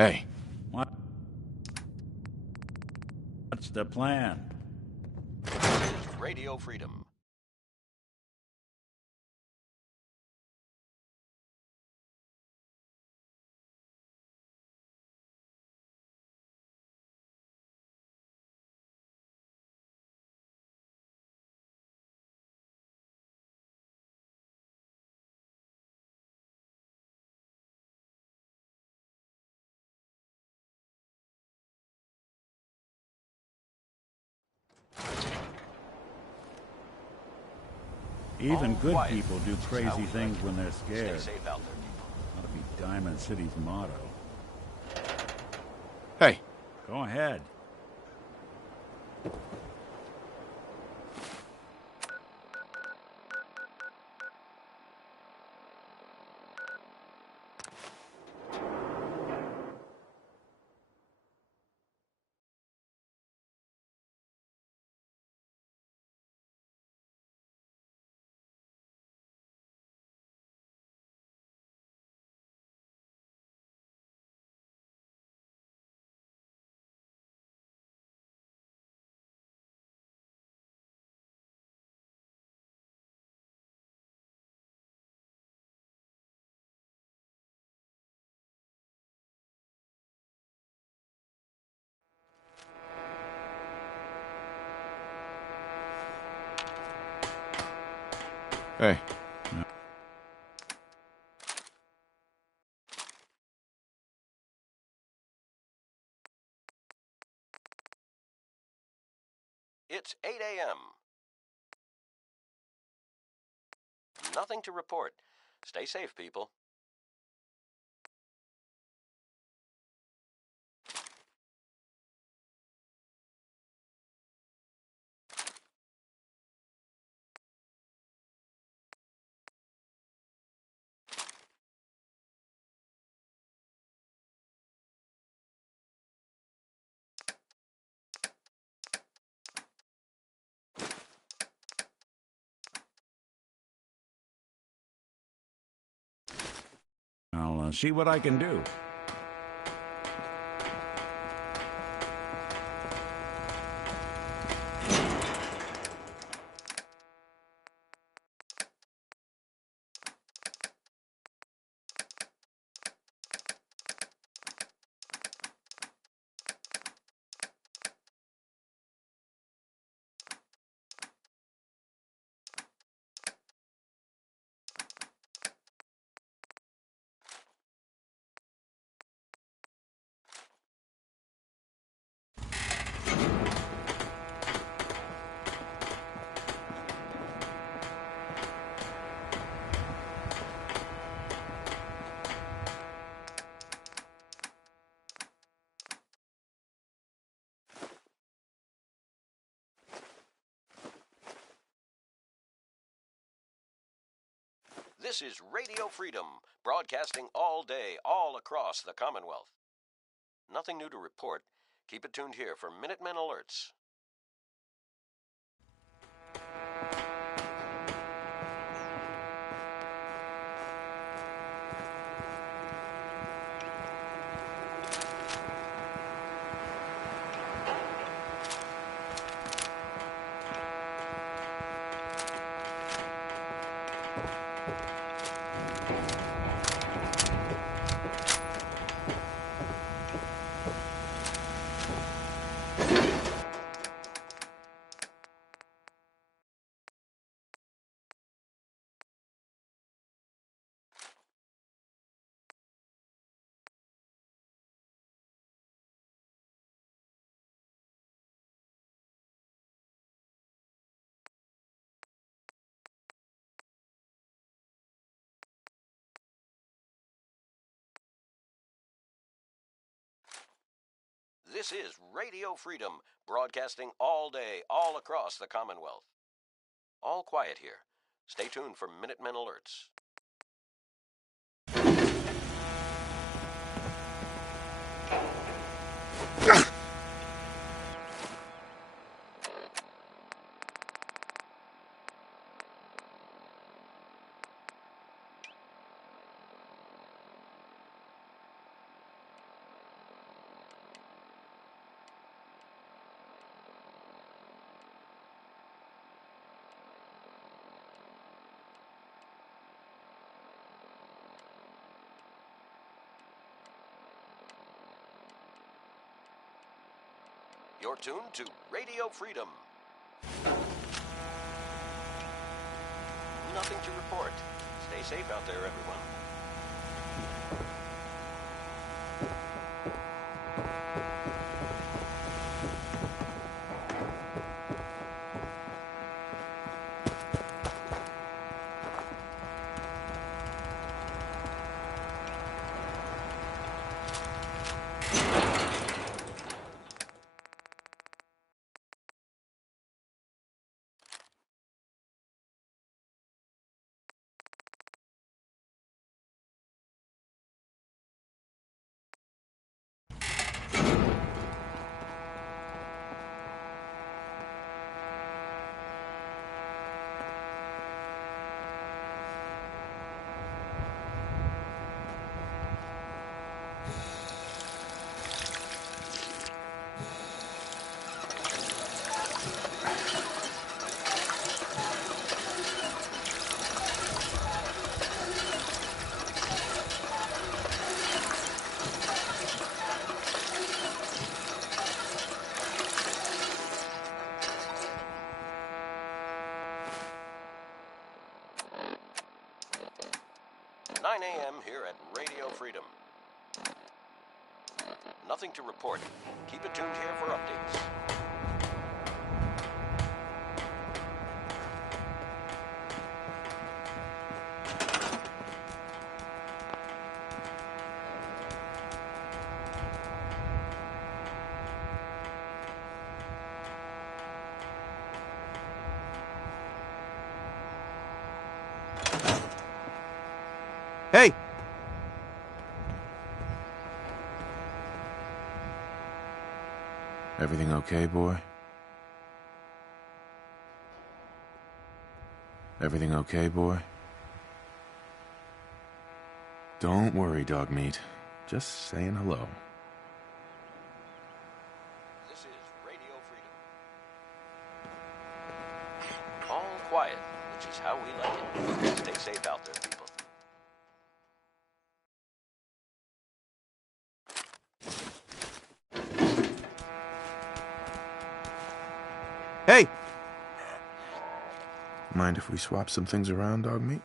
Hey. What's the plan? Radio Freedom. Even good quiet. people do crazy things when they're Stay scared. safe out there, people. Ought to be Diamond City's motto. Hey. Go ahead. Hey. It's 8 a.m. Nothing to report. Stay safe, people. I'll see what I can do. This is Radio Freedom, broadcasting all day, all across the Commonwealth. Nothing new to report. Keep it tuned here for Minutemen alerts. This is Radio Freedom, broadcasting all day, all across the Commonwealth. All quiet here. Stay tuned for Minutemen alerts. You're tuned to Radio Freedom. Nothing to report. Stay safe out there, everyone. A.m. here at Radio Freedom. Nothing to report. Keep it tuned here for updates. Hey! Everything okay, boy? Everything okay, boy? Don't worry, dog meat. Just saying hello. This is Radio Freedom. All quiet, which is how we like it. Stay safe out there, people. Hey! Mind if we swap some things around, dog meat?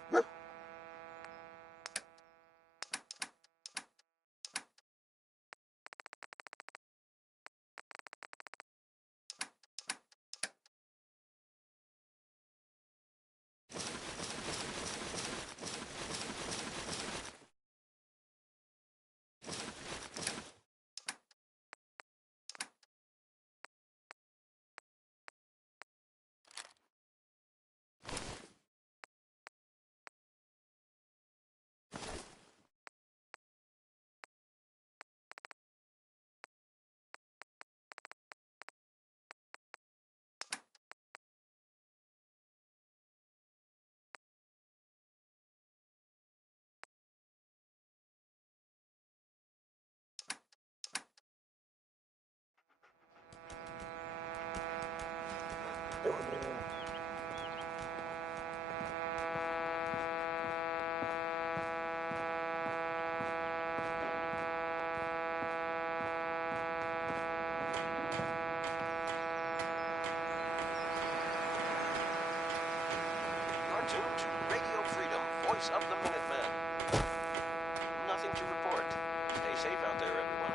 Tuned to Radio Freedom, voice of the Minutemen. Nothing to report. Stay safe out there, everyone.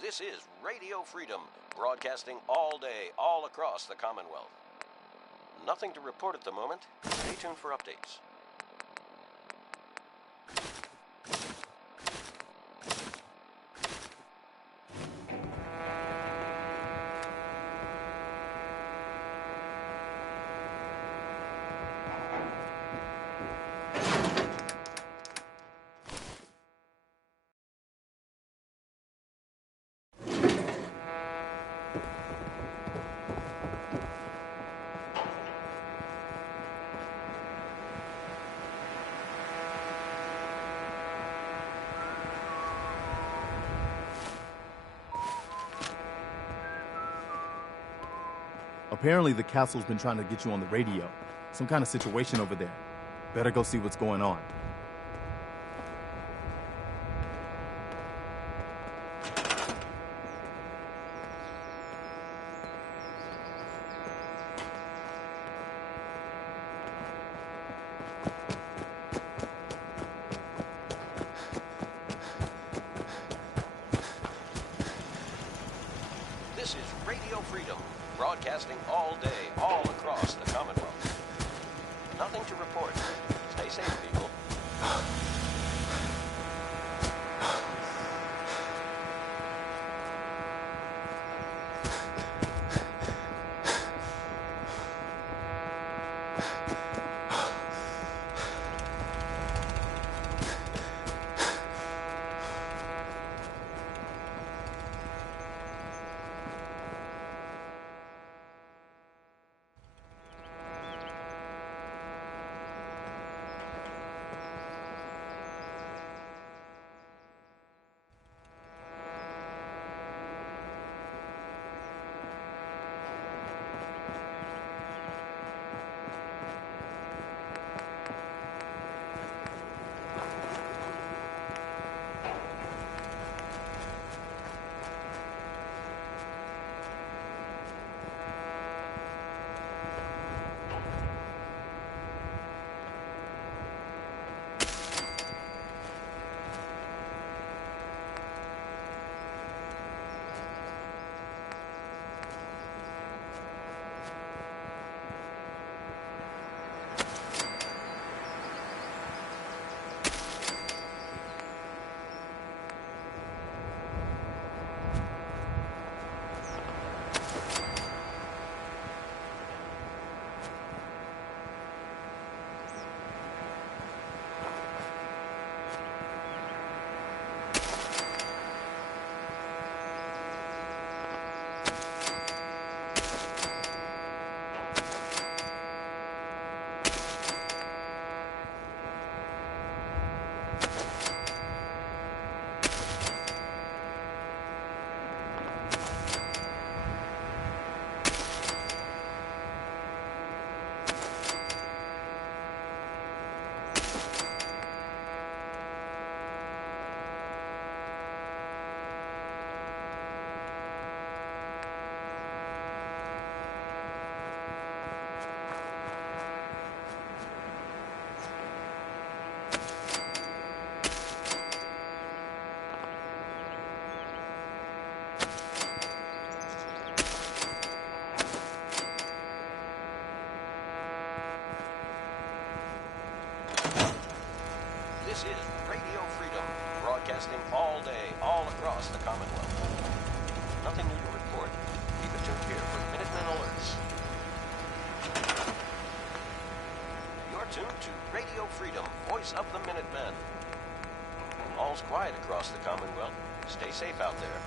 This is Radio Freedom, broadcasting all day, all across the Commonwealth. Nothing to report at the moment. Stay tuned for updates. Apparently the castle's been trying to get you on the radio. Some kind of situation over there. Better go see what's going on. This is Radio Freedom, broadcasting all day, all across the Commonwealth. Nothing to report. Stay safe, people. This is Radio Freedom, broadcasting all day, all across the Commonwealth. Nothing new to report. Keep it tuned here for Minutemen Alerts. You're tuned to Radio Freedom, voice of the Minutemen. All's quiet across the Commonwealth. Stay safe out there.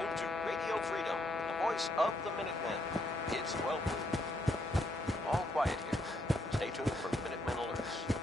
tuned to Radio Freedom, the voice of the Minutemen. It's 12 noon. All quiet here. Stay tuned for Minutemen alerts.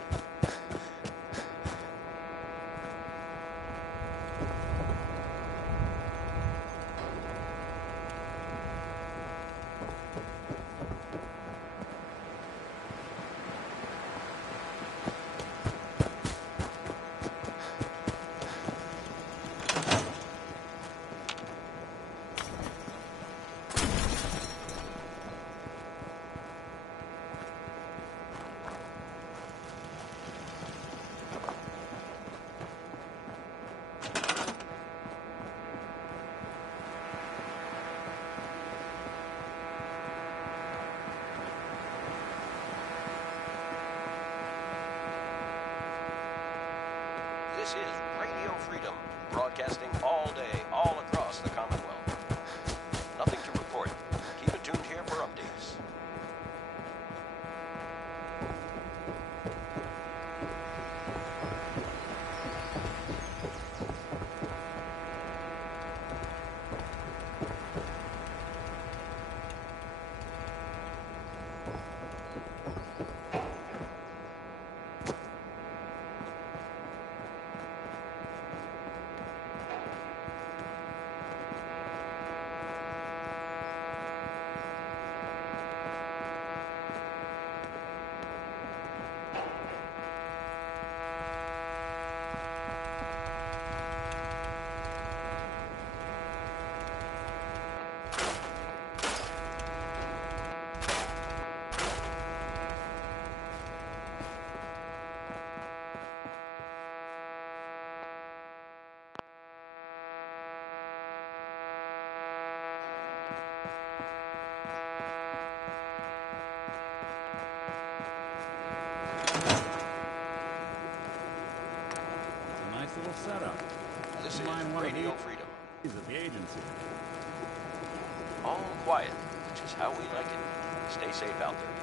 This is Radio Freedom, broadcasting all day, all across the Commonwealth. Nothing to report. Keep it tuned here for updates. Little setup. This is Mine one of Radio the- Freedom. He's at the agency. All quiet, which is how we like it. Stay safe out there.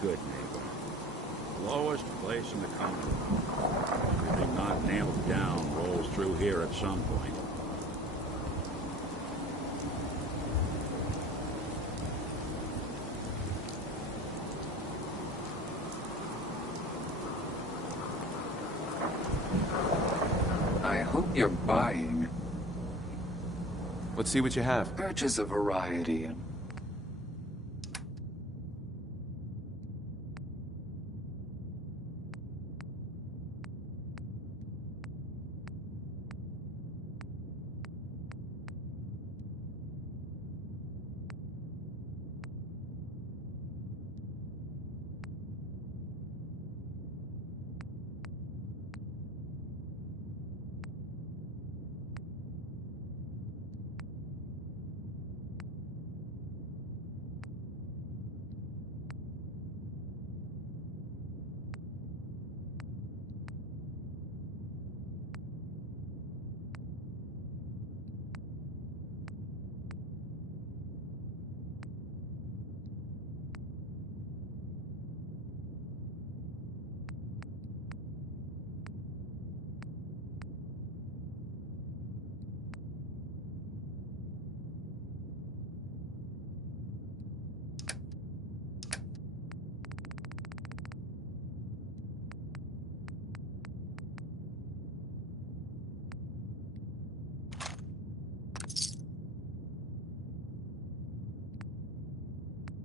Good neighbor. Lowest place in the Commonwealth. Everything not nailed down rolls through here at some point. I hope you're buying. Let's see what you have. Purchase a variety.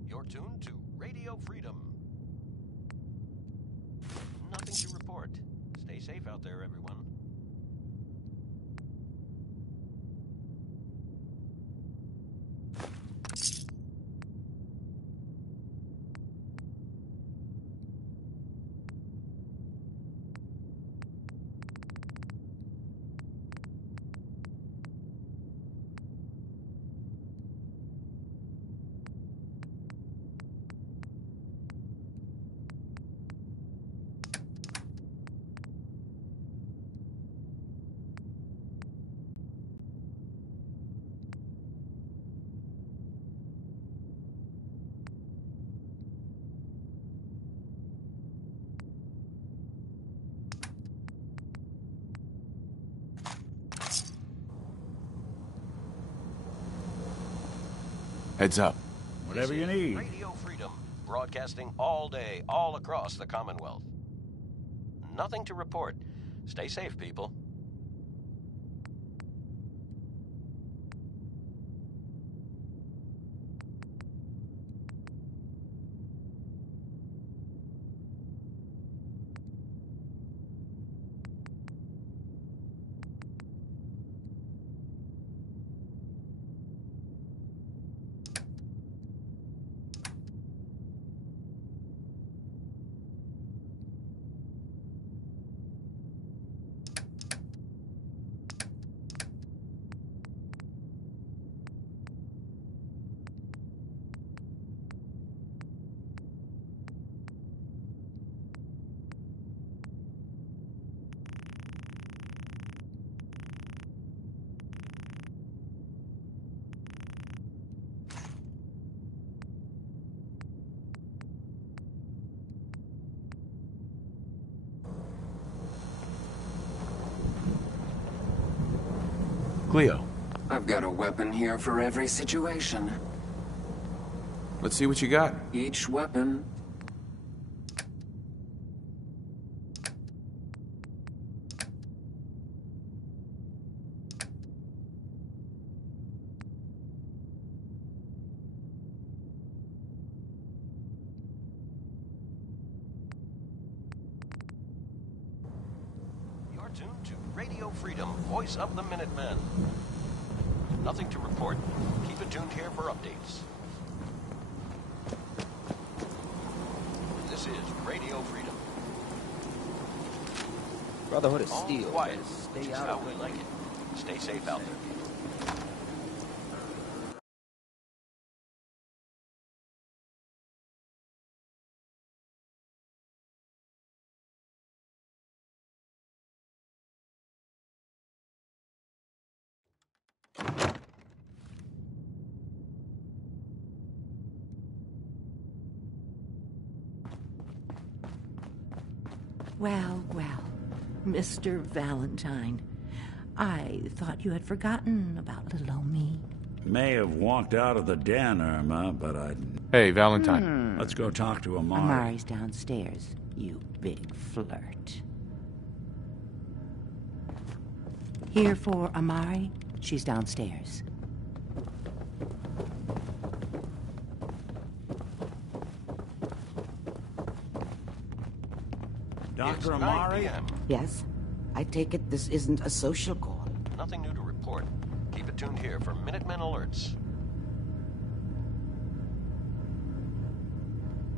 You're tuned to Radio Freedom. Nothing to report. Stay safe out there, everyone. Heads up. Whatever you This is need. Radio Freedom, broadcasting all day, all across the Commonwealth. Nothing to report. Stay safe, people. Cleo, I've got a weapon here for every situation. let's see what you got. Each weapon. You're tuned to Radio Freedom, voice of the Minutemen. Nothing to report. Keep it tuned here for updates. This is Radio Freedom. Brotherhood of All Steel. quiet, which is how we like it. Stay safe out there, people. Well, Mr. Valentine, I thought you had forgotten about little old me. May have walked out of the den, Irma, but I... Hey, Valentine. Let's go talk to Amari. Amari's downstairs, you big flirt. Here for Amari, she's downstairs. It's Dr. 9 Amari? p.m. Yes? I take it this isn't a social call. Nothing new to report. Keep it tuned here for Minutemen alerts.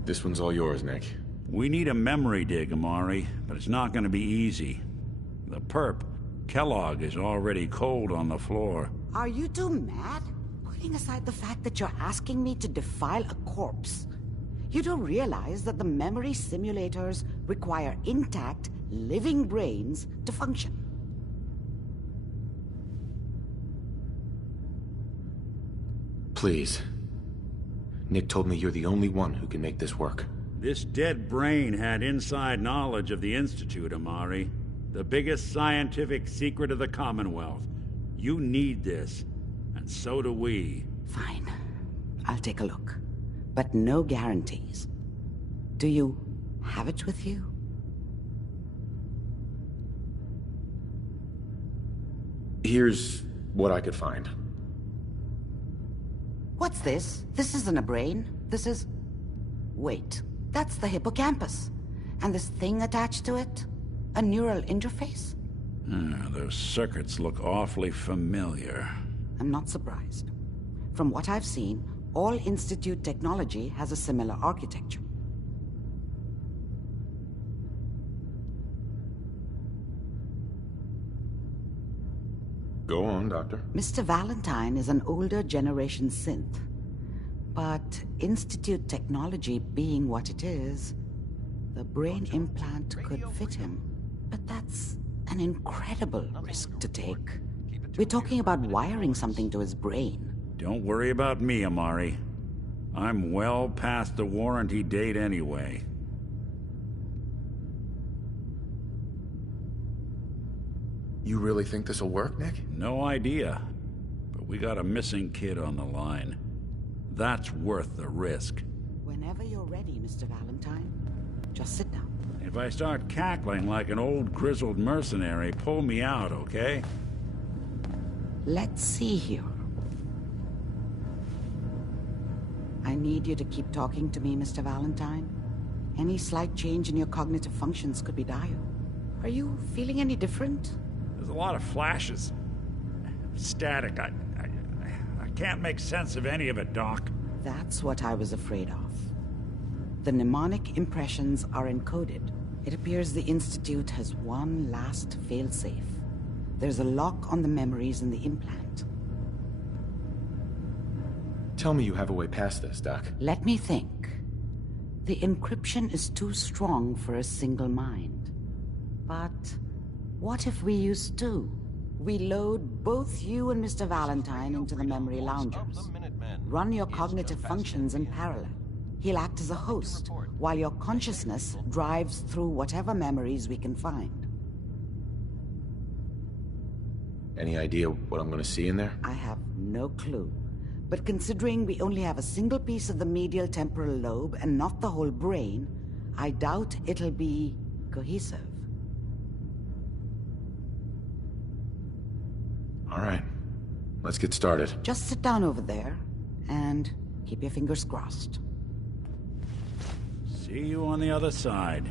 This one's all yours, Nick. We need a memory dig, Amari, but it's not going to be easy. The perp, Kellogg, is already cold on the floor. Are you two mad? Putting aside the fact that you're asking me to defile a corpse, you don't realize that the memory simulators require intact, living brains to function. Please. Nick told me you're the only one who can make this work. This dead brain had inside knowledge of the Institute, Amari. The biggest scientific secret of the Commonwealth. You need this, and so do we. Fine. I'll take a look. But no guarantees. Do you have it with you? Here's what I could find. What's this? This isn't a brain. This is... Wait. That's the hippocampus. And this thing attached to it? A neural interface? Those circuits look awfully familiar. I'm not surprised. From what I've seen, all Institute technology has a similar architecture. Go on, Doctor. Mr. Valentine is an older generation synth. But Institute technology being what it is, the brain implant could fit him. But that's an incredible risk to take. We're talking about wiring something to his brain. Don't worry about me, Amari. I'm well past the warranty date anyway. You really think this'll work, Nick? No idea. But we got a missing kid on the line. That's worth the risk. Whenever you're ready, Mr. Valentine, just sit down. If I start cackling like an old grizzled mercenary, pull me out, okay? Let's see here. I need you to keep talking to me, Mr. Valentine. Any slight change in your cognitive functions could be dire. Are you feeling any different? There's a lot of flashes. Static. I can't make sense of any of it, Doc. That's what I was afraid of. The mnemonic impressions are encoded. It appears the Institute has one last failsafe. There's a lock on the memories in the implant. Tell me you have a way past this, Doc. Let me think. The encryption is too strong for a single mind. But what if we use two? We load both you and Mr. Valentine into the memory loungers. Run your cognitive functions in parallel. He'll act as a host, while your consciousness drives through whatever memories we can find. Any idea what I'm gonna see in there? I have no clue. But considering we only have a single piece of the medial temporal lobe and not the whole brain, I doubt it'll be cohesive. All right, let's get started. Just sit down over there and keep your fingers crossed. See you on the other side.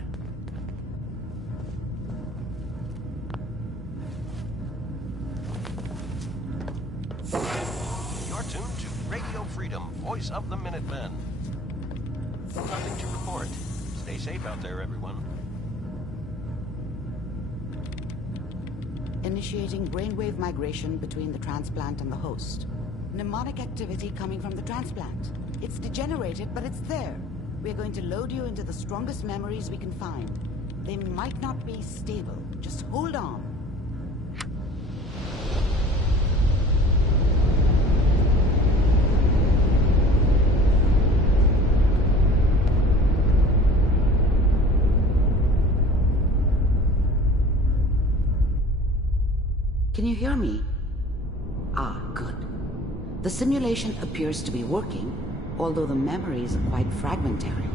You're tuned to Radio Freedom, voice of the Minutemen. Nothing to report. Stay safe out there, everyone. Initiating brainwave migration between the transplant and the host. Mnemonic activity coming from the transplant. It's degenerated, but it's there. We're going to load you into the strongest memories we can find. They might not be stable. Just hold on. Can you hear me? Ah, good. The simulation appears to be working, although the memories are quite fragmentary.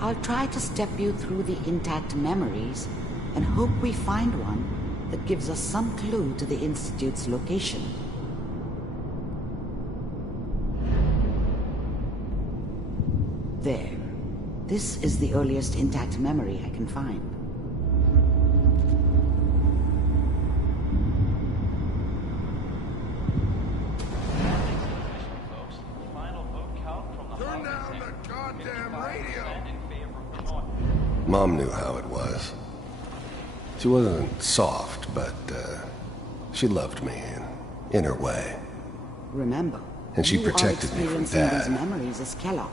I'll try to step you through the intact memories and hope we find one that gives us some clue to the Institute's location. There. This is the earliest intact memory I can find. Mom knew how it was. She wasn't soft, but she loved me in her way. Remember, And she protected me from Dad. These memories as Kellogg.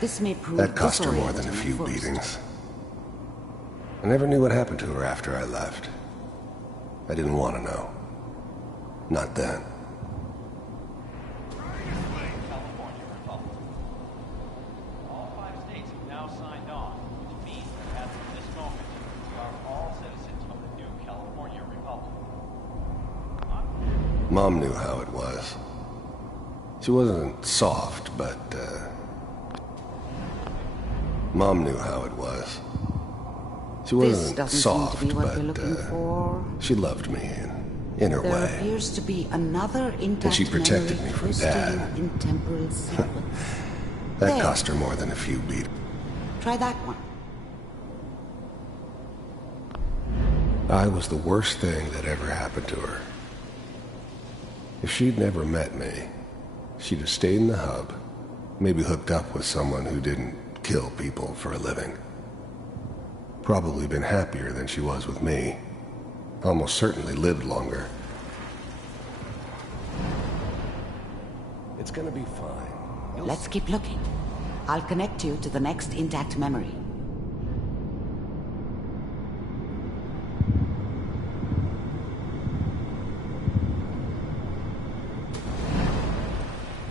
This may prove That cost her more than a disorienting few at first. beatings. I never knew what happened to her after I left. I didn't want to know. Not then. California Republic. All 5 states have now signed on, which means that as of this moment, we are all citizens of the new California Republic. Mom knew how it was. She wasn't soft, but Mom knew how it was. She This wasn't doesn't soft, seem to be what but we're looking for. she loved me in her There way. appears to be another intact And she protected memory me from close to Dad. you in temporal sequence. That There. cost her more than a few beatings. Try that one. I was the worst thing that ever happened to her. If she'd never met me, she'd have stayed in the hub, maybe hooked up with someone who didn't kill people for a living. Probably been happier than she was with me. Almost certainly lived longer. It's gonna be fine. Let's keep looking. I'll connect you to the next intact memory.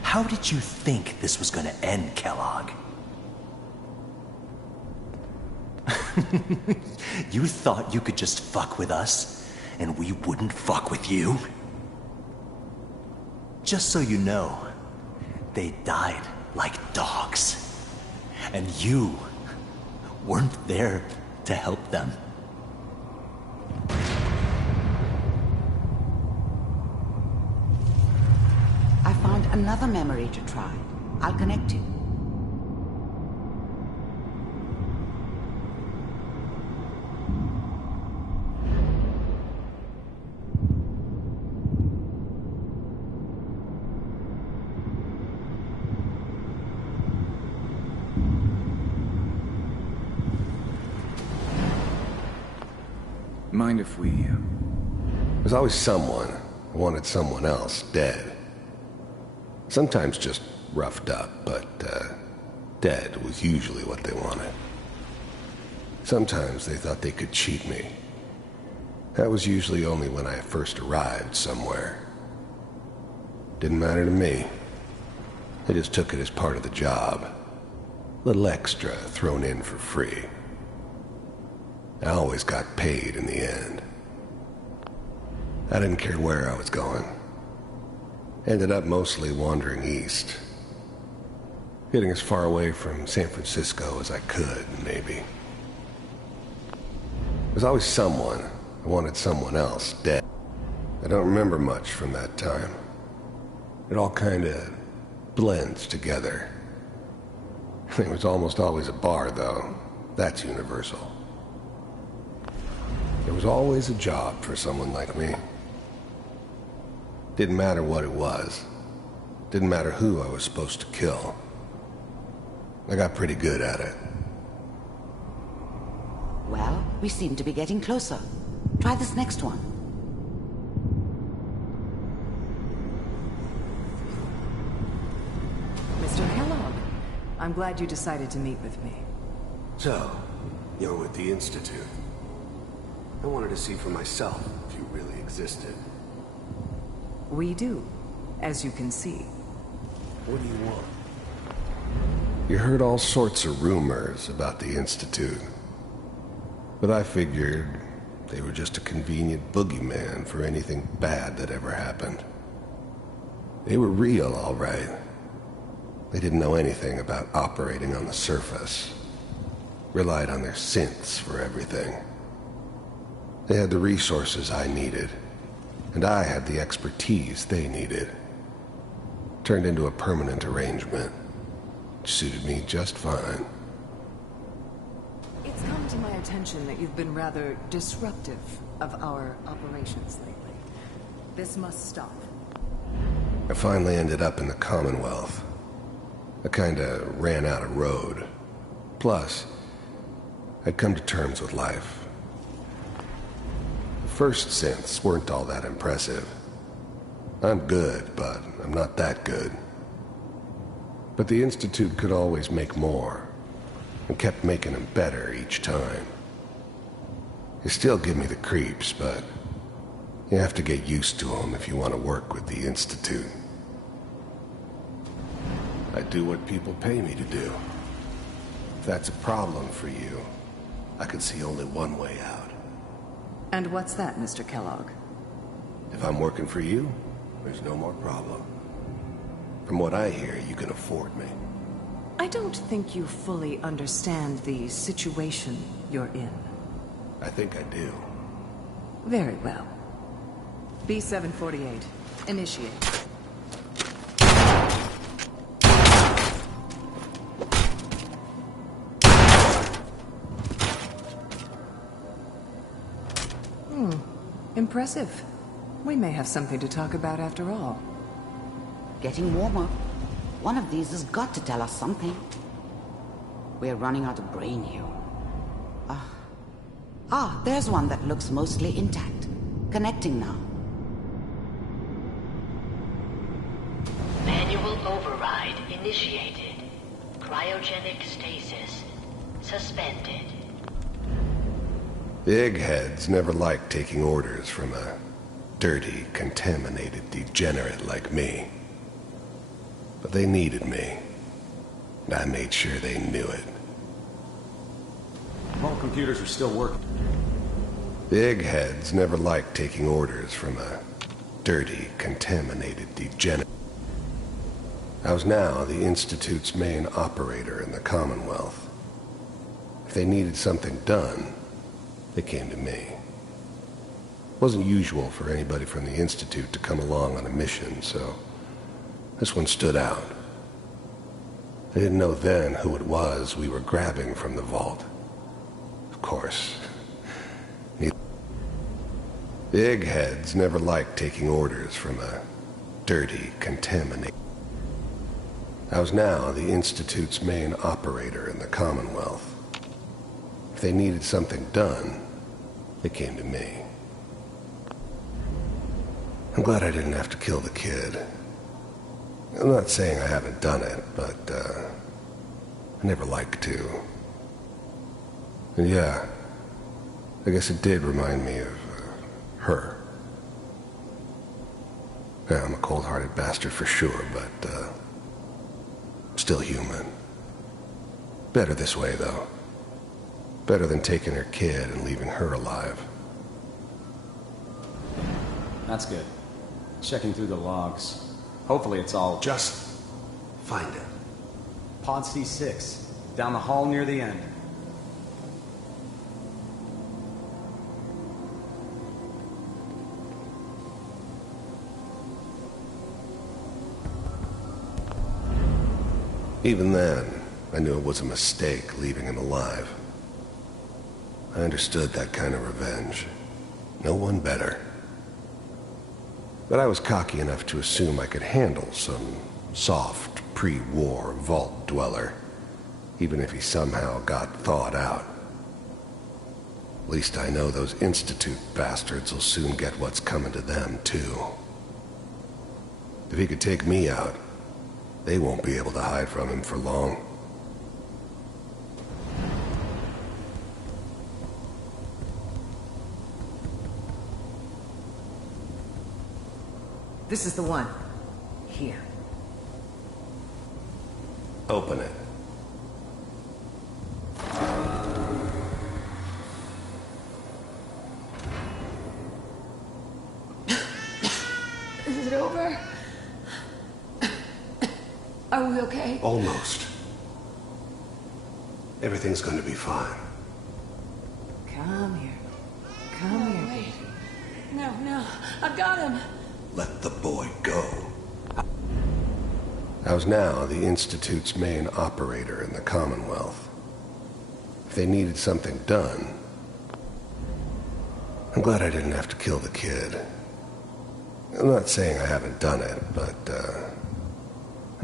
How did you think this was gonna end, Kellogg? You thought you could just fuck with us, and we wouldn't fuck with you? Just so you know, They died like dogs. And you weren't there to help them. I found another memory to try. I'll connect you. Mind if we... There's always someone who wanted someone else dead. Sometimes just roughed up, but dead was usually what they wanted. Sometimes they thought they could cheat me. That was usually only when I first arrived somewhere. Didn't matter to me. They just took it as part of the job. Little extra thrown in for free. I always got paid in the end. I didn't care where I was going. Ended up mostly wandering east. Getting as far away from San Francisco as I could, maybe. There's always someone who wanted someone else dead. I don't remember much from that time. It all kinda blends together. There was almost always a bar, though. That's universal. There was always a job for someone like me. Didn't matter what it was. Didn't matter who I was supposed to kill. I got pretty good at it. Well, we seem to be getting closer. Try this next one. Mr. Kellogg, I'm glad you decided to meet with me. So, you're with the Institute. I wanted to see for myself if you really existed. We do, as you can see. What do you want? You heard all sorts of rumors about the Institute. But I figured they were just a convenient boogeyman for anything bad that ever happened. They were real, all right. They didn't know anything about operating on the surface. Relied on their synths for everything. They had the resources I needed, and I had the expertise they needed. Turned into a permanent arrangement, which suited me just fine. It's come to my attention that you've been rather disruptive of our operations lately. This must stop. I finally ended up in the Commonwealth. I kinda ran out of road. Plus, I'd come to terms with life. The first synths weren't all that impressive. I'm good, but I'm not that good. But the Institute could always make more, and kept making them better each time. They still give me the creeps, but you have to get used to them if you want to work with the Institute. I do what people pay me to do. If that's a problem for you, I can see only one way out. And what's that, Mr. Kellogg? If I'm working for you, there's no more problem. From what I hear, you can afford me. I don't think you fully understand the situation you're in. I think I do. Very well. B-748, initiate. Impressive. We may have something to talk about after all. Getting warmer. One of these has got to tell us something. We're running out of brain here. There's one that looks mostly intact. Connecting now. Manual override initiated. Cryogenic stasis suspended. The eggheads never liked taking orders from a dirty, contaminated degenerate like me. But they needed me, and I made sure they knew it. All computers are still working. The eggheads never liked taking orders from a dirty, contaminated degenerate. I was now the Institute's main operator in the Commonwealth. If they needed something done, they came to me. It wasn't usual for anybody from the Institute to come along on a mission, so this one stood out. I didn't know then who it was we were grabbing from the vault. Of course, the eggheads never liked taking orders from a dirty, contaminated... I was now the Institute's main operator in the Commonwealth. If they needed something done, they came to me. I'm glad I didn't have to kill the kid. I'm not saying I haven't done it, but, I never like to. And yeah, I guess it did remind me of, her. Yeah, I'm a cold-hearted bastard for sure, but, still human. Better this way, though. Better than taking her kid and leaving her alive. That's good. Checking through the logs. Hopefully it's all... Just find it. Pod C6. Down the hall near the end. Even then, I knew it was a mistake leaving him alive. I understood that kind of revenge. No one better. But I was cocky enough to assume I could handle some soft, pre-war vault dweller, even if he somehow got thawed out. At least I know those Institute bastards will soon get what's coming to them, too. If he could take me out, they won't be able to hide from him for long. This is the one. Here. Open it. Is it over? Are we okay? Almost. Everything's going to be fine. Come here. Come here. Wait. No. I've got him. Let the boy go. I was now the Institute's main operator in the Commonwealth. If they needed something done... I'm glad I didn't have to kill the kid. I'm not saying I haven't done it, but, I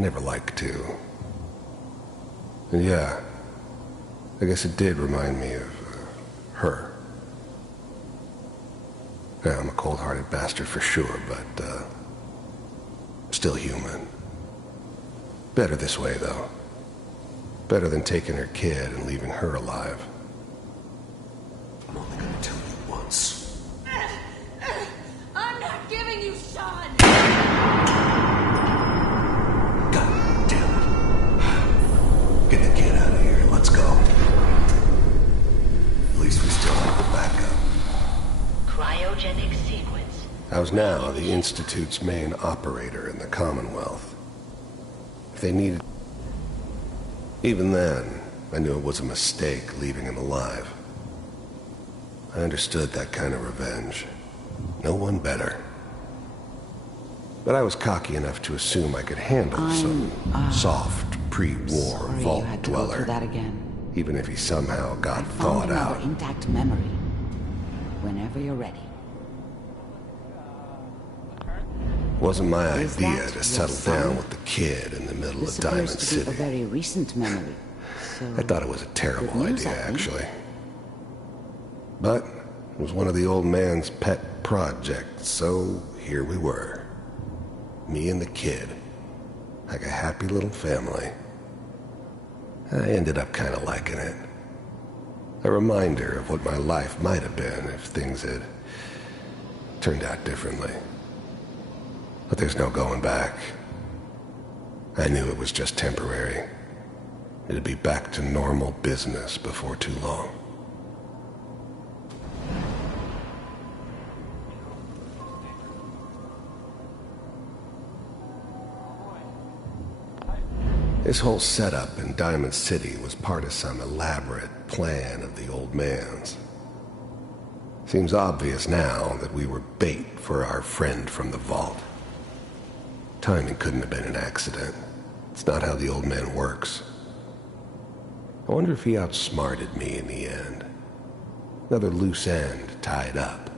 never like to. And yeah, I guess it did remind me of, her. Yeah, I'm a cold-hearted bastard for sure, but, still human. Better this way, though. Better than taking her kid and leaving her alive. I'm only gonna tell you once. I'm not giving you Sean! God damn it. Get the kid out of here. Let's go. At least we still have the backup. Cryogenic sequence. I was now the Institute's main operator in the Commonwealth. If they needed... Even then, I knew it was a mistake leaving him alive. I understood that kind of revenge. No one better. But I was cocky enough to assume I could handle some soft, pre-war vault dweller. That again. Even if he somehow got thawed out. Another intact memory. Whenever you're ready. Wasn't my idea to settle down with the kid in the middle of Diamond City. This appears to be a very recent memory. So I thought it was a terrible idea, actually. But it was one of the old man's pet projects, so here we were. Me and the kid. Like a happy little family. I ended up kind of liking it. A reminder of what my life might have been if things had turned out differently. But there's no going back. I knew it was just temporary. It'd be back to normal business before too long. This whole setup in Diamond City was part of some elaborate plan of the old man's. Seems obvious now that we were bait for our friend from the vault. Timing couldn't have been an accident. It's not how the old man works. I wonder if he outsmarted me in the end. Another loose end tied up.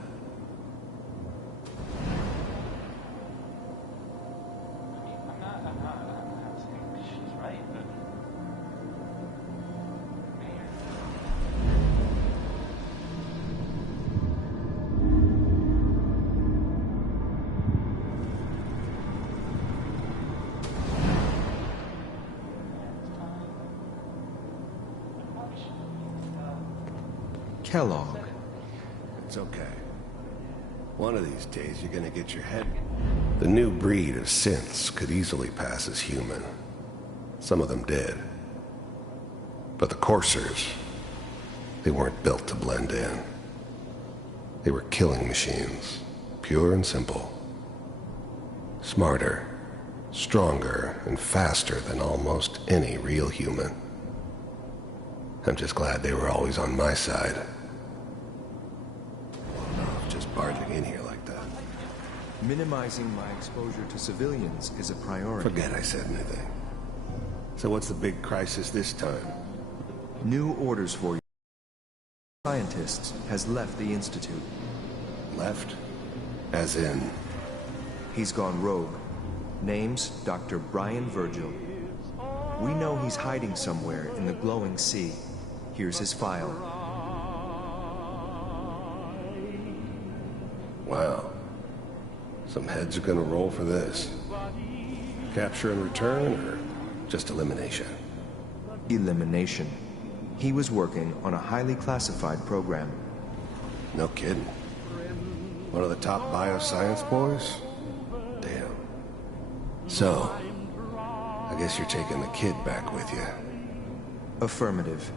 Kellogg. It's okay. One of these days you're gonna get your head... The new breed of synths could easily pass as human. Some of them did. But the coursers, they weren't built to blend in. They were killing machines, pure and simple. Smarter, stronger, and faster than almost any real human. I'm just glad they were always on my side. Just barging in here like that. Minimizing my exposure to civilians is a priority. Forget I said anything. So what's the big crisis this time? New orders for you. Scientists has left the Institute. Left? As in? He's gone rogue. Name's Dr. Brian Virgil. We know he's hiding somewhere in the glowing sea. Here's his file. Wow. Some heads are gonna roll for this. Capture and return, or just elimination? Elimination. He was working on a highly classified program. No kidding. One of the top bioscience boys? Damn. So, I guess you're taking the kid back with you. Affirmative.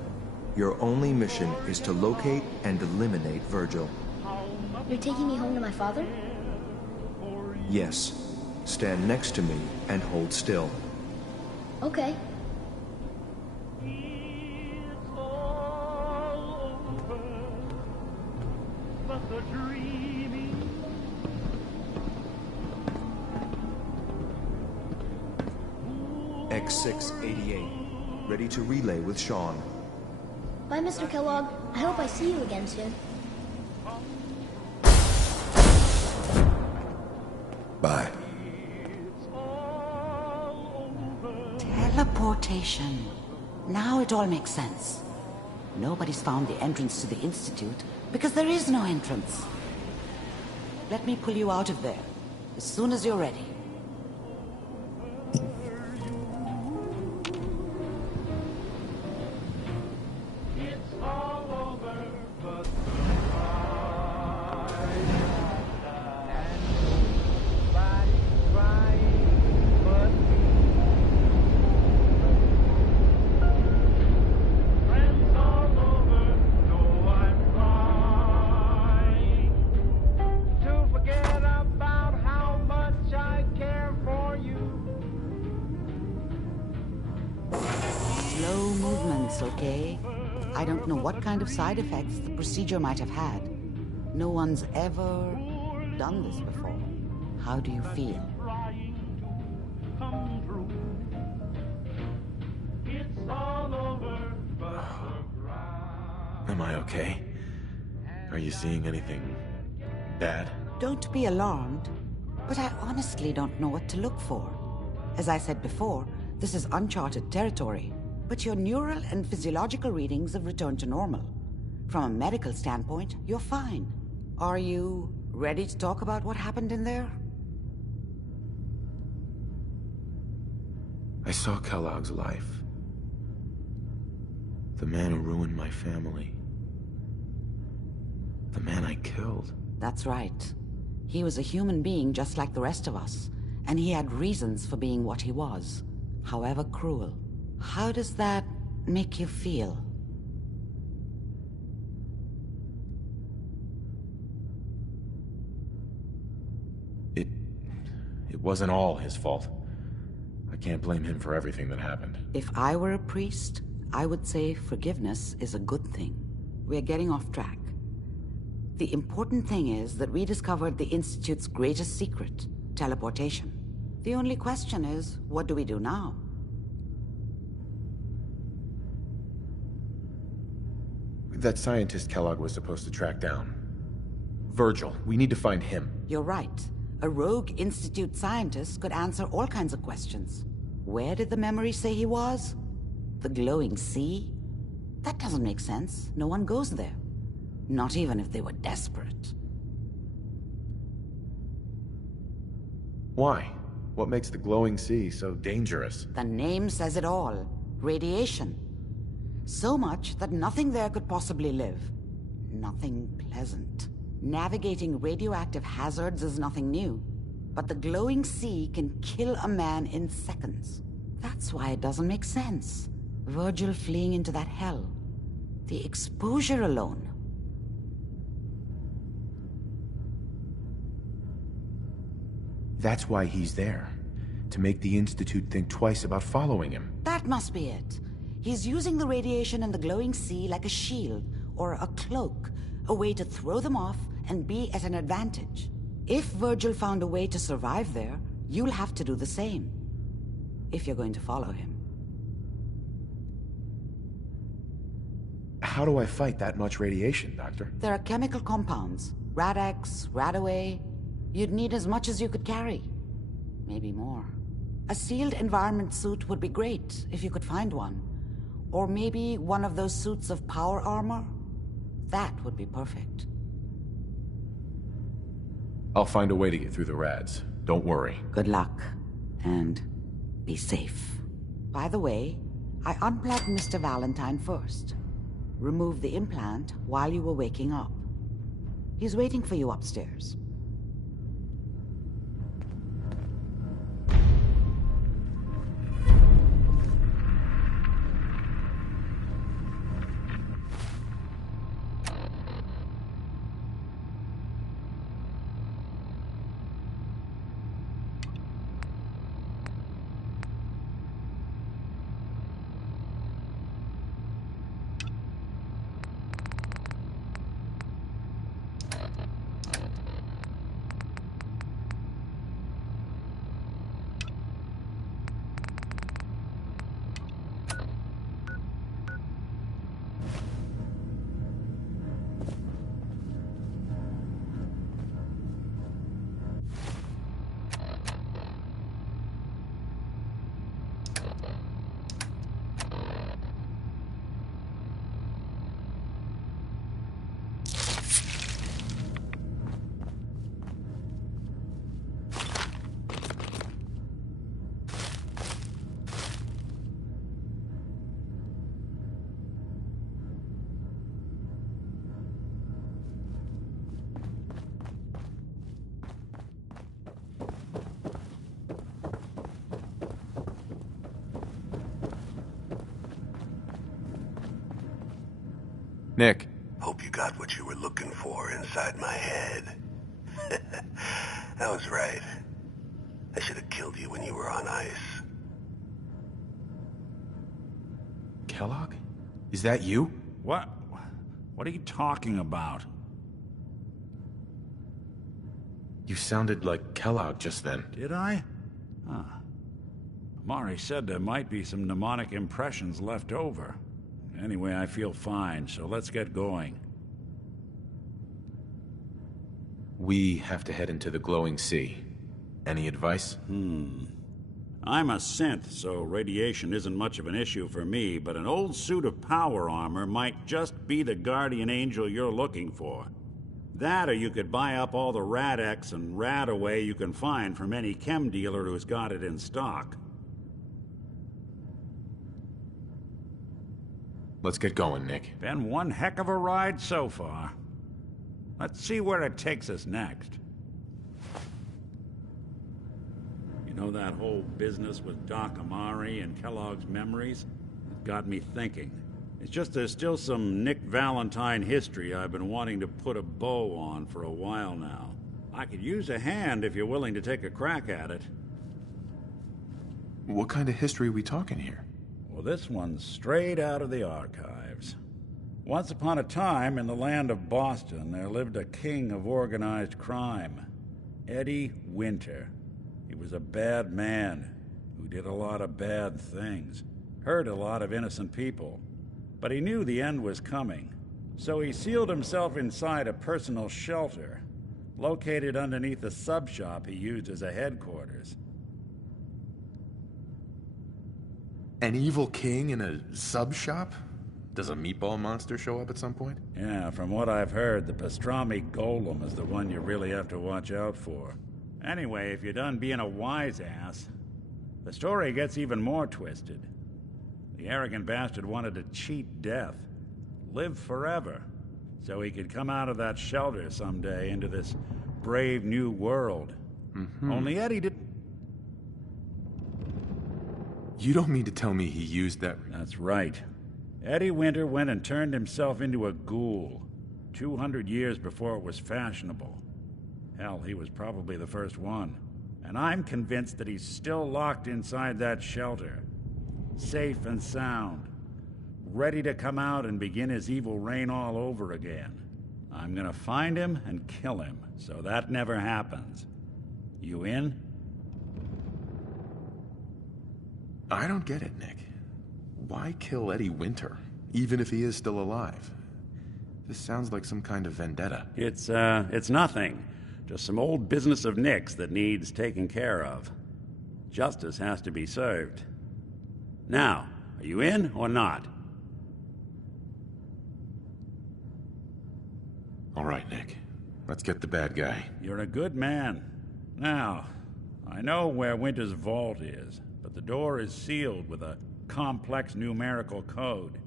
Your only mission is to locate and eliminate Virgil. You're taking me home to my father? Yes. Stand next to me and hold still. Okay. X688. Ready to relay with Sean. Bye, Mr. Kellogg. I hope I see you again soon. Bye. Teleportation. Now it all makes sense. Nobody's found the entrance to the Institute because there is no entrance. Let me pull you out of there as soon as you're ready. Okay? I don't know what kind of side effects the procedure might have had. No one's ever done this before. How do you feel? Am I okay? Are you seeing anything bad? Don't be alarmed, but I honestly don't know what to look for. As I said before, this is uncharted territory. But your neural and physiological readings have returned to normal. From a medical standpoint, you're fine. Are you ready to talk about what happened in there? I saw Kellogg's life. The man who ruined my family. The man I killed. That's right. He was a human being just like the rest of us, and he had reasons for being what he was, however cruel. How does that make you feel? It wasn't all his fault. I can't blame him for everything that happened. If I were a priest, I would say forgiveness is a good thing. We're getting off track. The important thing is that we discovered the Institute's greatest secret, teleportation. The only question is, what do we do now? That scientist Kellogg was supposed to track down. Virgil, we need to find him. You're right. A rogue Institute scientist could answer all kinds of questions. Where did the memory say he was? The glowing sea? That doesn't make sense. No one goes there. Not even if they were desperate. Why? What makes the glowing sea so dangerous? The name says it all. Radiation. So much that nothing there could possibly live. Nothing pleasant. Navigating radioactive hazards is nothing new. But the glowing sea can kill a man in seconds. That's why it doesn't make sense. Virgil fleeing into that hell. The exposure alone. That's why he's there. To make the Institute think twice about following him. That must be it. He's using the radiation in the glowing sea like a shield, or a cloak, a way to throw them off and be at an advantage. If Virgil found a way to survive there, you'll have to do the same. If you're going to follow him. How do I fight that much radiation, Doctor? There are chemical compounds. Rad-X, Radaway. You'd need as much as you could carry. Maybe more. A sealed environment suit would be great, if you could find one. Or maybe one of those suits of power armor? That would be perfect. I'll find a way to get through the rads. Don't worry. Good luck. And be safe. By the way, I unplugged Mr. Valentine first. Removed the implant while you were waking up. He's waiting for you upstairs. Nick. Hope you got what you were looking for inside my head. I was right. I should have killed you when you were on ice. Kellogg? Is that you? What? What are you talking about? You sounded like Kellogg just then. Did I? Huh. Mari said there might be some mnemonic impressions left over. Anyway, I feel fine, so let's get going. We have to head into the glowing sea. Any advice? I'm a synth, so radiation isn't much of an issue for me, but an old suit of power armor might just be the guardian angel you're looking for. That, or you could buy up all the Rad-X and Radaway you can find from any chem dealer who's got it in stock. Let's get going, Nick. Been one heck of a ride so far. Let's see where it takes us next. You know, that whole business with Doc Amari and Kellogg's memories? It got me thinking. It's just there's still some Nick Valentine history I've been wanting to put a bow on for a while now. I could use a hand if you're willing to take a crack at it. What kind of history are we talking here? Well, this one's straight out of the archives. Once upon a time, in the land of Boston, there lived a king of organized crime, Eddie Winter. He was a bad man who did a lot of bad things, hurt a lot of innocent people. But he knew the end was coming, so he sealed himself inside a personal shelter, located underneath a sub-shop he used as a headquarters. An evil king in a sub-shop? Does a meatball monster show up at some point? Yeah, from what I've heard, the pastrami golem is the one you really have to watch out for. Anyway, if you're done being a wise ass, the story gets even more twisted. The arrogant bastard wanted to cheat death, live forever, so he could come out of that shelter someday into this brave new world. Only Eddie didn't... You don't mean to tell me he used that... That's right. Eddie Winter went and turned himself into a ghoul, 200 years before it was fashionable. Hell, he was probably the first one. And I'm convinced that he's still locked inside that shelter, safe and sound, ready to come out and begin his evil reign all over again. I'm gonna find him and kill him, so that never happens. You in? I don't get it, Nick. Why kill Eddie Winter, even if he is still alive? This sounds like some kind of vendetta. It's nothing. Just some old business of Nick's that needs taken care of. Justice has to be served. Now, are you in or not? All right, Nick. Let's get the bad guy. You're a good man. Now, I know where Winter's vault is, but the door is sealed with a complex numerical code.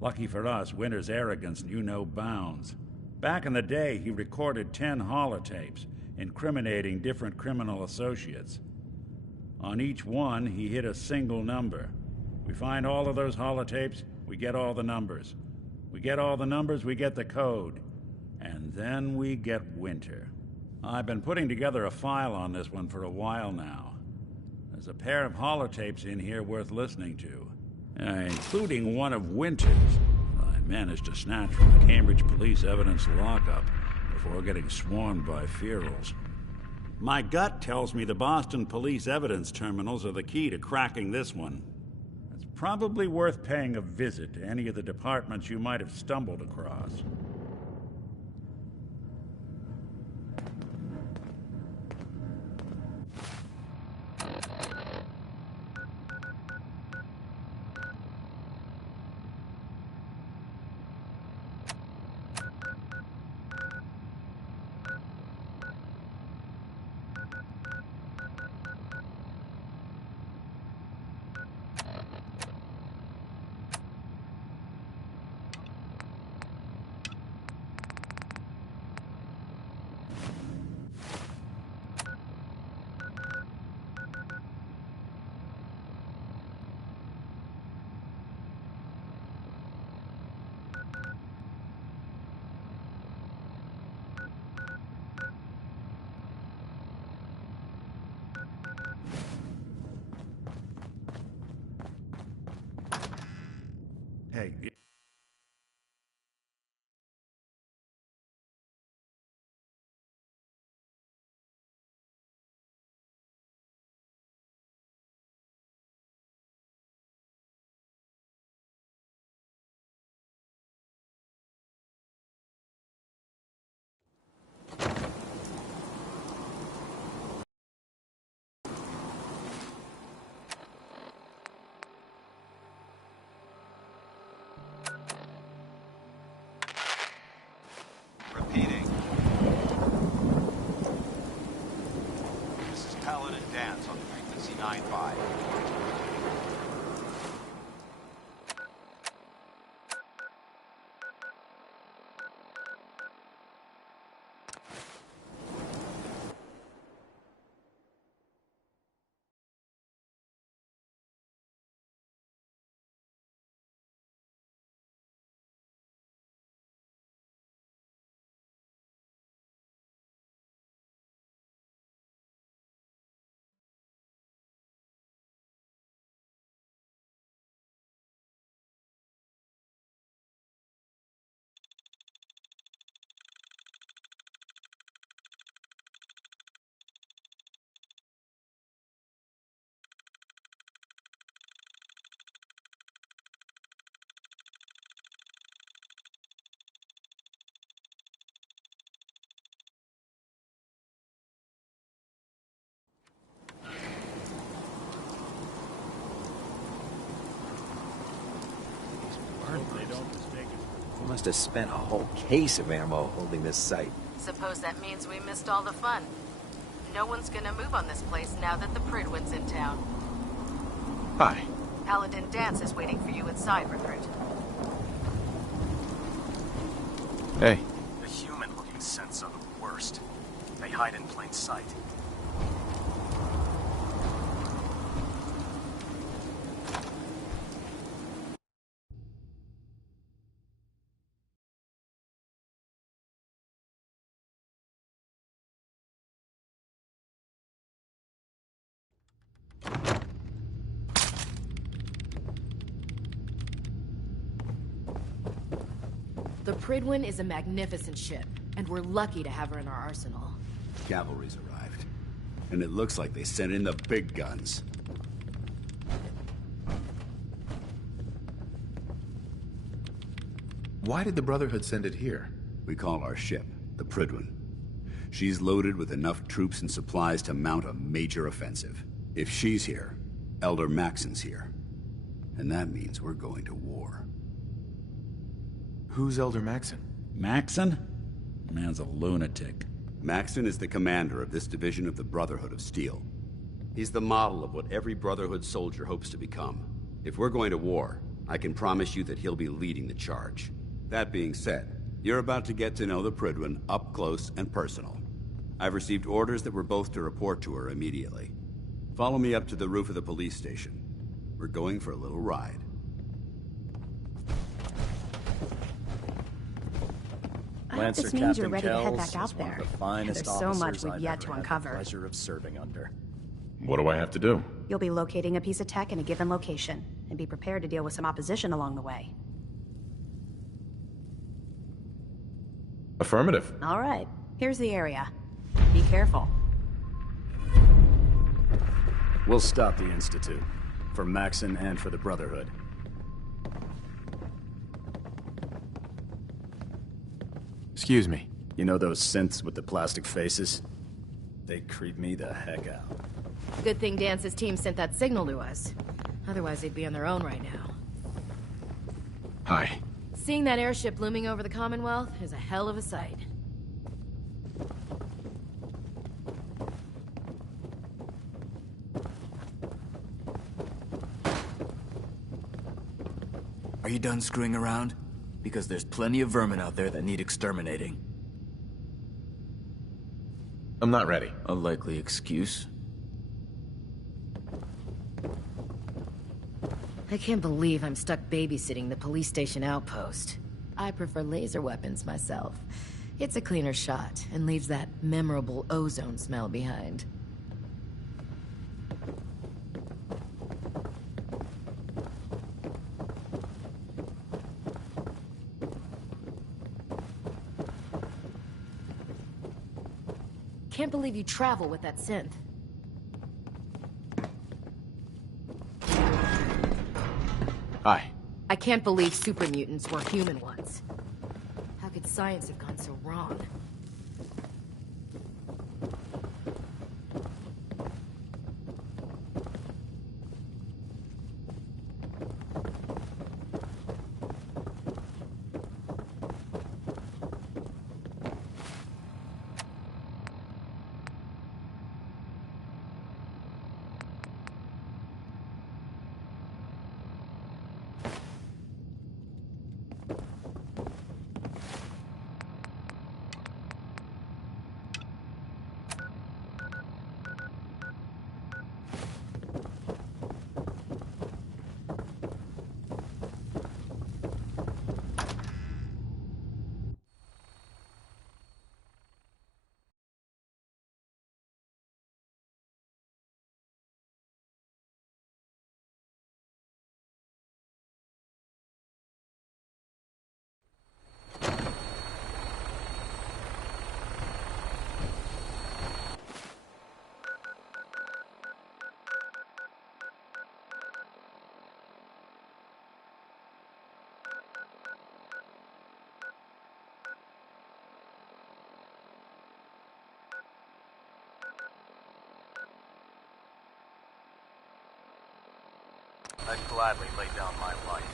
Lucky for us, Winter's arrogance knew no bounds. Back in the day, he recorded 10 holotapes, incriminating different criminal associates. On each one, he hit a single number. We find all of those holotapes, we get all the numbers. We get all the numbers, we get the code. And then we get Winter. I've been putting together a file on this one for a while now. There's a pair of holotapes in here worth listening to, including one of Winter's. I managed to snatch from the Cambridge police evidence lockup before getting swarmed by ferals. My gut tells me the Boston police evidence terminals are the key to cracking this one. It's probably worth paying a visit to any of the departments you might have stumbled across. Hey, Repeating. This is Paladin Dance on frequency 95. We must have spent a whole case of ammo holding this site. Suppose that means we missed all the fun. No one's gonna move on this place now that the Pridwin's in town. Hi. Paladin Dance is waiting for you inside, Recruit. Hey. The human-looking synths are the worst. They hide in plain sight. The Pridwin is a magnificent ship, and we're lucky to have her in our arsenal. Cavalry's arrived. And it looks like they sent in the big guns. Why did the Brotherhood send it here? We call our ship the Pridwin. She's loaded with enough troops and supplies to mount a major offensive. If she's here, Elder Maxon's here. And that means we're going to war. Who's Elder Maxon? Maxon? Man's a lunatic. Maxon is the commander of this division of the Brotherhood of Steel. He's the model of what every Brotherhood soldier hopes to become. If we're going to war, I can promise you that he'll be leading the charge. That being said, you're about to get to know the Pridwin up close and personal. I've received orders that we're both to report to her immediately. Follow me up to the roof of the police station. We're going for a little ride. This means you're ready to head back out there. There's so much we've yet to uncover. Pleasure of serving under. What do I have to do? You'll be locating a piece of tech in a given location, and be prepared to deal with some opposition along the way. Affirmative. All right, here's the area. Be careful. We'll stop the Institute. For Maxon and for the Brotherhood. Excuse me. You know those synths with the plastic faces? They creep me the heck out. Good thing Dance's team sent that signal to us. Otherwise, they'd be on their own right now. Hi. Seeing that airship looming over the Commonwealth is a hell of a sight. Are you done screwing around? Because there's plenty of vermin out there that need exterminating. I'm not ready. A likely excuse. I can't believe I'm stuck babysitting the police station outpost. I prefer laser weapons myself. It's a cleaner shot and leaves that memorable ozone smell behind. Can't believe you travel with that synth. Hi. I can't believe super mutants were human ones. How could science have gone so wrong? I'd gladly lay down my life.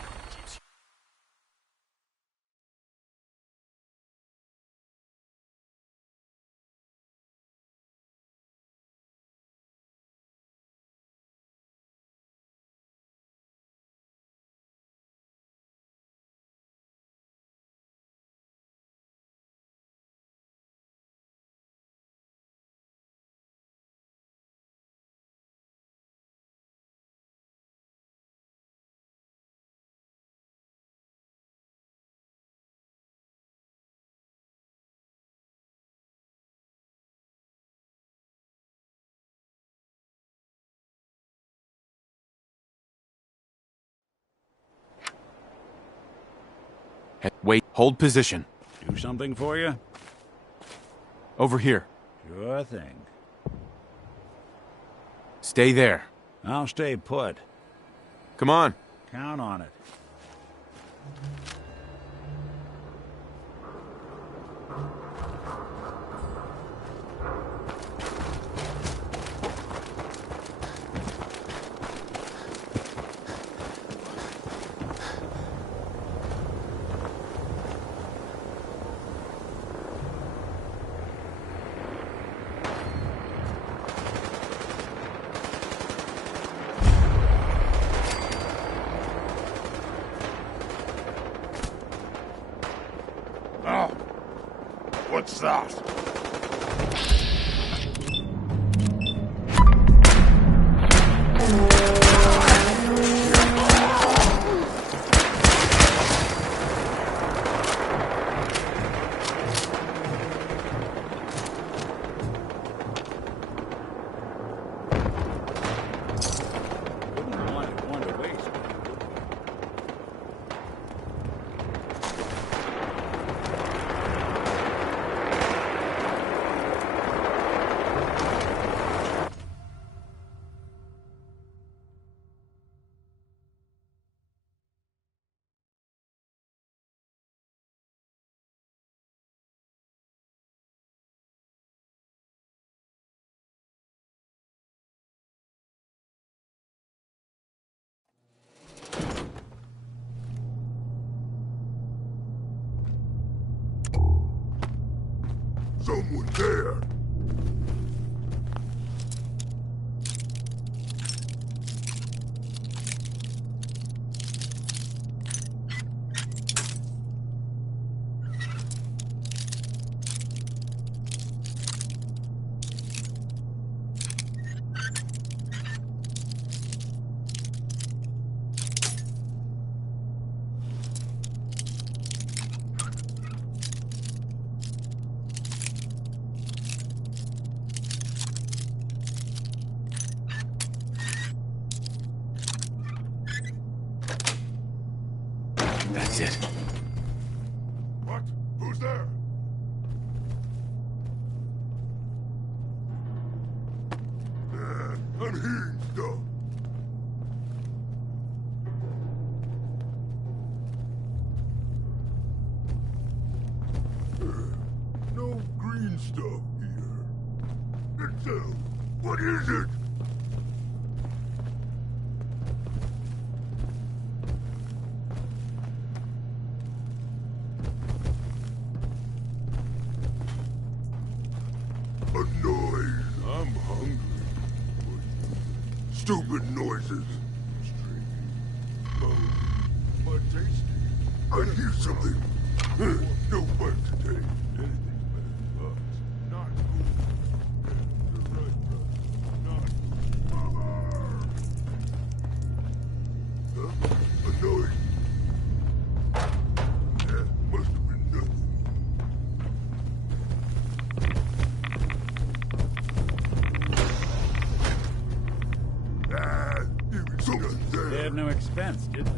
Hey, wait, hold position. Do something for you? Over here. Sure thing. Stay there. I'll stay put. Come on. Count on it. Oh, what's that? Someone there! That's it. What? Who's there? I'm hearing stuff. No green stuff here. Itself. What is it? A noise. I'm hungry. Stupid noises. Strange. But tasty. I hear something. No fun today. Anything better. Not good. You're right, brother. Not good. Mother! A noise. Must have been nothing. They had no expense, did they?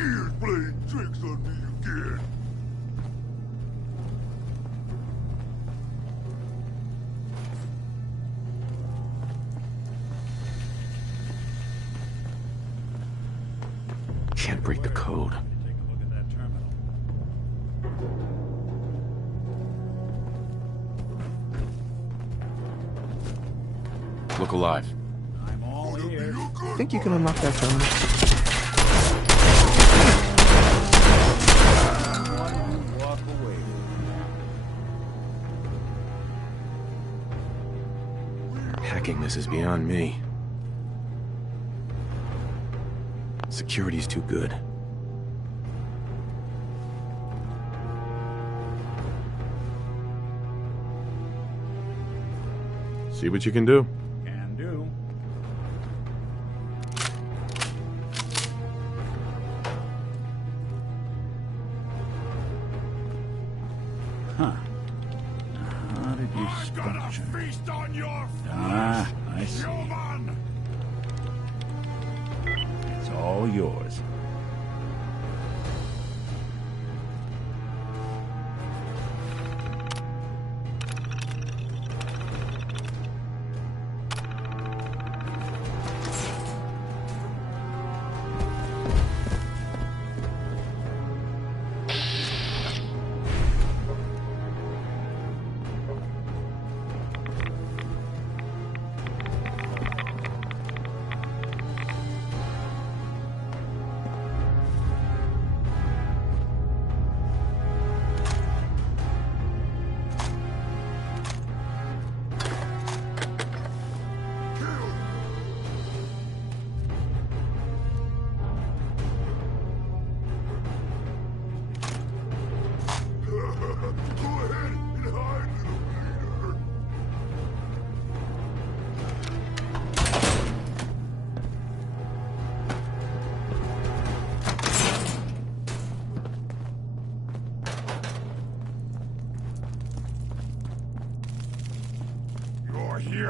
Ears playing tricks on me again. Can't break the code. Take a look at that terminal. Look alive. I'm all ears. Think you can unlock that phone? Walk away. Hacking this is beyond me. Security's too good. See what you can do. Can do. Huh. How did you structure? Feast on your Ah, I see. It's all yours.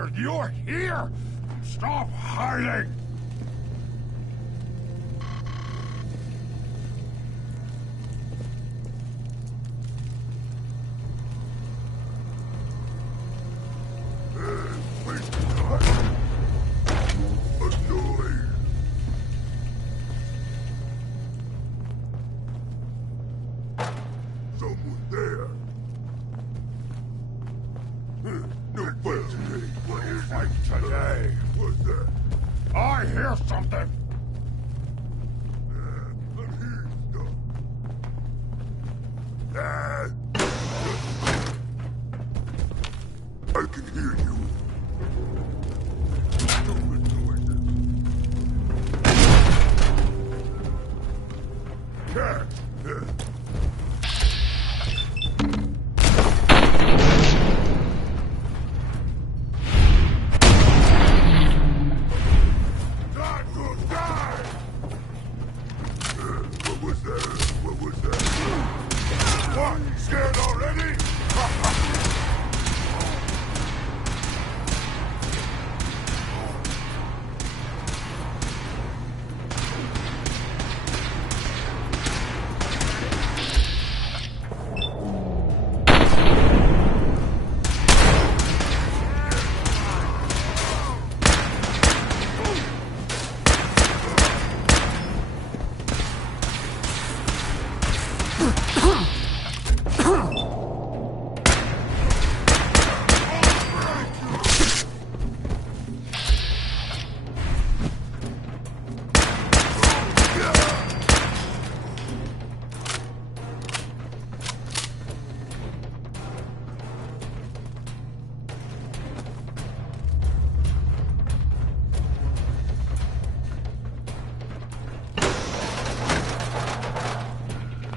here! You're here! Stop hiding! Someone there. No fight today. No fight today. What's that? I hear something. I can hear you. Cat. Scared already?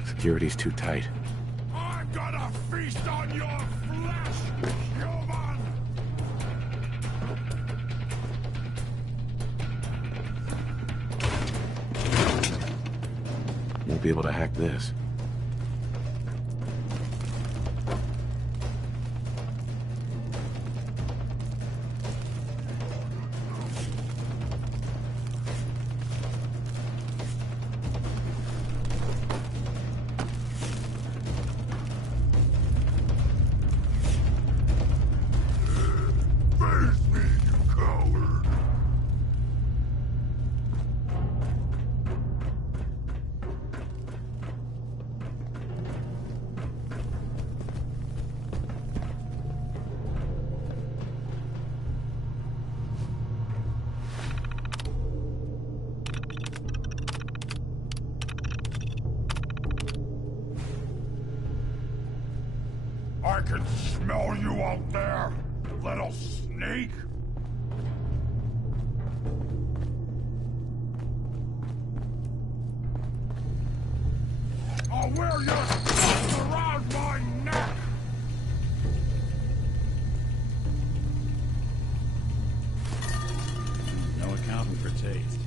Security's too tight. I'm gonna feast on your flesh, human! Won't be able to hack this. I can smell you out there, little snake! I'll wear your scars around my neck! No accounting for taste.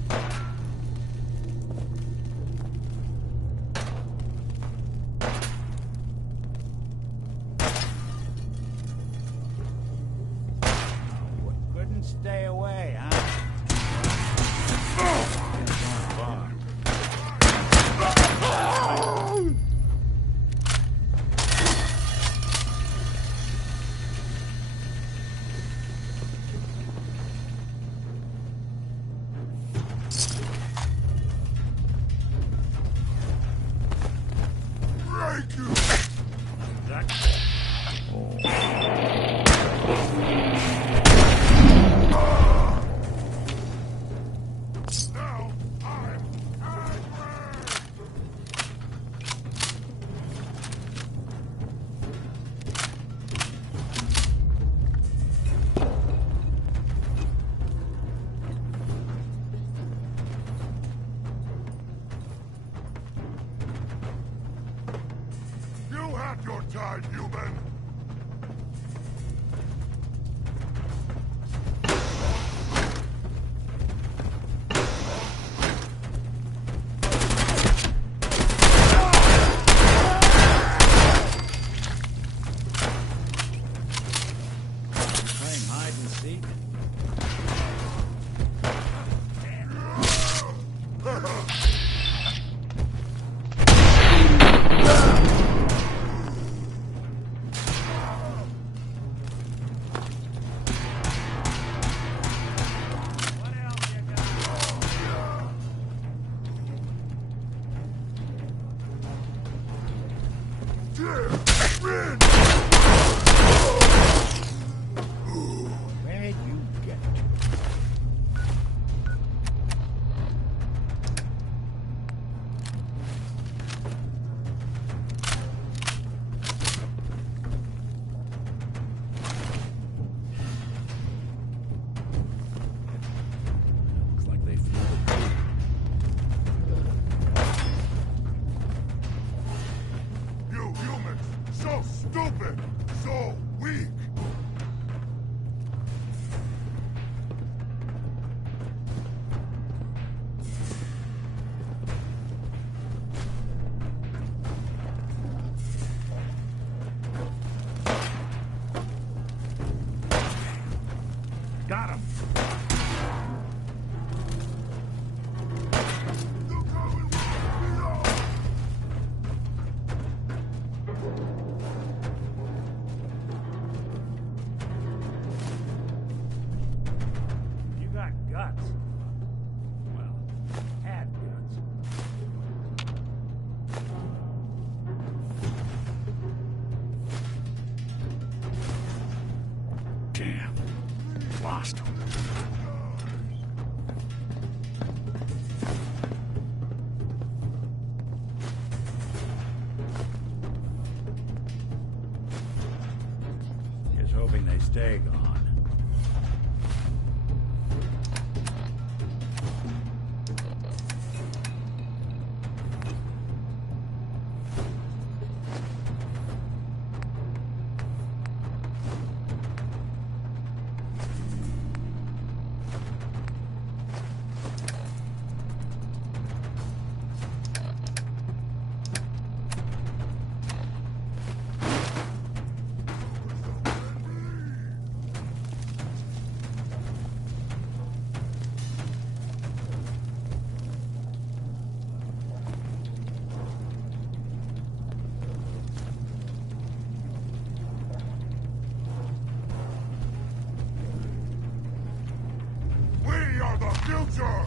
Stay away, huh? Break you! You had your time, human! Playing hide and seek? Where'd you get Looks like they flew the coop. You humans, so stupid, so weak. Got him. You got guts. Well, had guts. Damn. Lost him. Just hoping they stay gone. We are the future!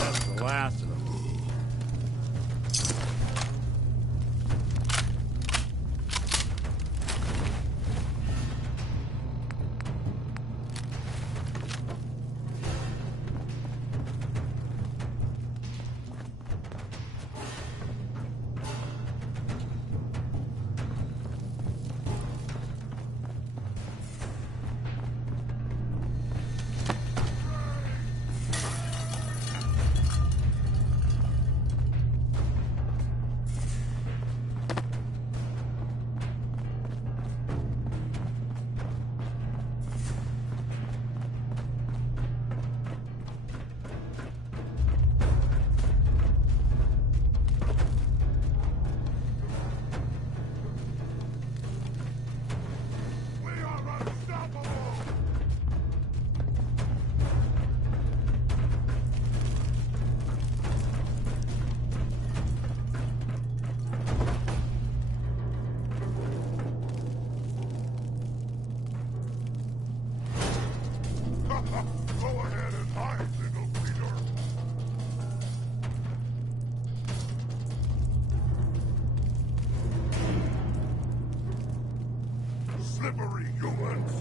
That's the last of them. Go ahead and hide, little bleeder. Slippery humans.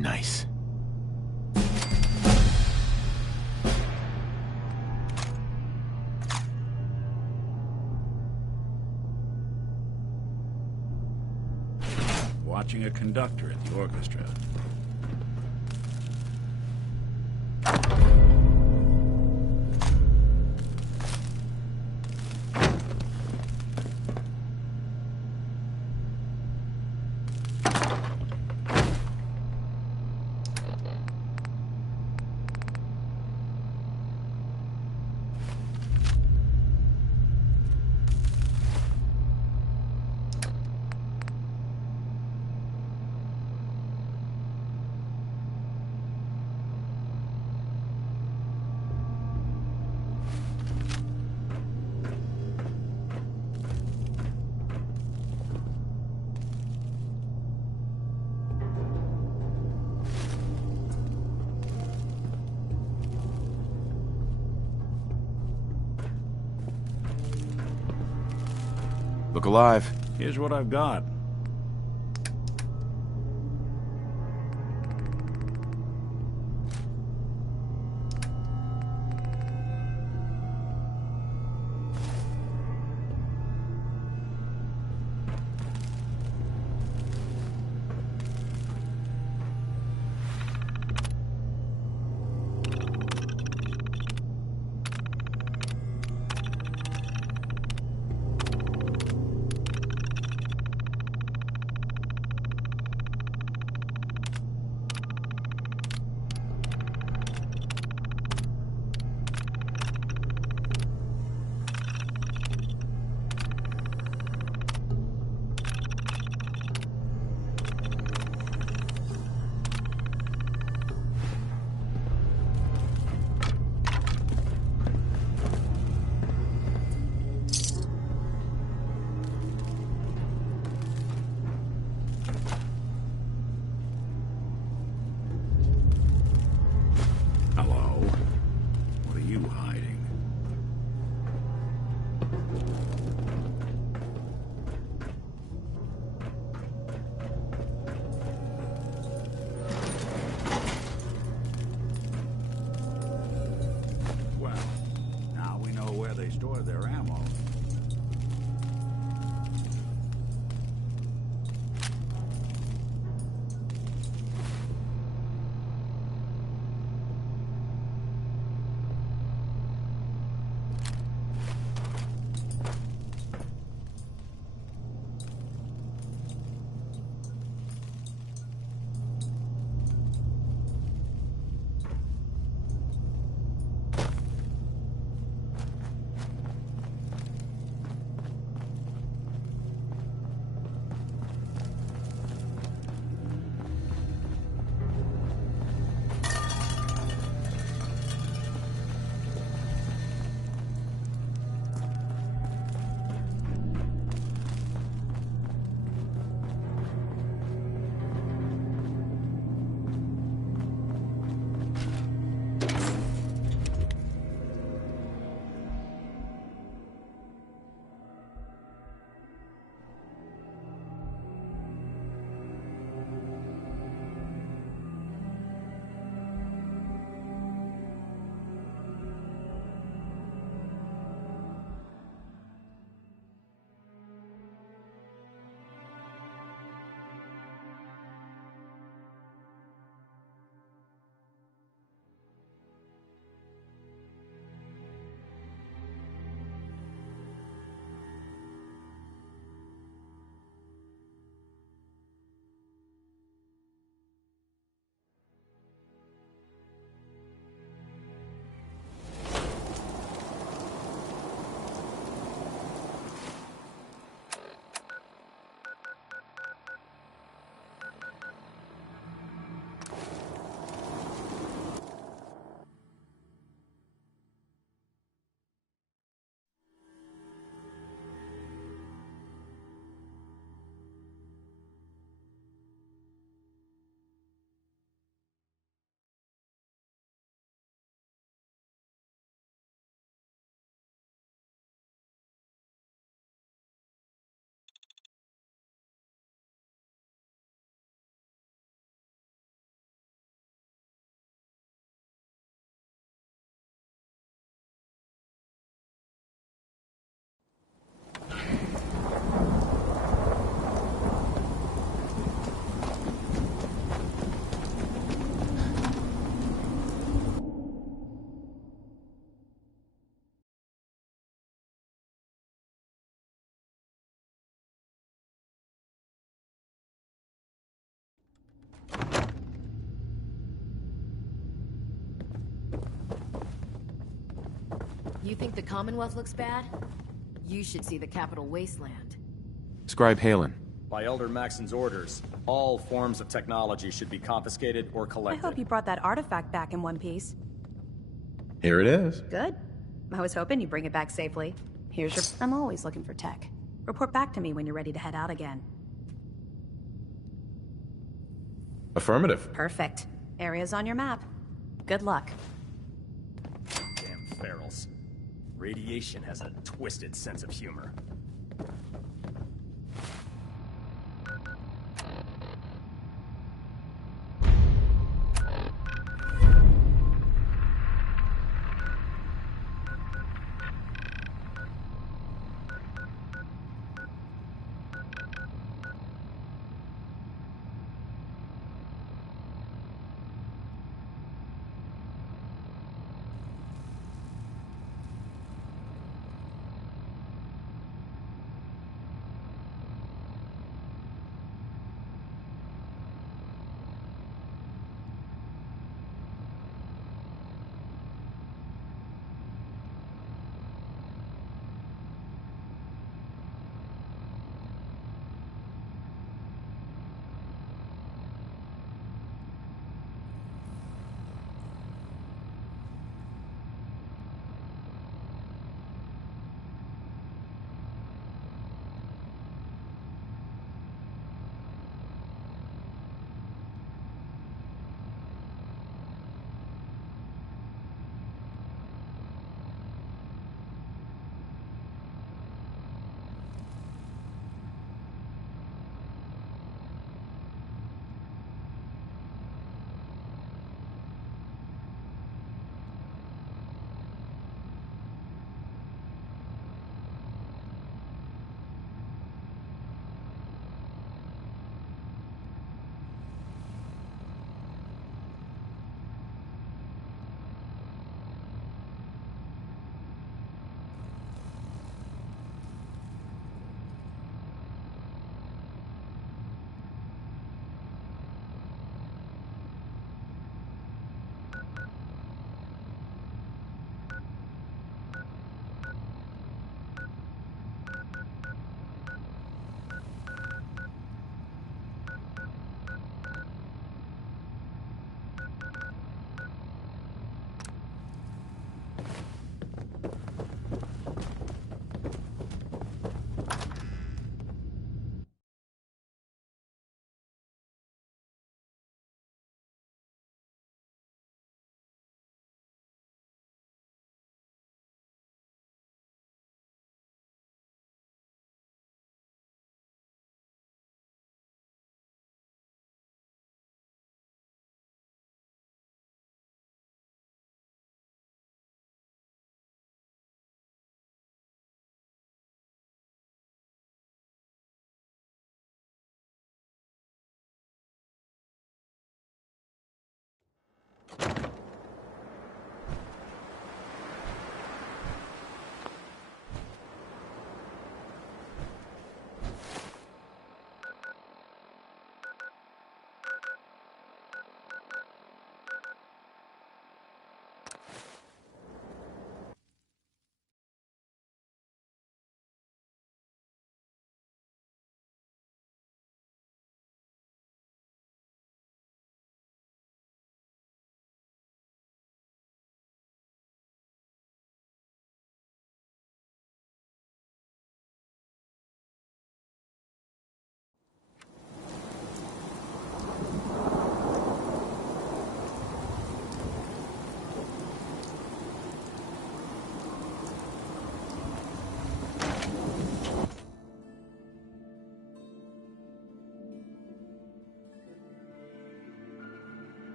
Nice. Watching a conductor at the orchestra. Look alive. Here's what I've got. You think the Commonwealth looks bad? You should see the Capital Wasteland. Scribe Halen. By Elder Maxon's orders, all forms of technology should be confiscated or I collected. hope you brought that artifact back in one piece. Here it is. Good. I was hoping you'd bring it back safely. Here's your... I'm always looking for tech. Report back to me when you're ready to head out again. Affirmative. Perfect. Area's on your map. Good luck. Damn ferals. Radiation has a twisted sense of humor.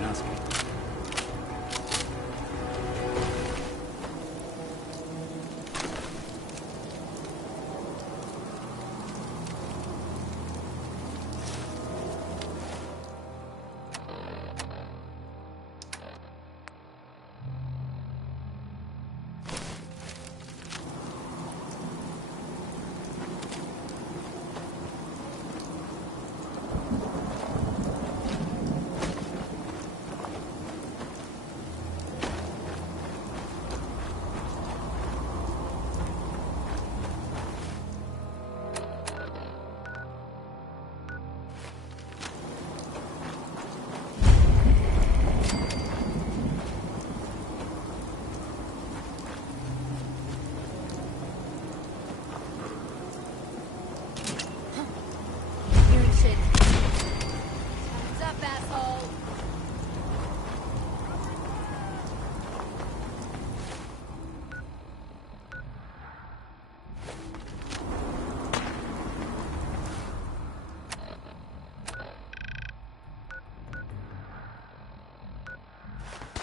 Yansky.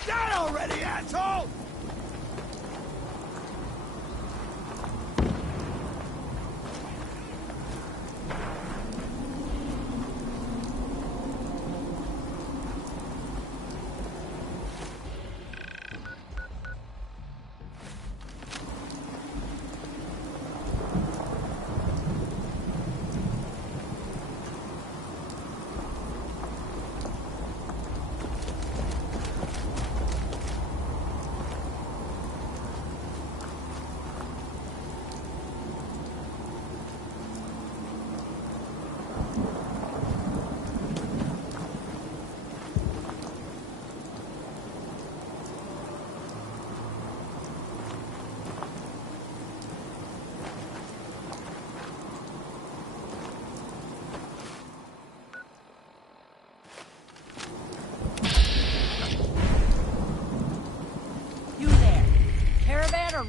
Die already, asshole!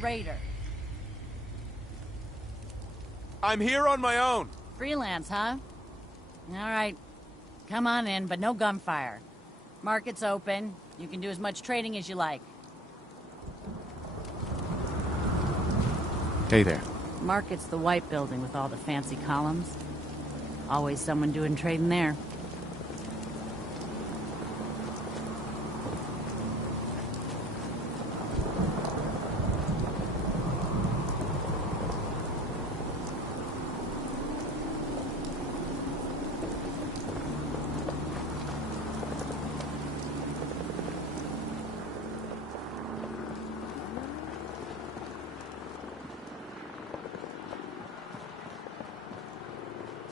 Raider. I'm here on my own. Freelance, huh? All right. Come on in, but no gunfire. Market's open. You can do as much trading as you like. Hey there. Market's the white building with all the fancy columns. Always someone doing trading there.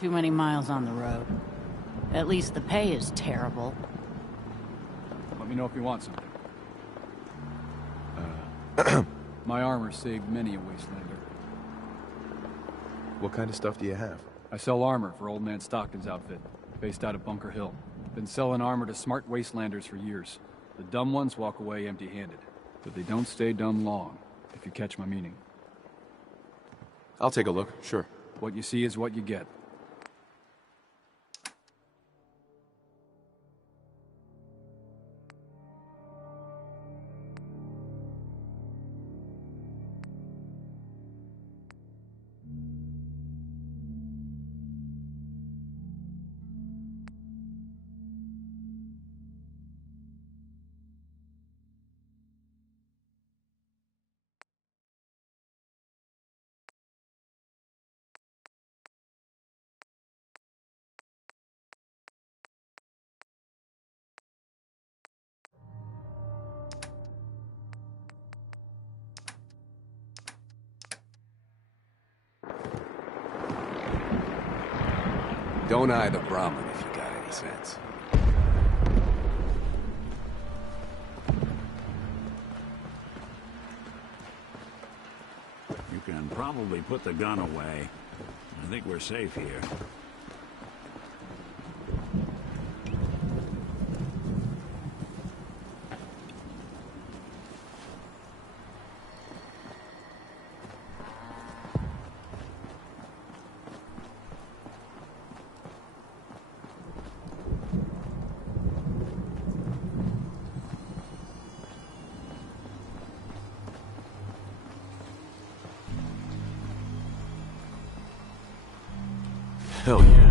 Too many miles on the road. At least the pay is terrible. Let me know if you want something. My armor saved many a wastelander. What kind of stuff do you have? I sell armor for Old Man Stockton's outfit, based out of Bunker Hill. Been selling armor to smart wastelanders for years. The dumb ones walk away empty-handed, but they don't stay dumb long, if you catch my meaning. I'll take a look, sure. What you see is what you get. Don't eye the Brahmin if you got any sense. You can probably put the gun away. I think we're safe here. Hell yeah.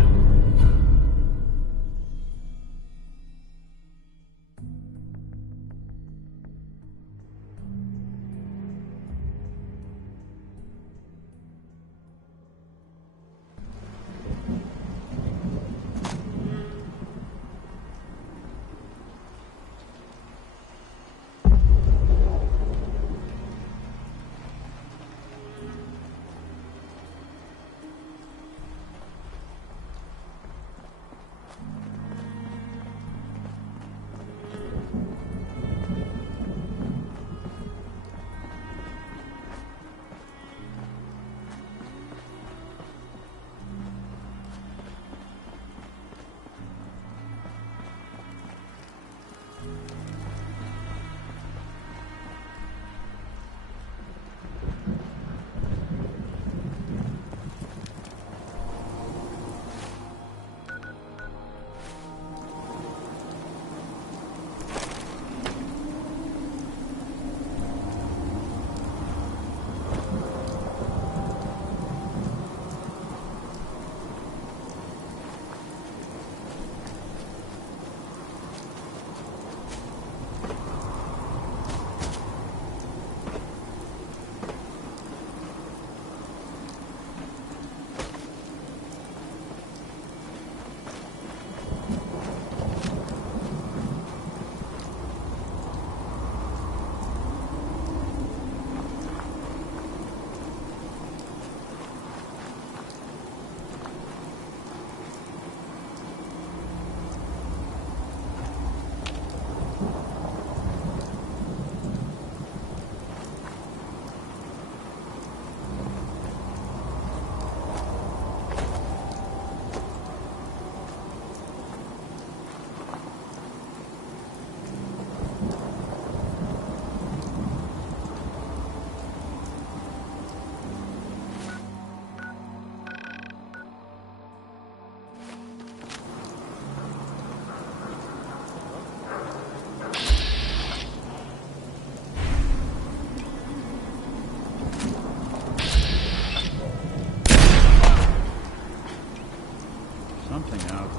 Something out.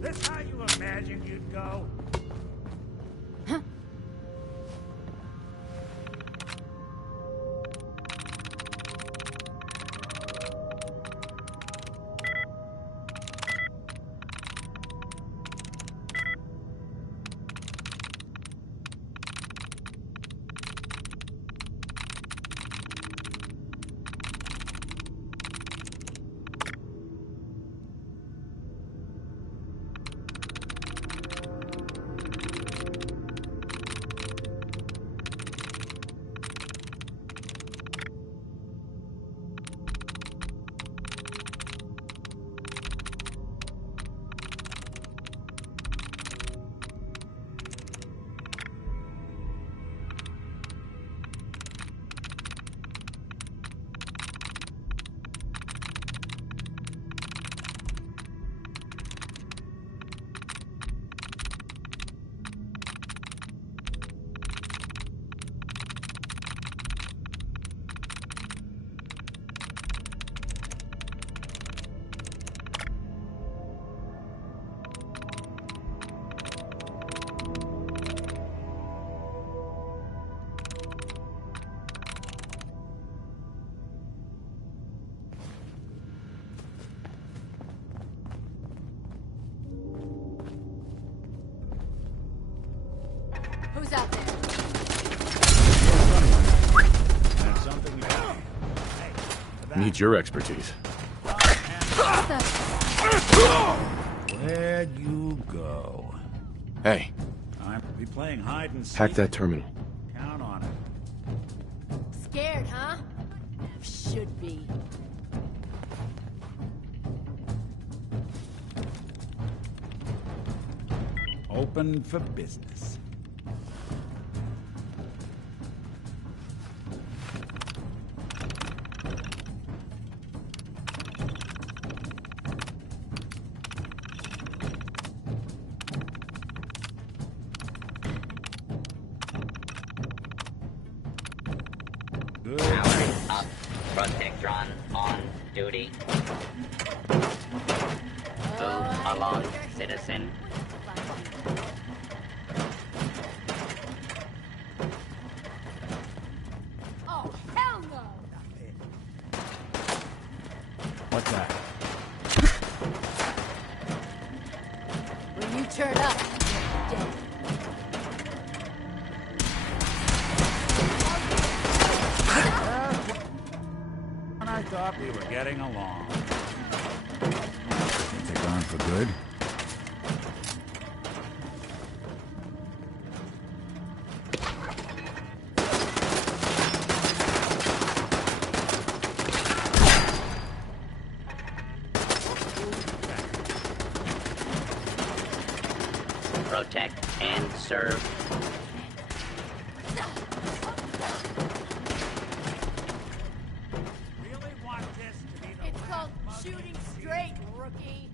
This how you imagined you'd go? Who's out there? Need your expertise. Where'd you go? Hey. I'll be playing hide and seek. Hack that terminal. Count on it. Scared, huh? Should be. Open for business. Good. Powered up. Protectron on duty. Move along, citizen. Oh, hell no! What's that? When you turn up, you're dead. And I thought we were getting along. Think they're gone for good? Protect and serve. Really want this to be the It's called shooting straight, rookie.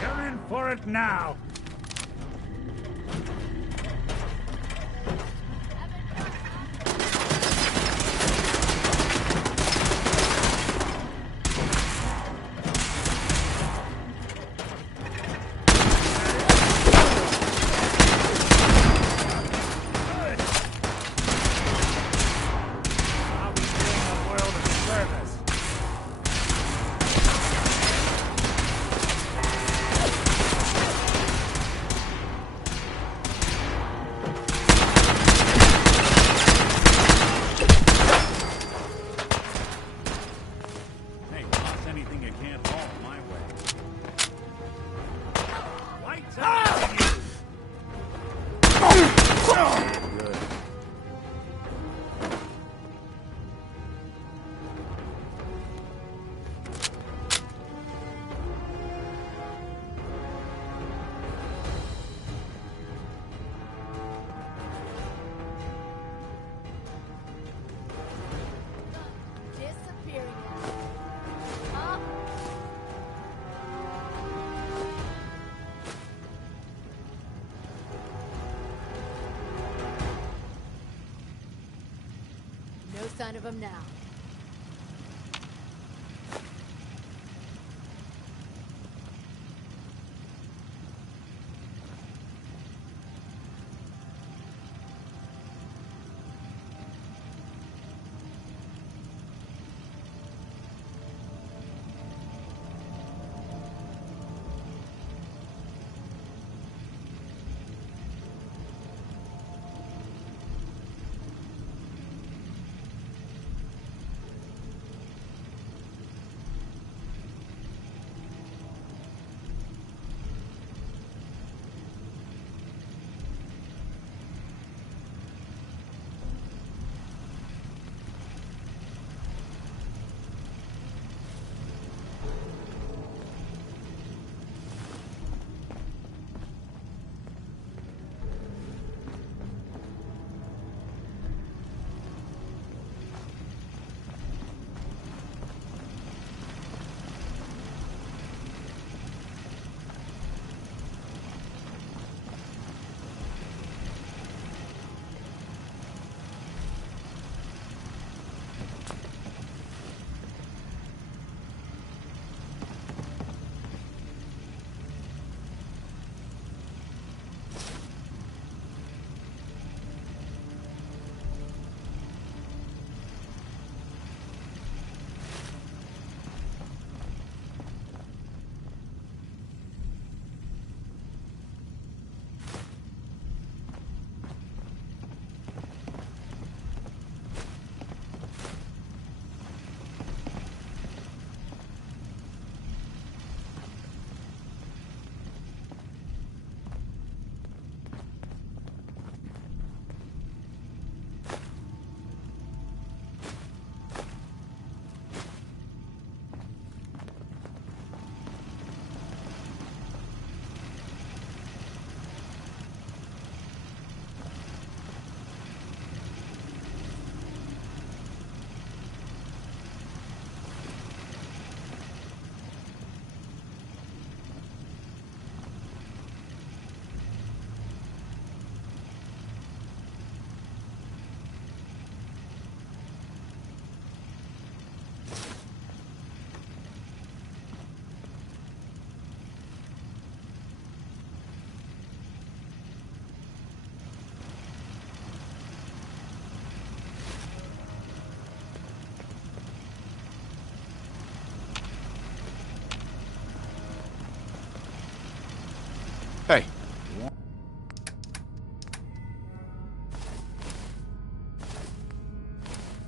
You're in for it now. I'll be doing the world a service. Hey, toss anything you can't haul my way. Lights out! Good. Disappearing. Huh? No sign of him now.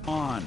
On.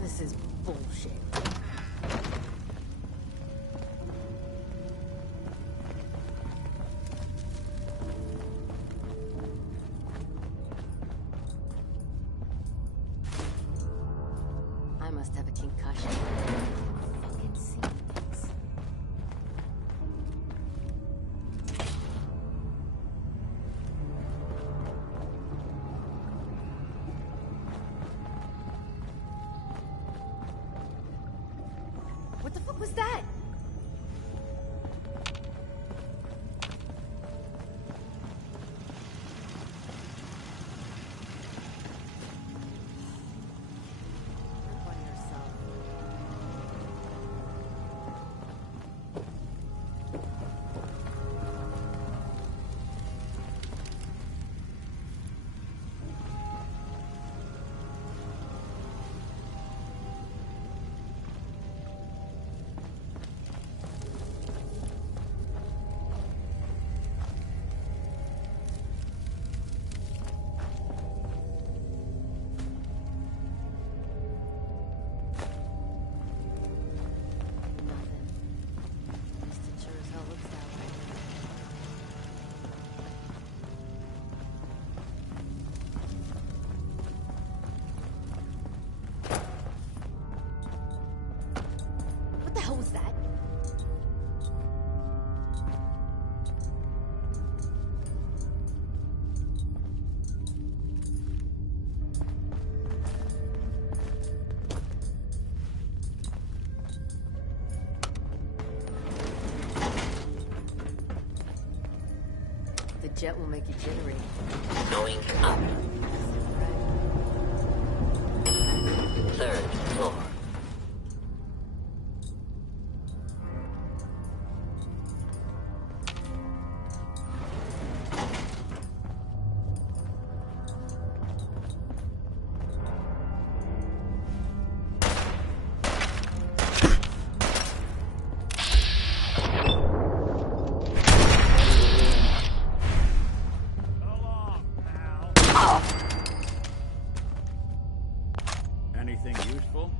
This is bullshit. I must have a concussion. Fucking see things. What the fuck was that? What the hell was that? The jet will make you jittery. Going up. Third floor. Anything useful?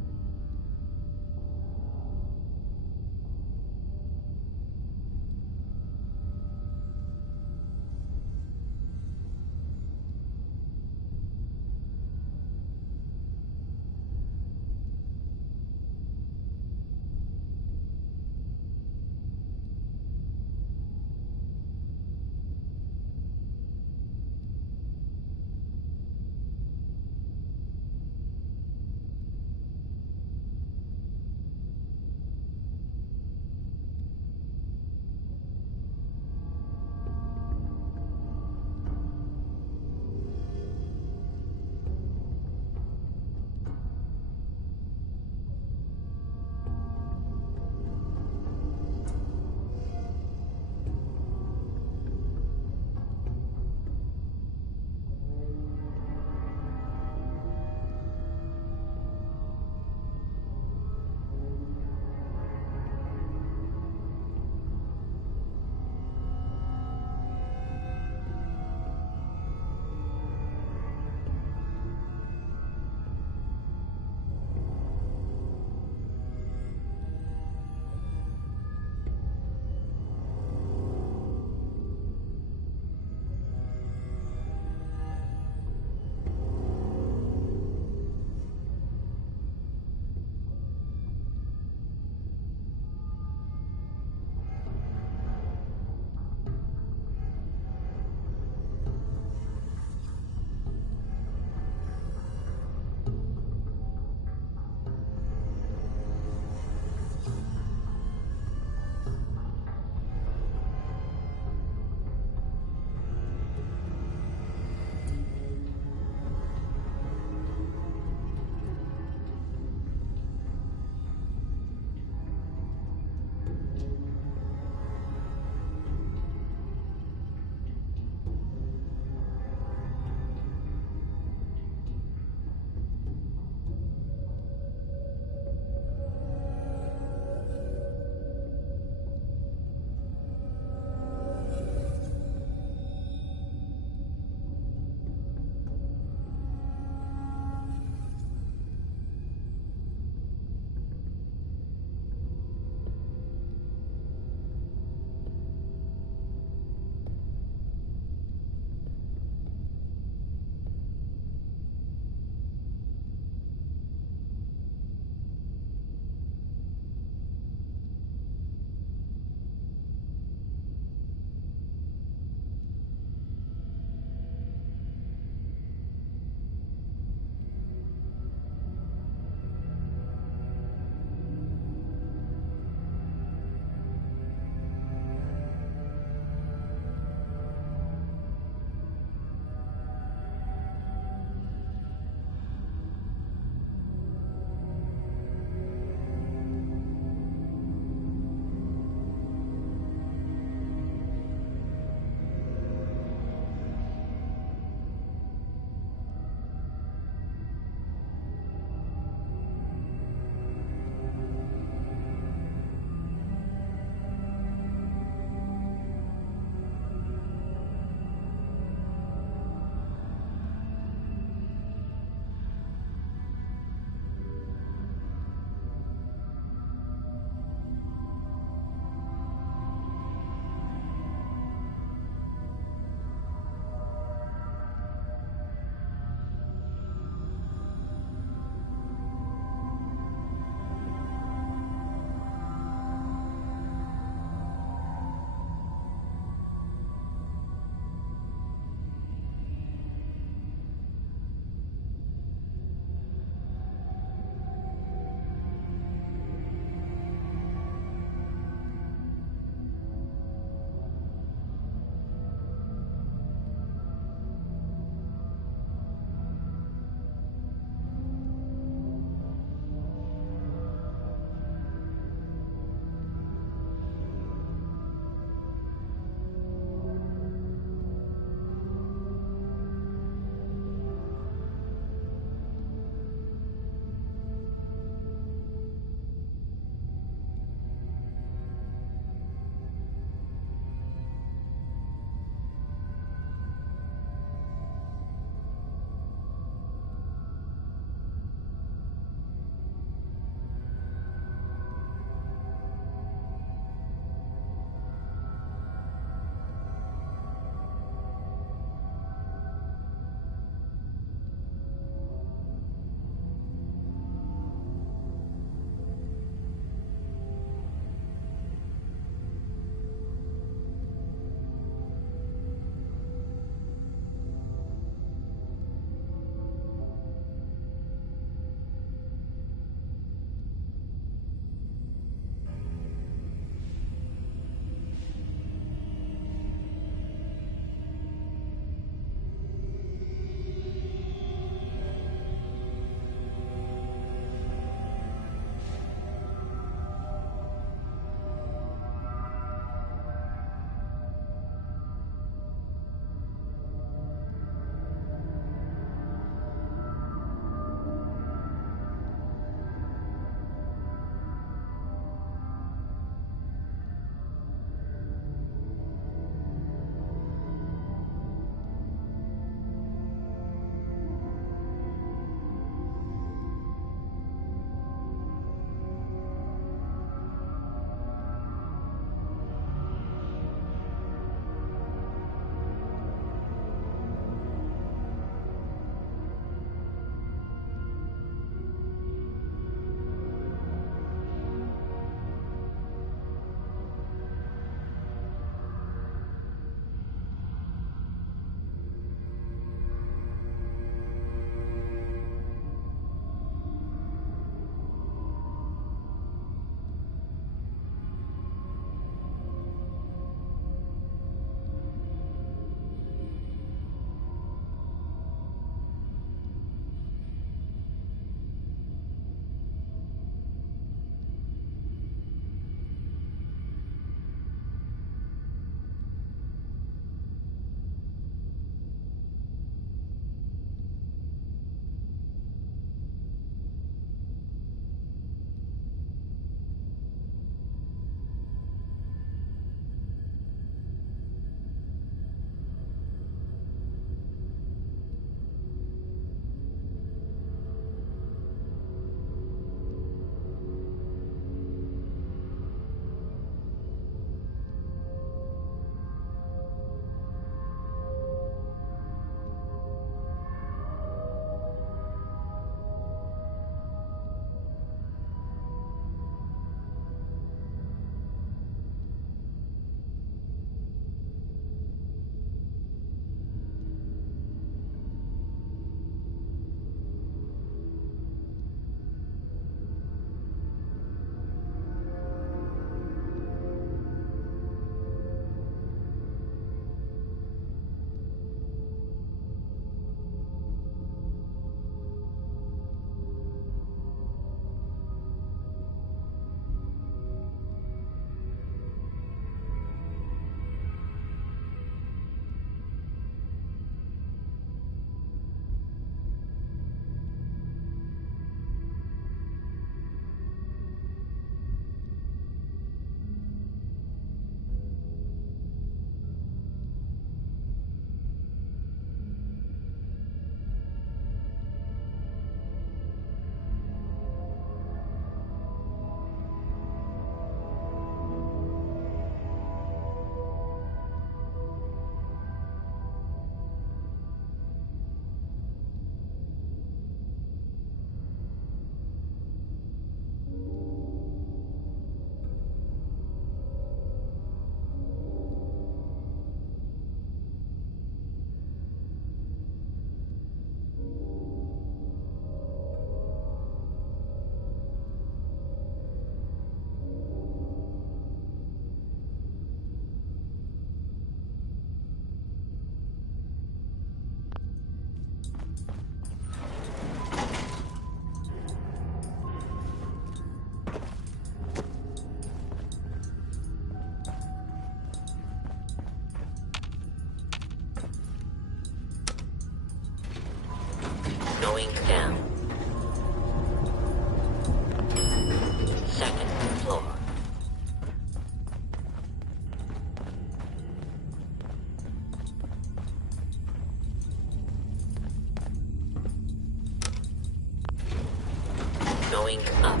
Going up.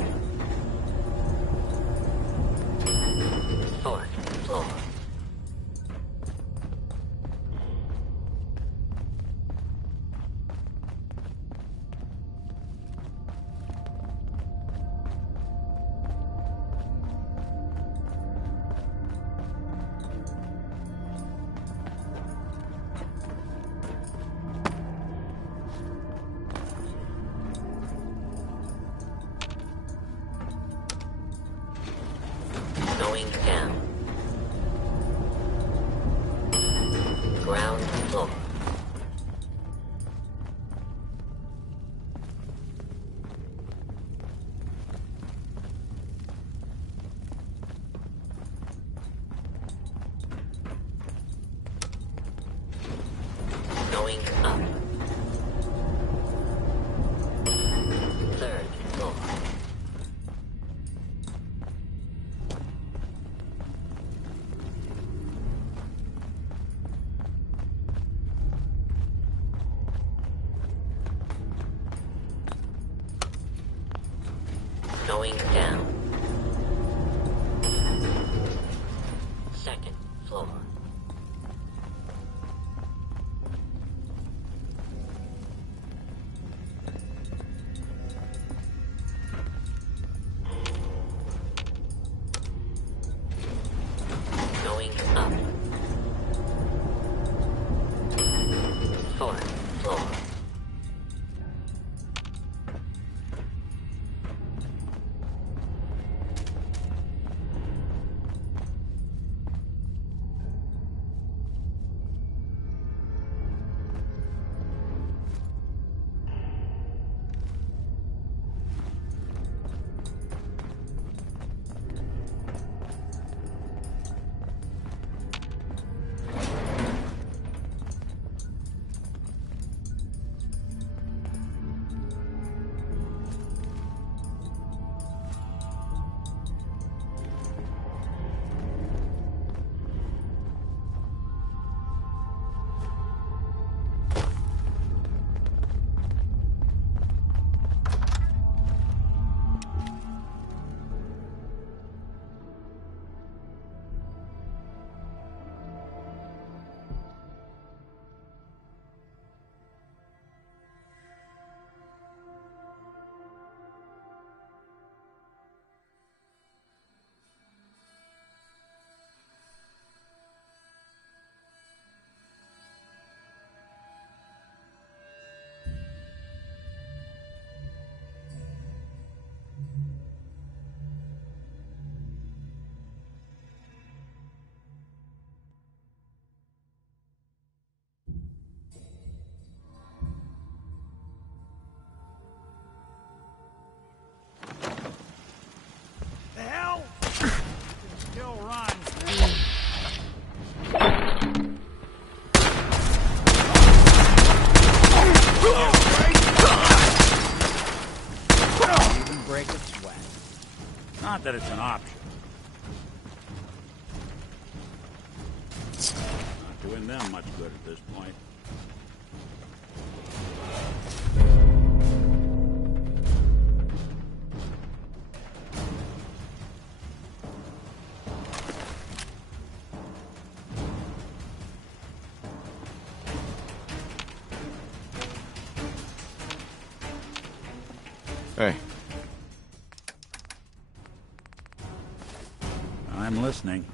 4th floor. Going down. Ground floor. Going up. 3rd floor. Going down. 2nd floor. Going up. 4th floor. The hell? Still run. Even break a sweat. Not that it's an option. Not doing them much good at this point. Hey. I'm listening.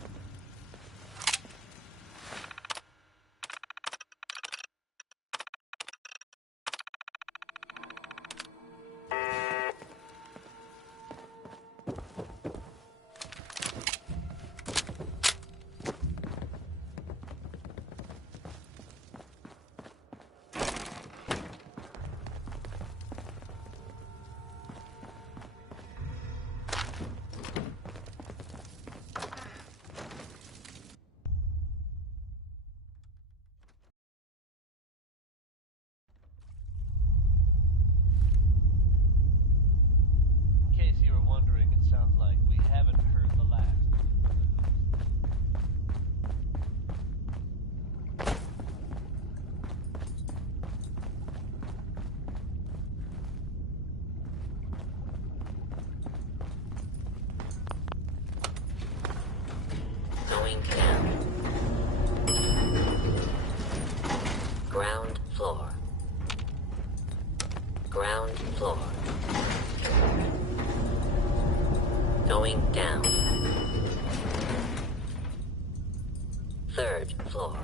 floor.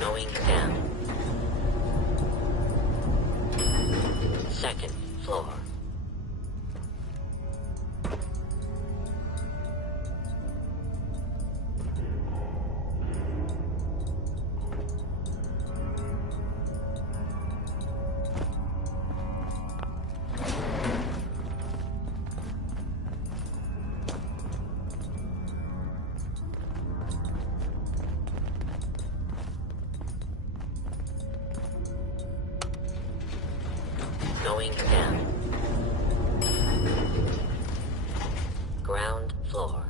Going down. Second floor. Going down. Ground floor.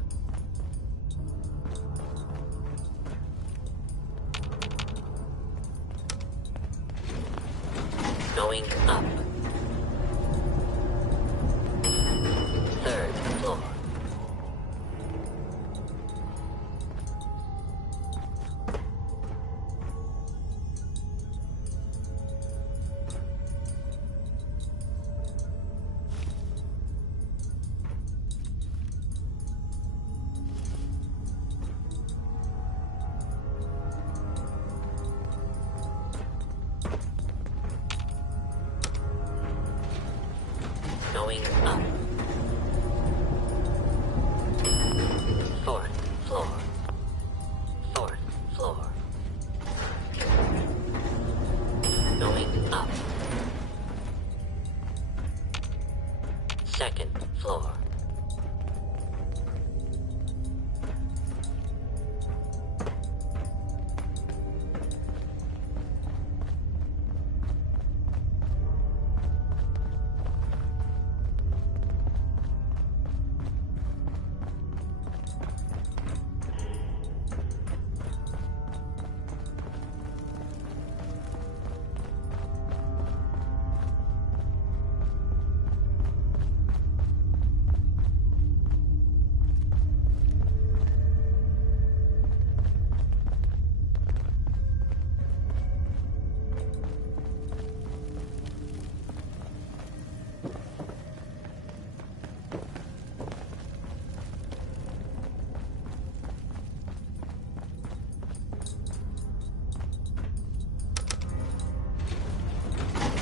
Going up. Third floor. Going up. Fourth floor. Fourth floor. Going up. Second floor.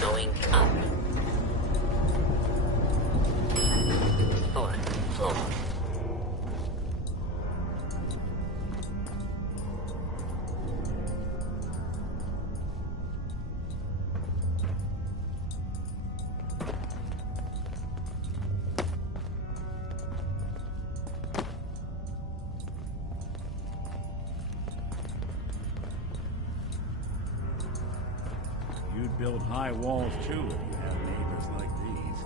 Going up. Fourth floor. You'd build high walls too if you had neighbors like these.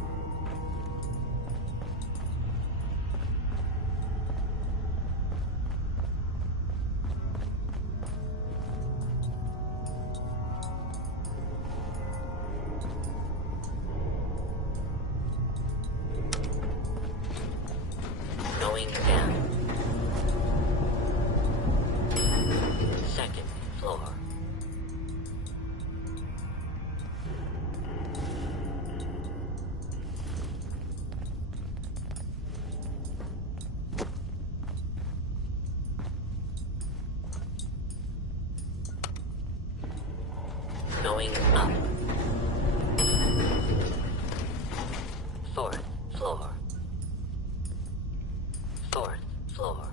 Going down. Second floor. Going up. 4th floor. 4th floor.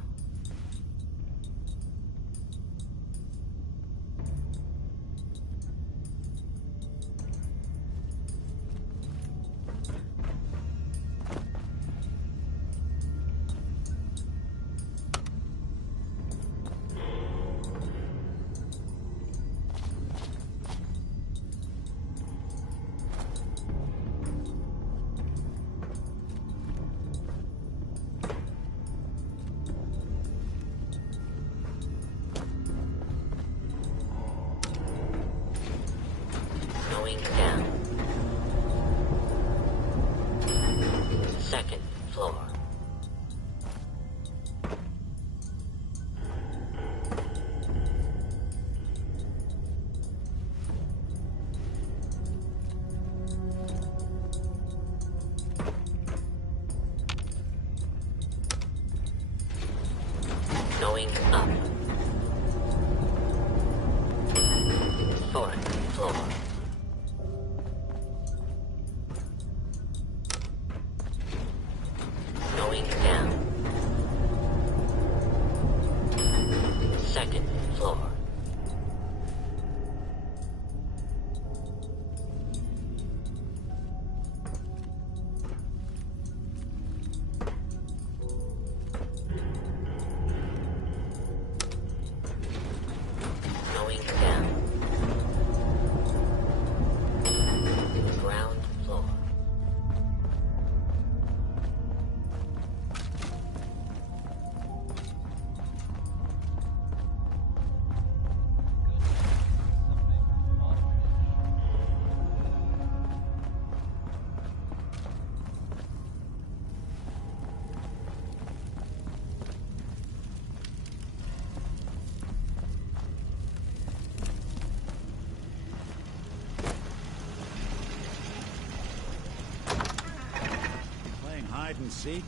Going down. 2nd floor. Going up. 4th floor. Going down. 2nd floor. Going down. Ground floor. Playing hide and seek?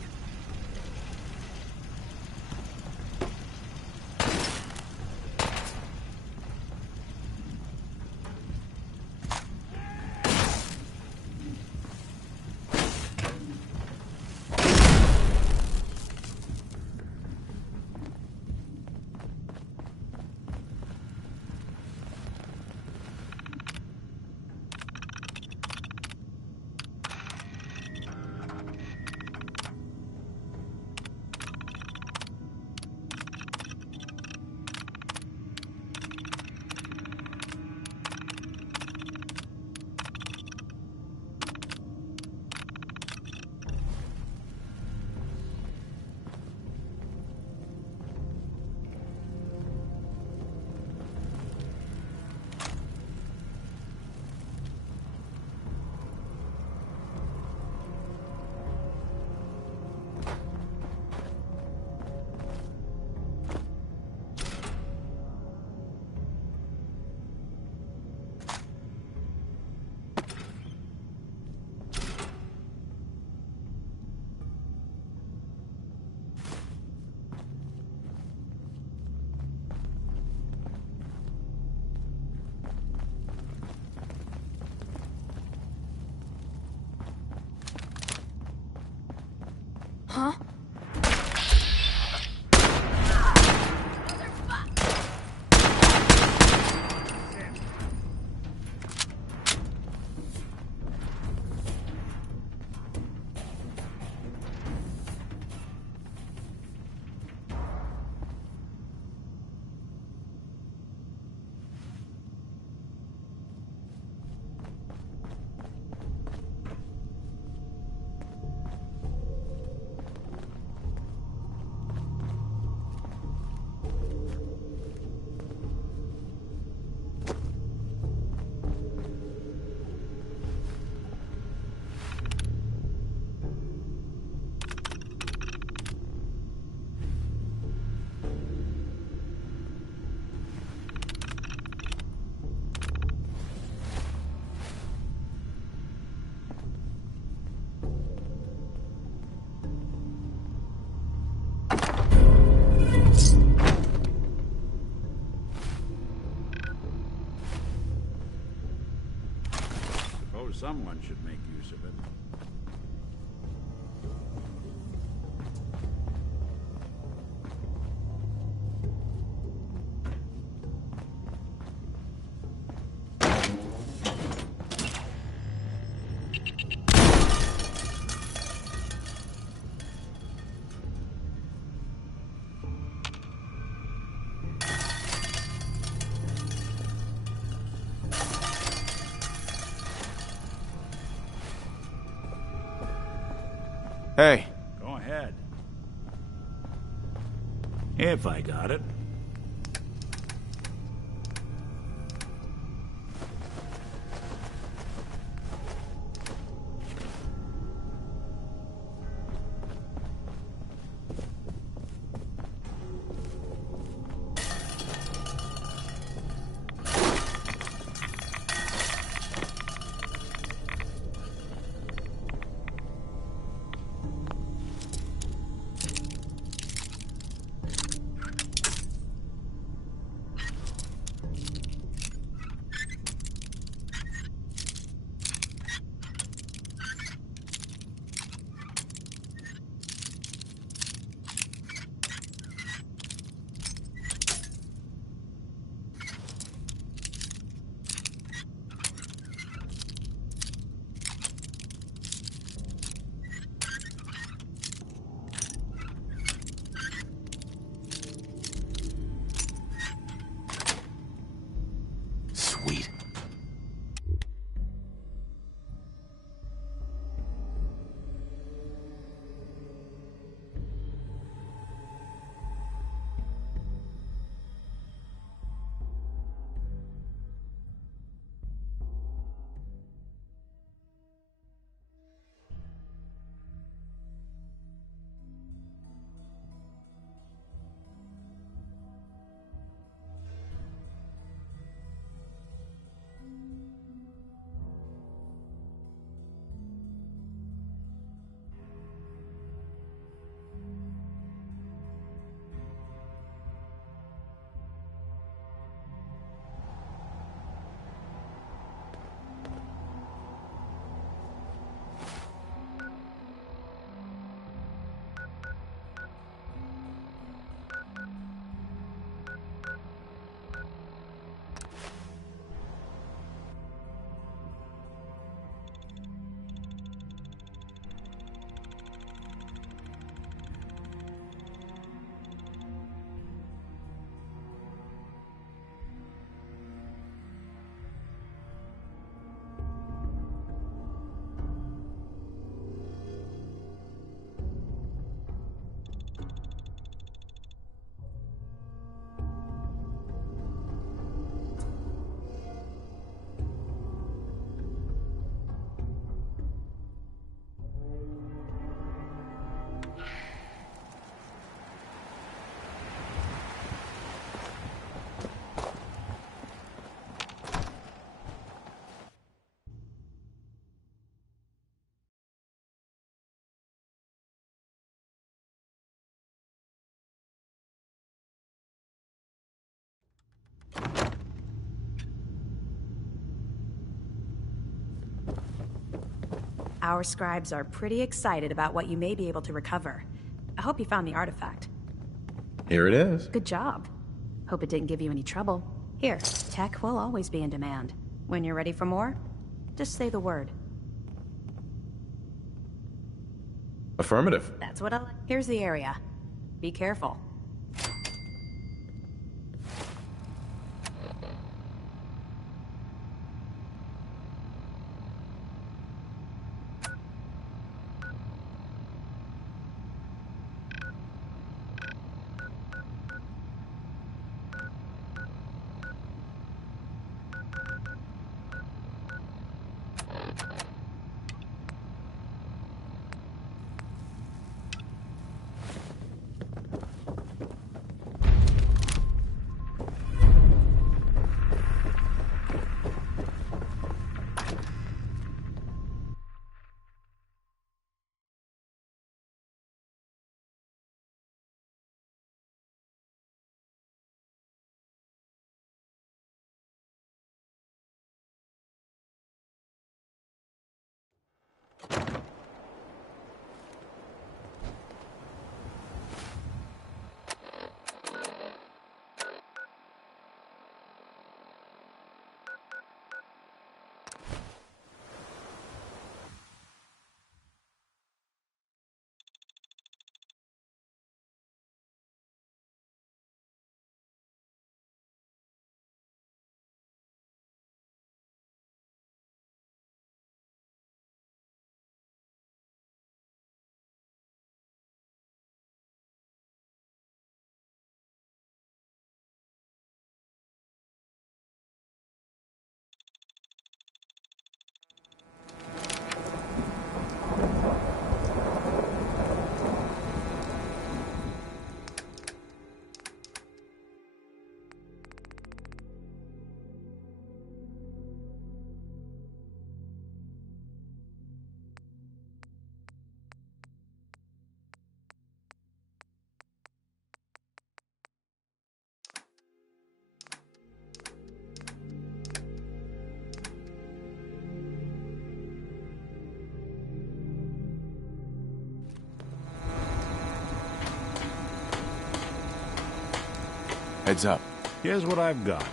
someone should make use of it. Hey. Go ahead. If I got it. Sweet. Our scribes are pretty excited about what you may be able to recover. I hope you found the artifact. Here it is. Good job. Hope it didn't give you any trouble. Here, tech will always be in demand. When you're ready for more, just say the word. Affirmative. That's what I like. Here's the area. Be careful. Heads up. Here's what I've got.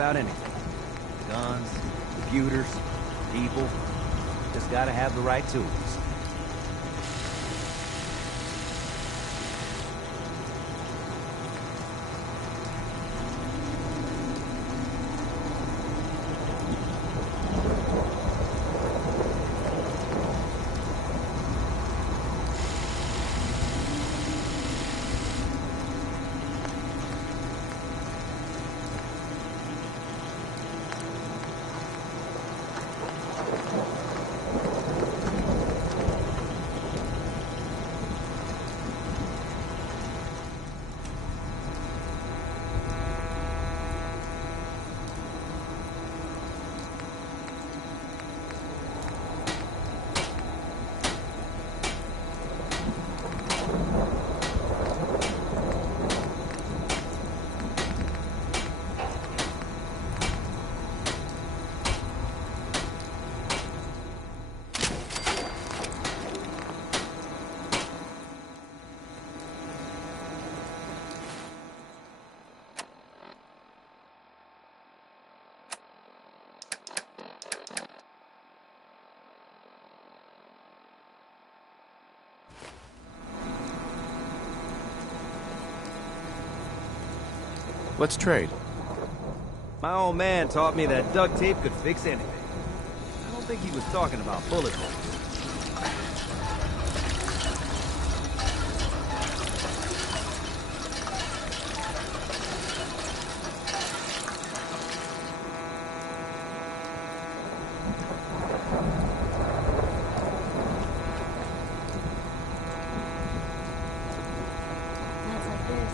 about anything. Guns, computers, people. Just gotta have the right tools. Let's trade. My old man taught me that duct tape could fix anything. I don't think he was talking about bullet holes. Nights like this.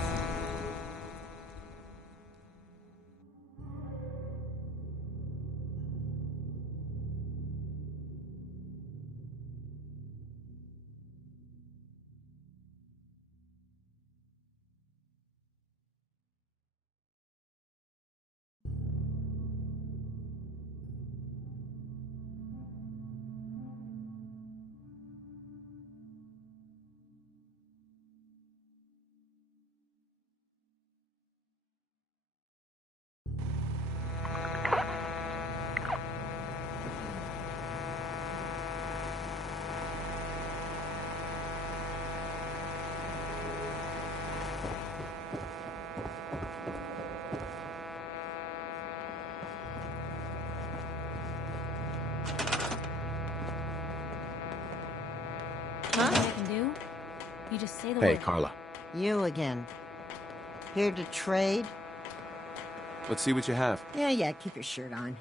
Huh? I can do? You just say the Hey, word. Carla. You again. Here to trade? Let's see what you have. Yeah, keep your shirt on.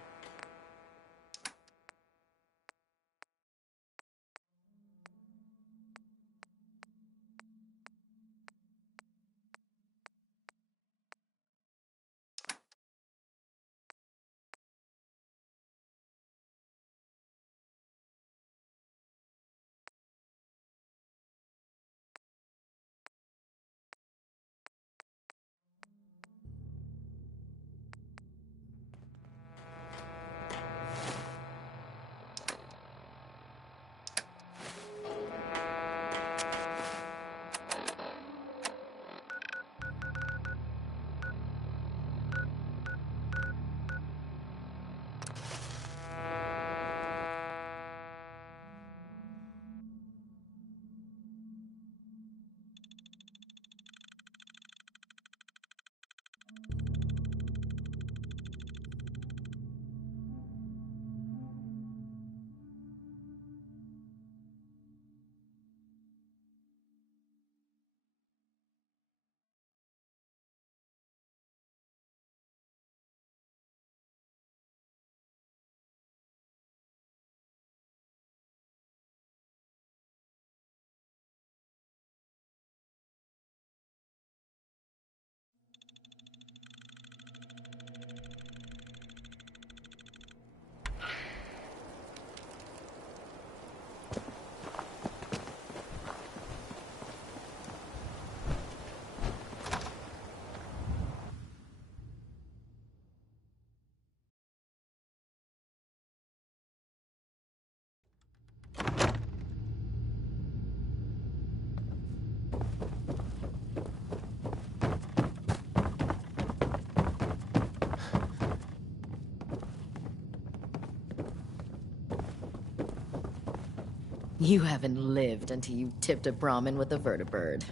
You haven't lived until you tipped a Brahmin with a vertibird.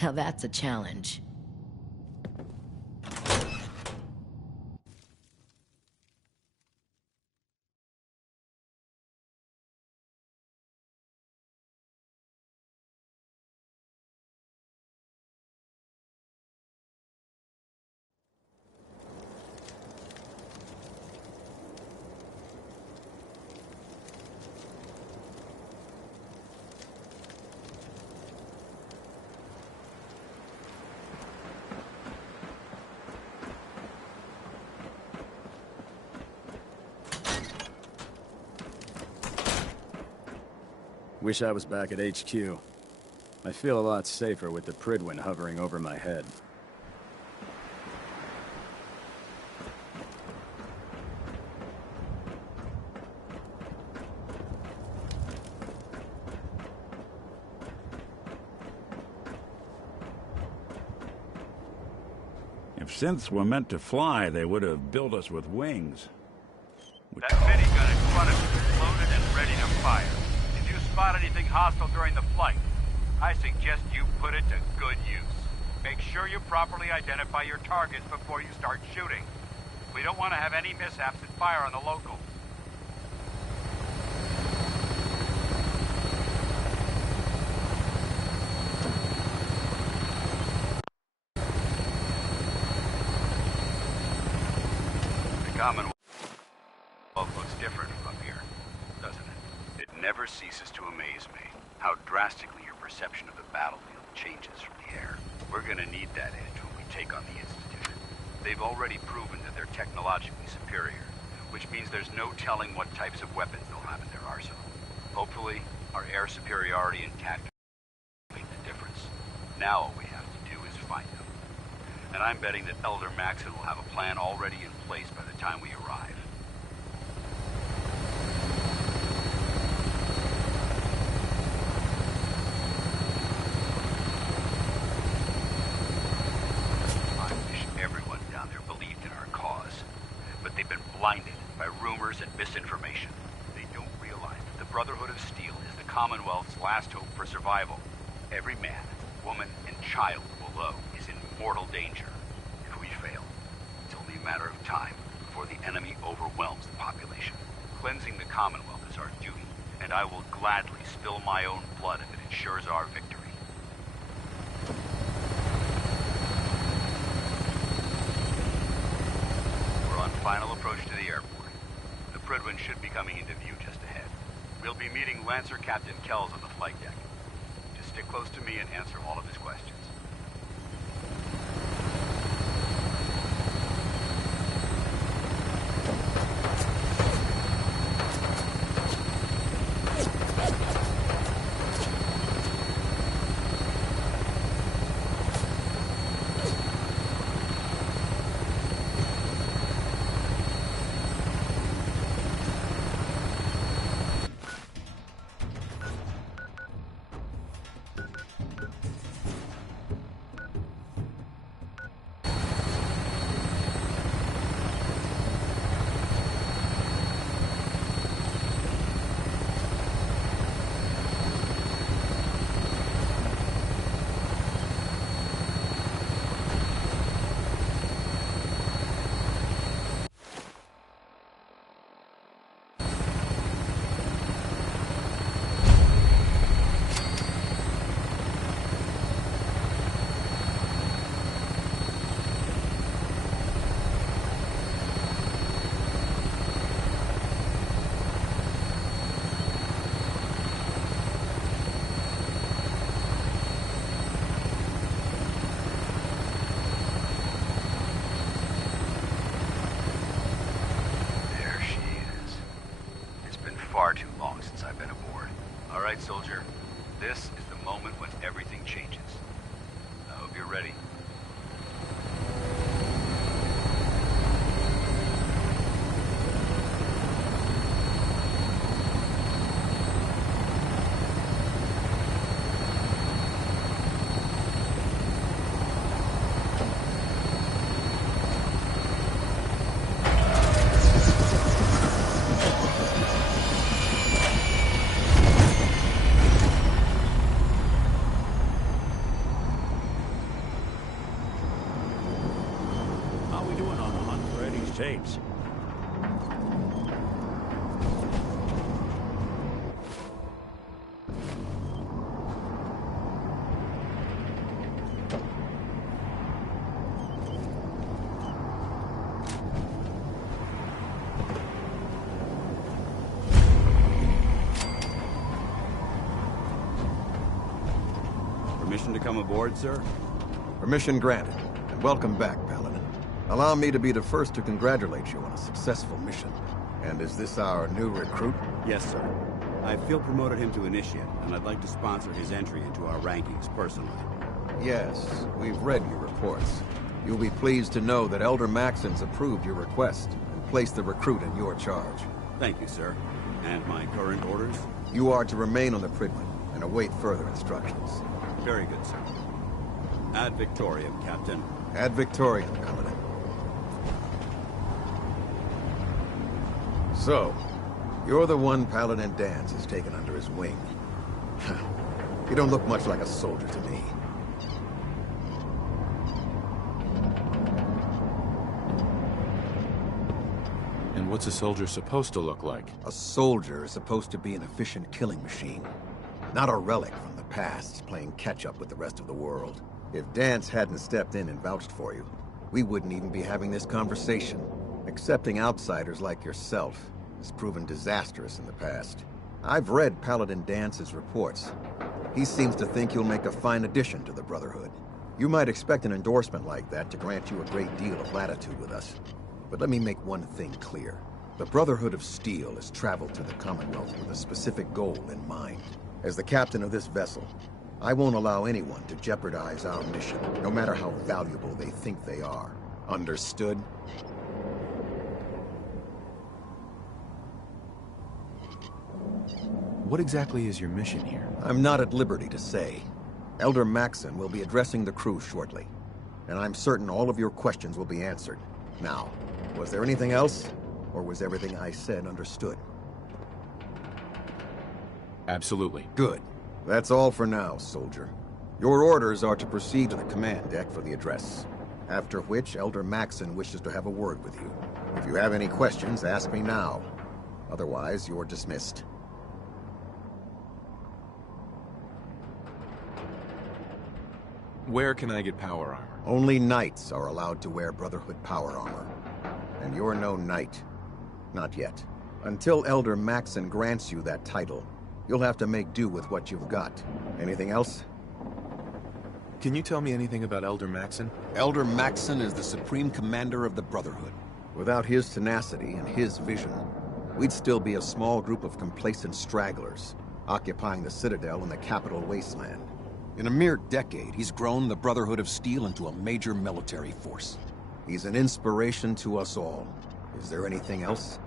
Now that's a challenge. Wish I was back at HQ. I feel a lot safer with the Pridwin hovering over my head. If synths were meant to fly, they would have built us with wings. That minigun in front of you is loaded and ready to fire. If you spot anything hostile during the flight, I suggest you put it to good use. Make sure you properly identify your targets before you start shooting. We don't want to have any mishaps and fire on the locals. The Commonwealth looks different from up here, doesn't it? It never ceases to amaze me how drastically your perception of the battlefield changes from the air. We're gonna need that edge when we take on the Institute. They've already proven that they're technologically superior, which means there's no telling what types of weapons they'll have in their arsenal. Hopefully, our air superiority and tactics will make the difference. Now all we have to do is find them. And I'm betting that Elder Maxon will have a plan already in place by the time we arrive. I wish everyone down there believed in our cause, but they've been blinded by rumors and misinformation. They don't realize that the Brotherhood of Steel is the Commonwealth's last hope for survival. Every man, woman, and child below is in mortal danger. If we fail, it's only a matter of time before the enemy overwhelms the population. Cleansing the Commonwealth is our duty, and I will gladly spill my own blood if it ensures our victory. We're on final approach to the airport. The Pridwin should be coming into view just ahead. We'll be meeting Lancer Captain Kells on the flight deck. Just stick close to me and answer all of his questions. Far too long since I've been aboard. All right, soldier. This is the moment when everything changes. I hope you're ready. Permission to come aboard, sir? Permission granted, and welcome back, Paladin. Allow me to be the first to congratulate you on a successful mission. And is this our new recruit? Yes, sir. I feel promoted him to initiate, and I'd like to sponsor his entry into our rankings personally. Yes, we've read your reports. You'll be pleased to know that Elder Maxon's approved your request and placed the recruit in your charge. Thank you, sir. And my current orders? You are to remain on the Pridman and await further instructions. Very good, sir. Ad Victoriam, Captain. Ad Victoriam, Paladin. So, you're the one Paladin Danse has taken under his wing. You don't look much like a soldier to me. And what's a soldier supposed to look like? A soldier is supposed to be an efficient killing machine, not a relic from the past playing catch-up with the rest of the world. If Danse hadn't stepped in and vouched for you, we wouldn't even be having this conversation. Accepting outsiders like yourself has proven disastrous in the past. I've read Paladin Dance's reports. He seems to think you'll make a fine addition to the Brotherhood. You might expect an endorsement like that to grant you a great deal of latitude with us. But let me make one thing clear. The Brotherhood of Steel has traveled to the Commonwealth with a specific goal in mind. As the captain of this vessel, I won't allow anyone to jeopardize our mission, no matter how valuable they think they are. Understood? What exactly is your mission here? I'm not at liberty to say. Elder Maxon will be addressing the crew shortly, and I'm certain all of your questions will be answered. Now, was there anything else, or was everything I said understood? Absolutely. Good. That's all for now, soldier. Your orders are to proceed to the command deck for the address, after which Elder Maxon wishes to have a word with you. If you have any questions, ask me now. Otherwise, you're dismissed. Where can I get power armor? Only knights are allowed to wear Brotherhood power armor. And you're no knight. Not yet. Until Elder Maxon grants you that title, you'll have to make do with what you've got. Anything else? Can you tell me anything about Elder Maxon? Elder Maxon is the Supreme Commander of the Brotherhood. Without his tenacity and his vision, we'd still be a small group of complacent stragglers, occupying the Citadel in the capital wasteland. In a mere decade, he's grown the Brotherhood of Steel into a major military force. He's an inspiration to us all. Is there anything else?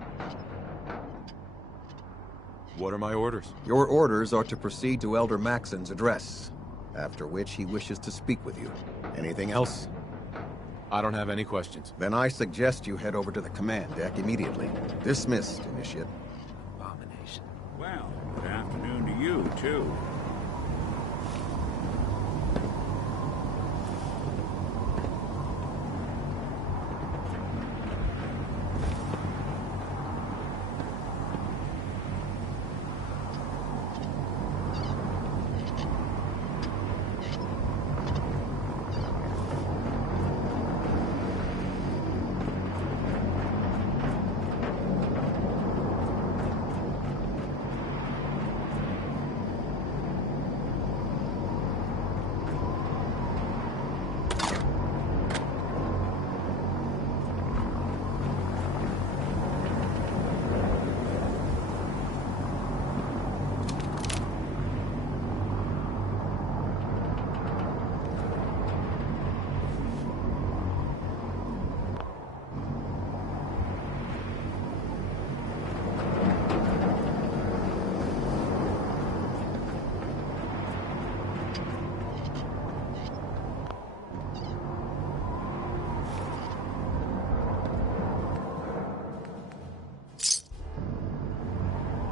What are my orders? Your orders are to proceed to Elder Maxon's address, after which he wishes to speak with you. Anything else? I don't have any questions. Then I suggest you head over to the command deck immediately. Dismissed, Initiate. Abomination. Well, good afternoon to you, too.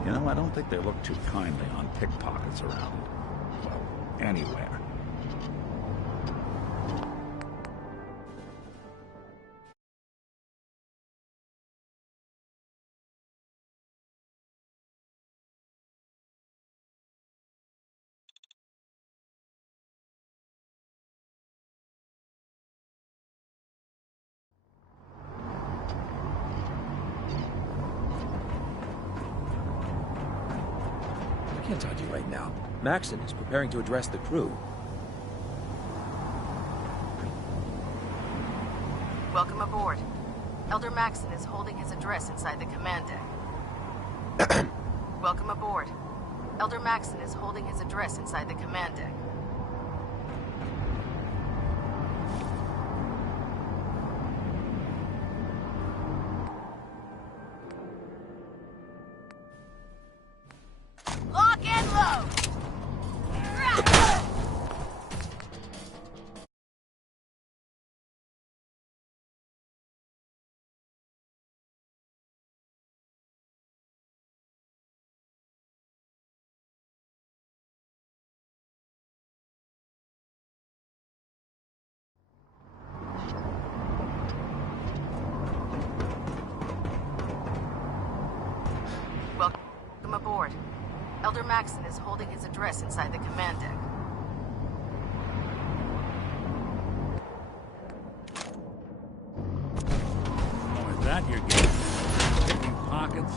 You know, I don't think they look too kindly on pickpockets around, well, anywhere. I can't talk to you right now. Maxon is preparing to address the crew. Welcome aboard. Elder Maxson is holding his address inside the command deck. Welcome aboard. Elder Maxson is holding his address inside the command deck. Lock and load! Welcome aboard. Elder Maxson is holding his address inside the command deck. Oh, is that your game? Picking pockets?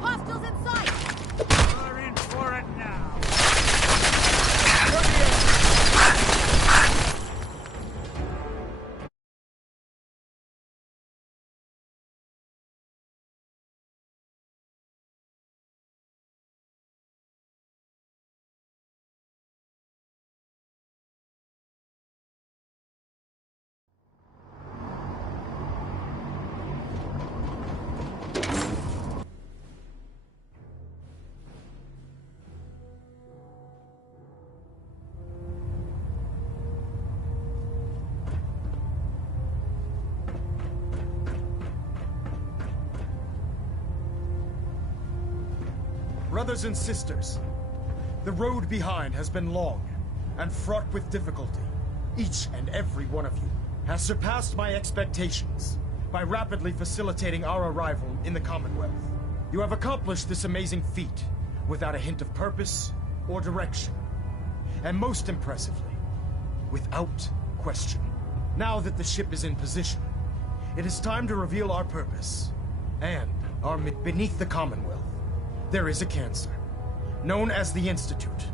Hostiles in sight! We're in for it now. Brothers and sisters, the road behind has been long and fraught with difficulty. Each and every one of you has surpassed my expectations by rapidly facilitating our arrival in the Commonwealth. You have accomplished this amazing feat without a hint of purpose or direction. And most impressively, without question. Now that the ship is in position, it is time to reveal our purpose and our beneath the Commonwealth. There is a cancer, known as the Institute.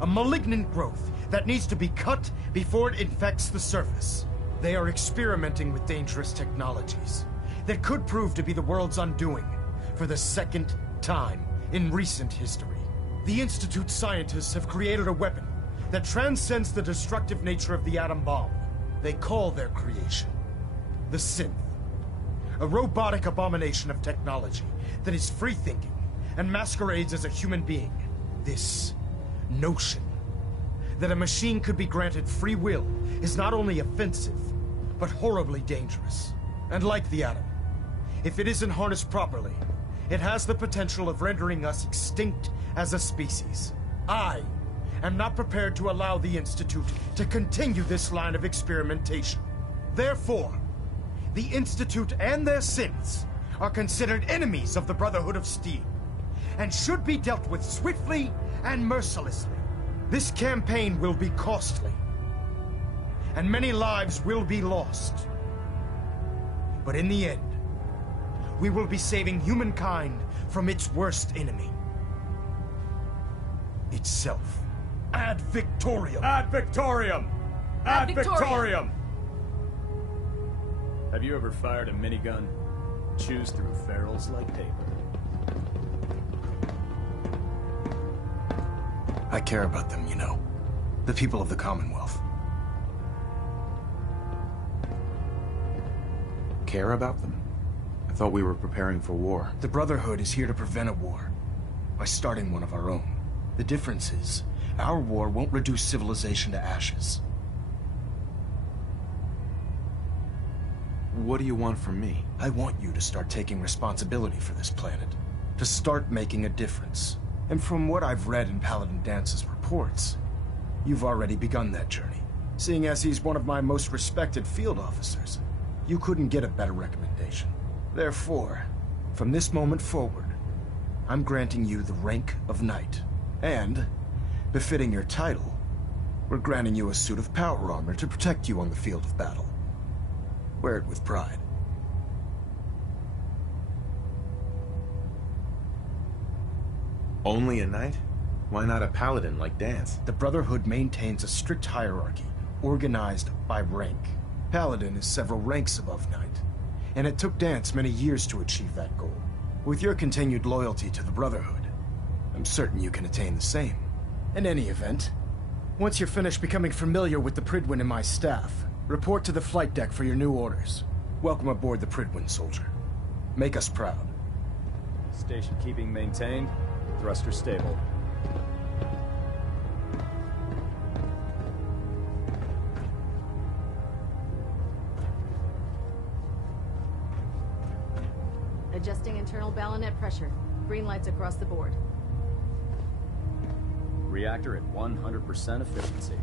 A malignant growth that needs to be cut before it infects the surface. They are experimenting with dangerous technologies that could prove to be the world's undoing for the second time in recent history. The Institute scientists have created a weapon that transcends the destructive nature of the atom bomb. They call their creation the synth. A robotic abomination of technology that is free-thinking and masquerades as a human being. This notion that a machine could be granted free will is not only offensive, but horribly dangerous. And like the atom, if it isn't harnessed properly, it has the potential of rendering us extinct as a species. I am not prepared to allow the Institute to continue this line of experimentation. Therefore, the Institute and their synths are considered enemies of the Brotherhood of Steel, and should be dealt with swiftly and mercilessly. This campaign will be costly, and many lives will be lost. But in the end, we will be saving humankind from its worst enemy. Itself. Ad Victoriam! Ad Victoriam! Ad Victoriam! Have you ever fired a minigun? Chews through ferrules like paper. I care about them, you know. The people of the Commonwealth. Care about them? I thought we were preparing for war. The Brotherhood is here to prevent a war by starting one of our own. The difference is, our war won't reduce civilization to ashes. What do you want from me? I want you to start taking responsibility for this planet. To start making a difference. And from what I've read in Paladin Dance's reports, you've already begun that journey. Seeing as he's one of my most respected field officers, you couldn't get a better recommendation. Therefore, from this moment forward, I'm granting you the rank of knight. And, befitting your title, we're granting you a suit of power armor to protect you on the field of battle. Wear it with pride. Only a knight? Why not a paladin like Dance? The Brotherhood maintains a strict hierarchy, organized by rank. Paladin is several ranks above knight, and it took Dance many years to achieve that goal. With your continued loyalty to the Brotherhood, I'm certain you can attain the same. In any event, once you're finished becoming familiar with the Pridwin and my staff, report to the flight deck for your new orders. Welcome aboard the Pridwin, soldier. Make us proud. Station keeping maintained. Thruster stable. Adjusting internal ballonet pressure. Green lights across the board. Reactor at 100% efficiency.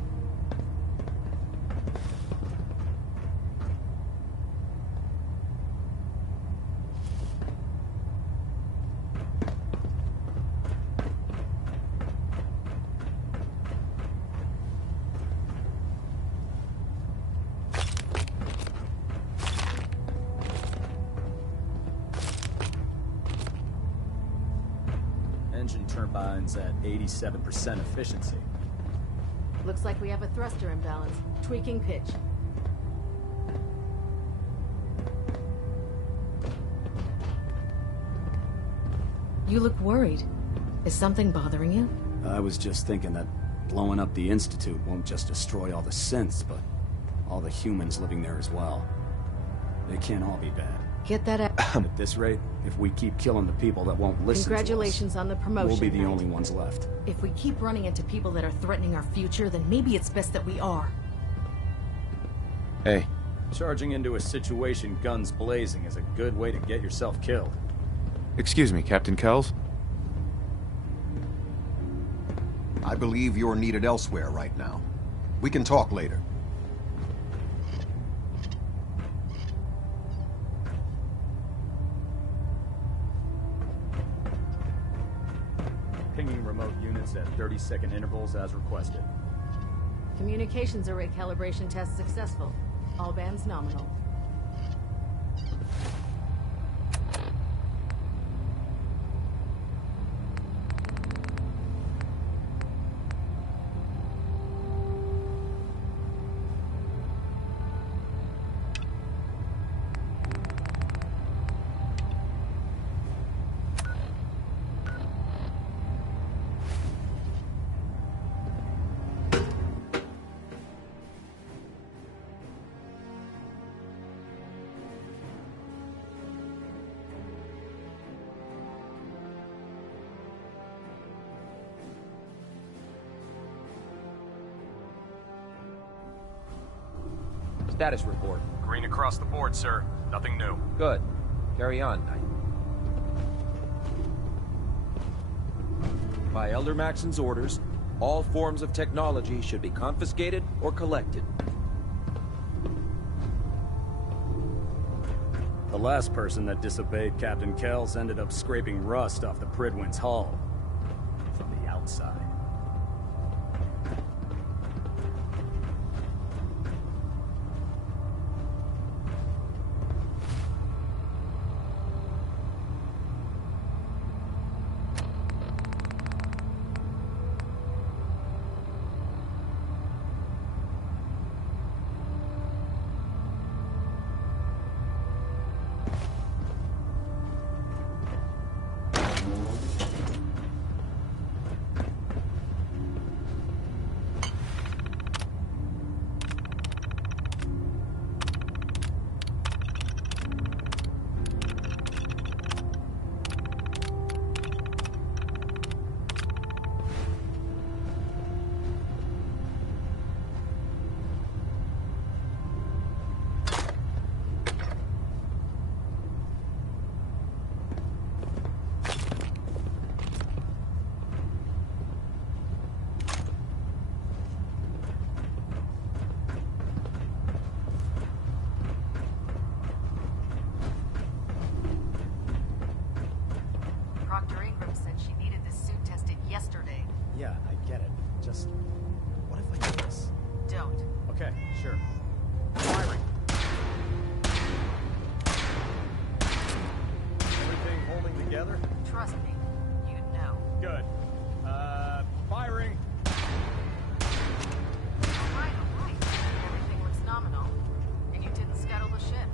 Engine turbines at 87% efficiency. Looks like we have a thruster imbalance. Tweaking pitch. You look worried. Is something bothering you? I was just thinking that blowing up the Institute won't just destroy all the synths, but all the humans living there as well. They can't all be bad. Get that out. At this rate, if we keep killing the people that won't listen Congratulations to us, on the promotion, we'll be the Knight. only ones left. If we keep running into people that are threatening our future, then maybe it's best that we are. Hey. Charging into a situation guns blazing is a good way to get yourself killed. Excuse me, Captain Kells? I believe you're needed elsewhere right now. We can talk later. Pinging remote units at 30-second intervals as requested. Communications array calibration test successful. All bands nominal. Status report. Green across the board, sir. Nothing new. Good. Carry on, Knight. By Elder Maxon's orders, all forms of technology should be confiscated or collected. The last person that disobeyed Captain Kells ended up scraping rust off the Pridwin's hull. From the outside.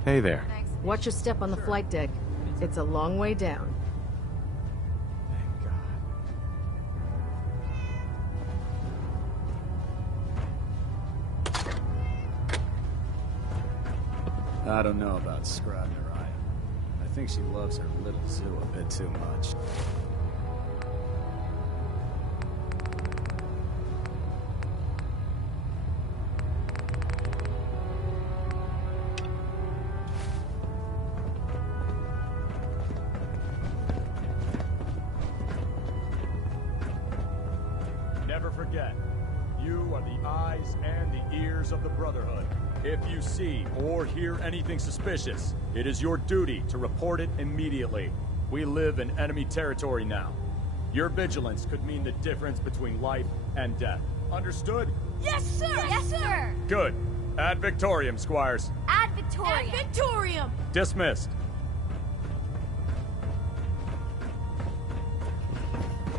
Hey there. Watch your step on the flight deck. It's a long way down. I don't know about Scrod Naraya. I think she loves her little zoo a bit too much. Never forget, you are the eyes and the ears of the Brotherhood. If you see or hear anything suspicious, it is your duty to report it immediately. We live in enemy territory now. Your vigilance could mean the difference between life and death. Understood? Yes, sir! Yes, sir! Good. Ad Victorium, Squires. Ad Victorium! Ad Victorium! Dismissed.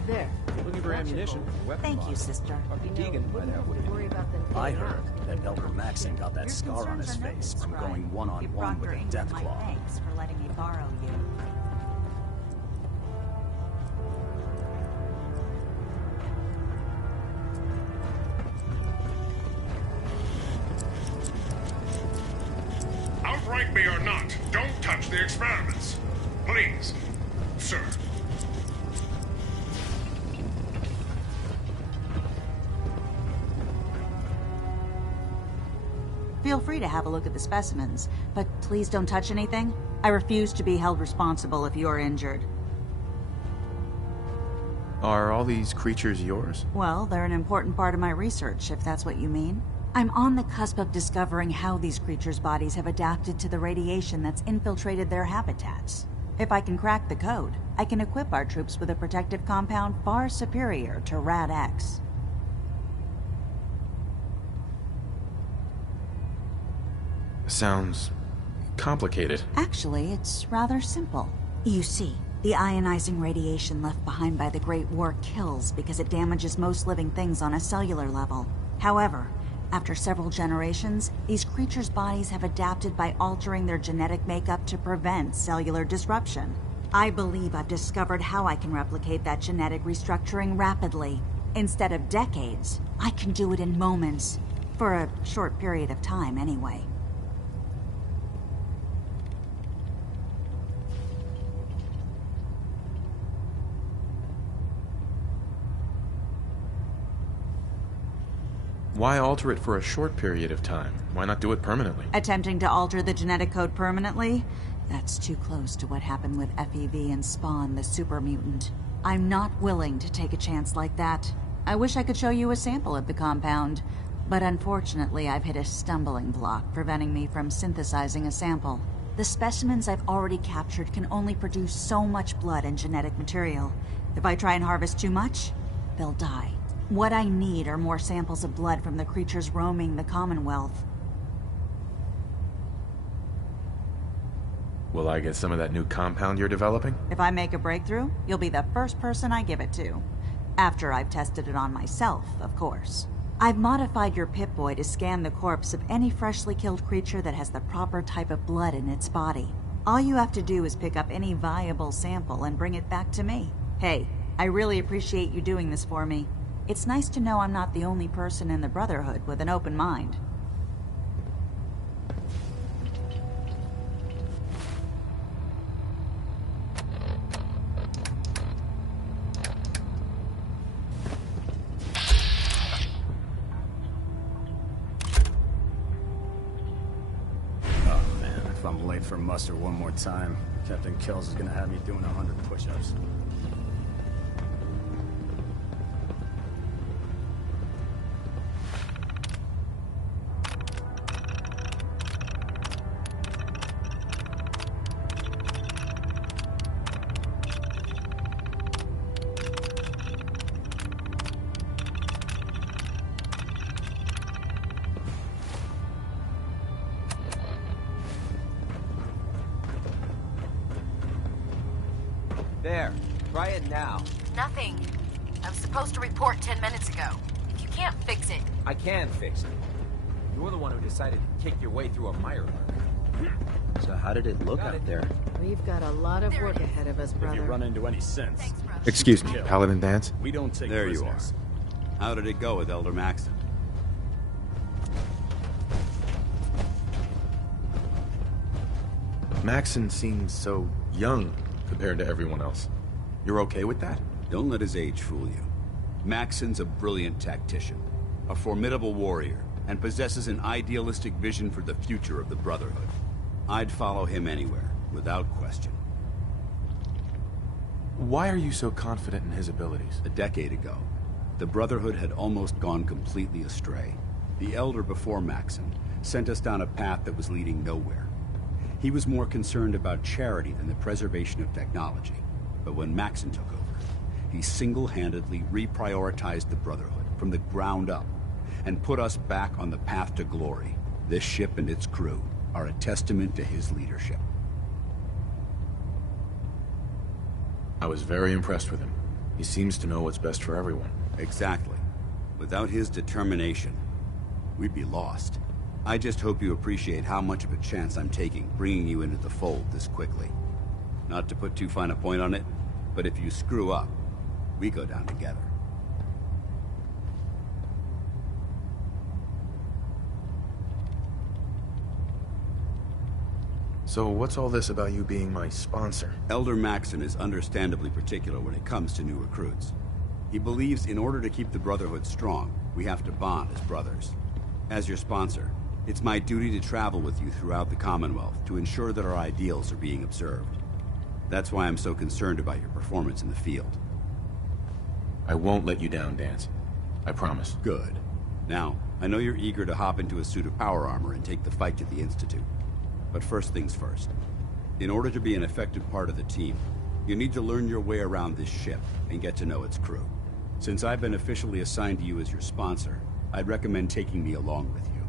There. Looking for ammunition. Thank you, sister. Deegan might have what you need. I heard that Elder Maxon got that scar on his face from going one-on-one with a Deathclaw. Thanks for letting me borrow you. Outrank me or not, don't touch the experiments. Please, sir. Feel free to have a look at the specimens, but please don't touch anything. I refuse to be held responsible if you're injured. Are all these creatures yours? Well, they're an important part of my research, if that's what you mean. I'm on the cusp of discovering how these creatures' bodies have adapted to the radiation that's infiltrated their habitats. If I can crack the code, I can equip our troops with a protective compound far superior to Rad-X. Sounds complicated. Actually, it's rather simple. You see, the ionizing radiation left behind by the Great War kills because it damages most living things on a cellular level. However, after several generations, these creatures' bodies have adapted by altering their genetic makeup to prevent cellular disruption. I believe I've discovered how I can replicate that genetic restructuring rapidly. Instead of decades, I can do it in moments. For a short period of time, anyway. Why alter it for a short period of time? Why not do it permanently? Attempting to alter the genetic code permanently? That's too close to what happened with FEV and Spawn, the super mutant. I'm not willing to take a chance like that. I wish I could show you a sample of the compound, but unfortunately I've hit a stumbling block preventing me from synthesizing a sample. The specimens I've already captured can only produce so much blood and genetic material. If I try and harvest too much, they'll die. What I need are more samples of blood from the creatures roaming the Commonwealth. Will I get some of that new compound you're developing? If I make a breakthrough, you'll be the first person I give it to. After I've tested it on myself, of course. I've modified your Pip-Boy to scan the corpse of any freshly killed creature that has the proper type of blood in its body. All you have to do is pick up any viable sample and bring it back to me. Hey, I really appreciate you doing this for me. It's nice to know I'm not the only person in the Brotherhood with an open mind. Oh man, if I'm late for muster one more time, Captain Kells is gonna have me doing 100 push-ups. There. Try it now. Nothing. I was supposed to report 10 minutes ago. If you can't fix it... I can fix it. You're the one who decided to kick your way through a mire marker. So how did it look out there? We've got a lot of work ahead of us, brother. If you run into any sense. Excuse me, Paladin Dance? We don't take There prisoners. you are. How did it go with Elder Maxon? Maxon seems so young compared to everyone else. You're okay with that? Don't let his age fool you. Maxon's a brilliant tactician, a formidable warrior, and possesses an idealistic vision for the future of the Brotherhood. I'd follow him anywhere, without question. Why are you so confident in his abilities? A decade ago, the Brotherhood had almost gone completely astray. The Elder before Maxon sent us down a path that was leading nowhere. He was more concerned about charity than the preservation of technology. But when Maxon took over, he single-handedly reprioritized the Brotherhood from the ground up and put us back on the path to glory. This ship and its crew are a testament to his leadership. I was very impressed with him. He seems to know what's best for everyone. Exactly. Without his determination, we'd be lost. I just hope you appreciate how much of a chance I'm taking bringing you into the fold this quickly. Not to put too fine a point on it, but if you screw up, we go down together. So what's all this about you being my sponsor? Elder Maxon is understandably particular when it comes to new recruits. He believes in order to keep the Brotherhood strong, we have to bond as brothers. As your sponsor, it's my duty to travel with you throughout the Commonwealth to ensure that our ideals are being observed. That's why I'm so concerned about your performance in the field. I won't let you down, Dance. I promise. Good. Now, I know you're eager to hop into a suit of power armor and take the fight to the Institute. But first things first. In order to be an effective part of the team, you need to learn your way around this ship and get to know its crew. Since I've been officially assigned to you as your sponsor, I'd recommend taking me along with you.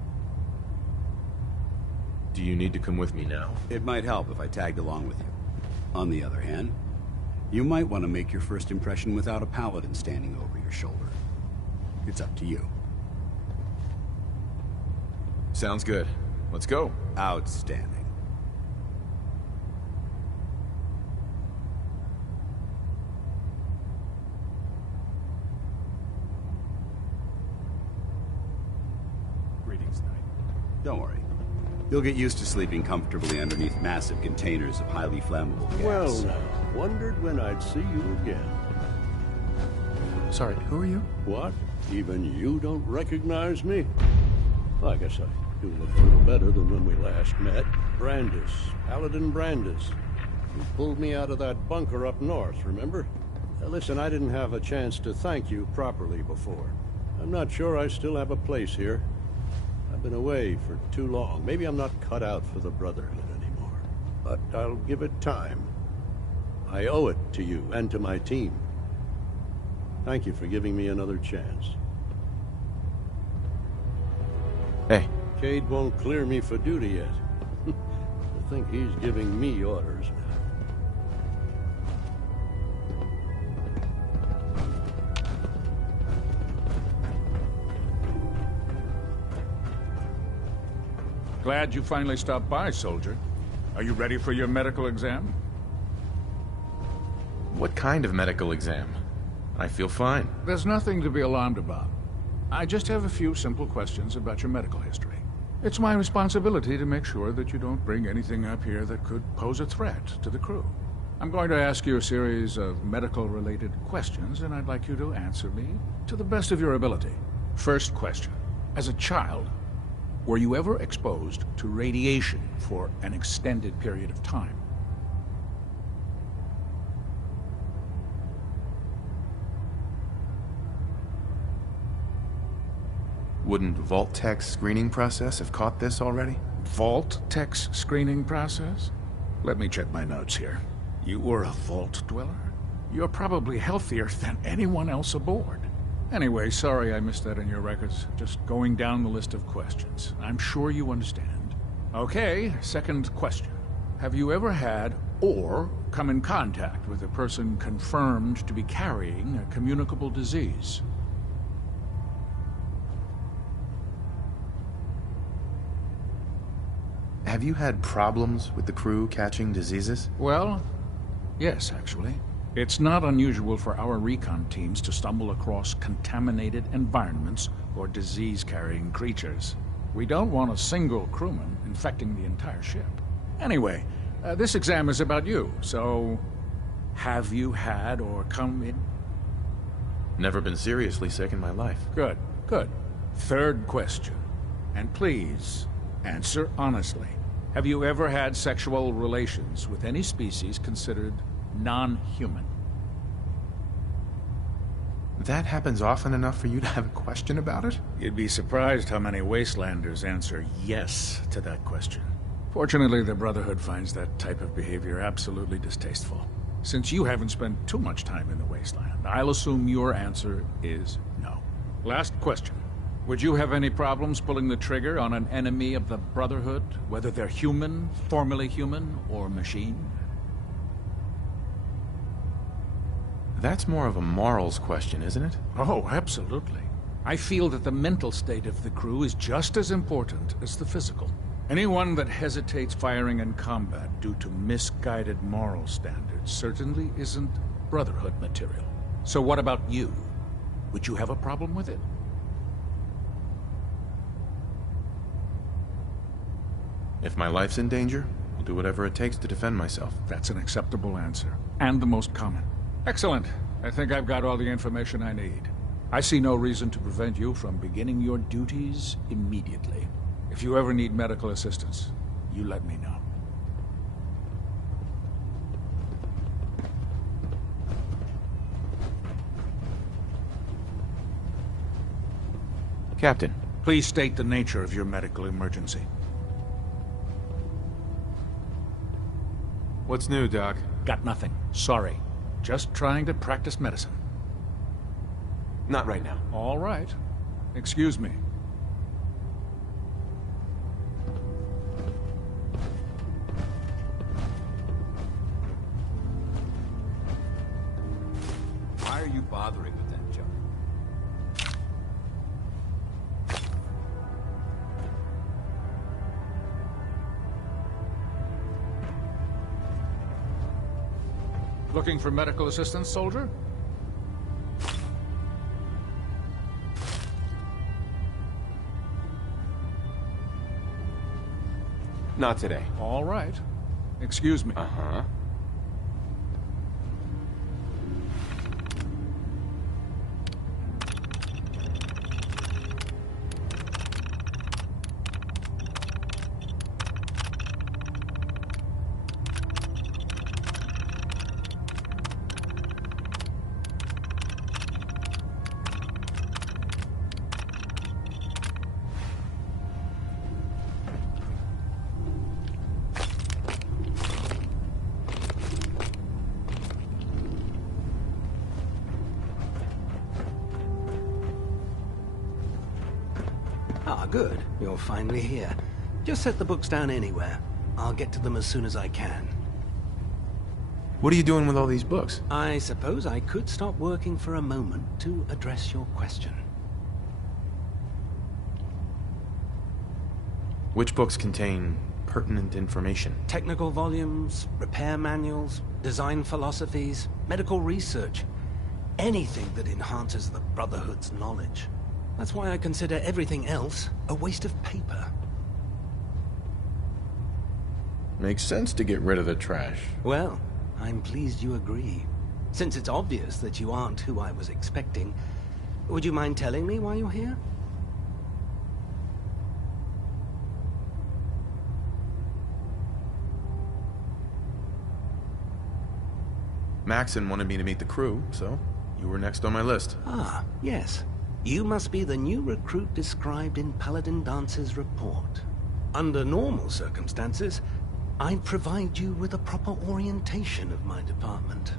Do you need to come with me now? It might help if I tagged along with you. On the other hand, you might want to make your first impression without a paladin standing over your shoulder. It's up to you. Sounds good. Let's go. Outstanding. Greetings, Knight. Don't worry. You'll get used to sleeping comfortably underneath massive containers of highly flammable gas. Well now, wondered when I'd see you again. Sorry, who are you? What? Even you don't recognize me? I guess I do look a little better than when we last met. Brandis, Paladin Brandis. You pulled me out of that bunker up north, remember? Listen, I didn't have a chance to thank you properly before. I'm not sure I still have a place here. I've been away for too long. Maybe I'm not cut out for the Brotherhood anymore. But I'll give it time. I owe it to you and to my team. Thank you for giving me another chance. Hey. Cade won't clear me for duty yet. I think he's giving me orders now. Glad you finally stopped by, soldier. Are you ready for your medical exam? What kind of medical exam? I feel fine. There's nothing to be alarmed about. I just have a few simple questions about your medical history. It's my responsibility to make sure that you don't bring anything up here that could pose a threat to the crew. I'm going to ask you a series of medical-related questions, and I'd like you to answer me to the best of your ability. First question. As a child, were you ever exposed to radiation for an extended period of time? Wouldn't Vault-Tech's screening process have caught this already? Vault-Tech's screening process? Let me check my notes here. You were a Vault Dweller? You're probably healthier than anyone else aboard. Anyway, sorry I missed that in your records. Just going down the list of questions. I'm sure you understand. Okay, second question. Have you ever had or come in contact with a person confirmed to be carrying a communicable disease? Have you had problems with the crew catching diseases? Well, yes, actually. It's not unusual for our recon teams to stumble across contaminated environments or disease-carrying creatures. We don't want a single crewman infecting the entire ship. Anyway, this exam is about you, so... have you had or come in... Never been seriously sick in my life. Good, good. Third question. And please, answer honestly. Have you ever had sexual relations with any species considered non-human? That happens often enough for you to have a question about it? You'd be surprised how many Wastelanders answer yes to that question. Fortunately, the Brotherhood finds that type of behavior absolutely distasteful. Since you haven't spent too much time in the Wasteland, I'll assume your answer is no. Last question. Would you have any problems pulling the trigger on an enemy of the Brotherhood, whether they're human, formerly human, or machine? That's more of a morals question, isn't it? Oh, absolutely. I feel that the mental state of the crew is just as important as the physical. Anyone that hesitates firing in combat due to misguided moral standards certainly isn't Brotherhood material. So what about you? Would you have a problem with it? If my life's in danger, I'll do whatever it takes to defend myself. That's an acceptable answer, and the most common. Excellent. I think I've got all the information I need. I see no reason to prevent you from beginning your duties immediately. If you ever need medical assistance, you let me know. Captain. Please state the nature of your medical emergency. What's new, Doc? Got nothing. Sorry. Just trying to practice medicine. Not right now. All right. Excuse me. Why are you bothering with that junk? Looking for medical assistance, soldier? Not today. All right. Excuse me. Uh-huh. Ah, good. You're finally here. Just set the books down anywhere. I'll get to them as soon as I can. What are you doing with all these books? I suppose I could stop working for a moment to address your question. Which books contain pertinent information? Technical volumes, repair manuals, design philosophies, medical research. Anything that enhances the Brotherhood's knowledge. That's why I consider everything else a waste of paper. Makes sense to get rid of the trash. Well, I'm pleased you agree. Since it's obvious that you aren't who I was expecting, would you mind telling me why you're here? Maxon wanted me to meet the crew, so you were next on my list. Ah, yes. You must be the new recruit described in Paladin Dance's report. Under normal circumstances, I'd provide you with a proper orientation of my department.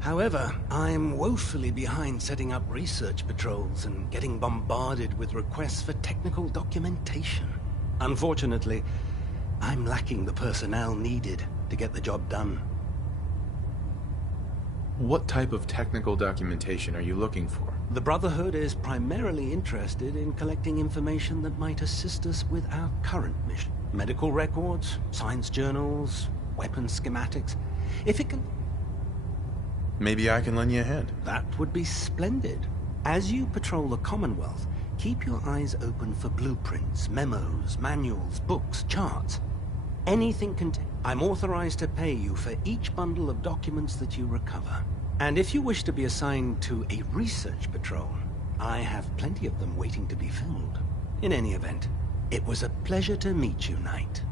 However, I'm woefully behind setting up research patrols and getting bombarded with requests for technical documentation. Unfortunately, I'm lacking the personnel needed to get the job done. What type of technical documentation are you looking for? The Brotherhood is primarily interested in collecting information that might assist us with our current mission. Medical records, science journals, weapons schematics. If it can... Maybe I can lend you a hand. That would be splendid. As you patrol the Commonwealth, keep your eyes open for blueprints, memos, manuals, books, charts. Anything I'm authorized to pay you for each bundle of documents that you recover. And if you wish to be assigned to a research patrol, I have plenty of them waiting to be filled. In any event, it was a pleasure to meet you, Knight.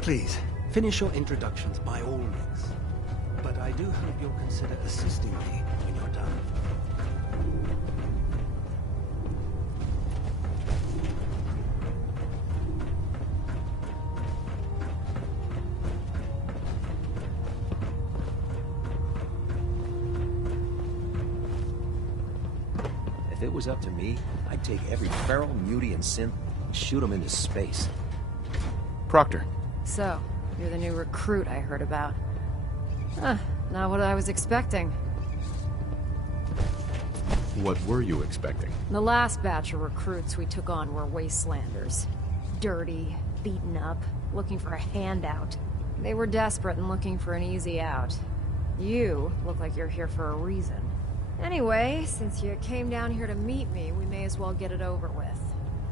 Please, finish your introductions by all means. But I do hope you'll consider assisting me when you're done. If it was up to me, I'd take every feral, mutie, and synth and shoot them into space. Proctor. So, you're the new recruit I heard about. Not what I was expecting. What were you expecting? The last batch of recruits we took on were wastelanders. Dirty, beaten up, looking for a handout. They were desperate and looking for an easy out. You look like you're here for a reason. Anyway, since you came down here to meet me, we may as well get it over with.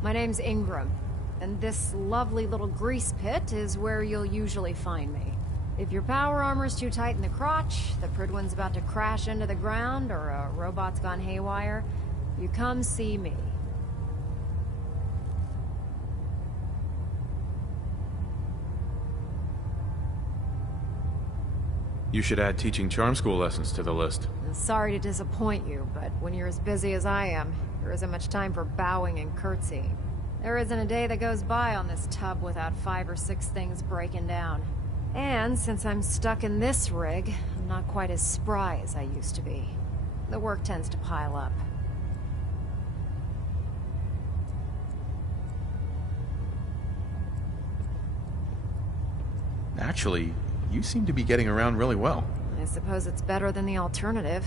My name's Ingram. And this lovely little grease pit is where you'll usually find me. If your power armor's too tight in the crotch, the Pridwin's about to crash into the ground, or a robot's gone haywire, you come see me. You should add teaching charm school lessons to the list. Sorry to disappoint you, but when you're as busy as I am, there isn't much time for bowing and curtsying. There isn't a day that goes by on this tub without 5 or 6 things breaking down. And since I'm stuck in this rig, I'm not quite as spry as I used to be. The work tends to pile up. Actually, you seem to be getting around really well. I suppose it's better than the alternative.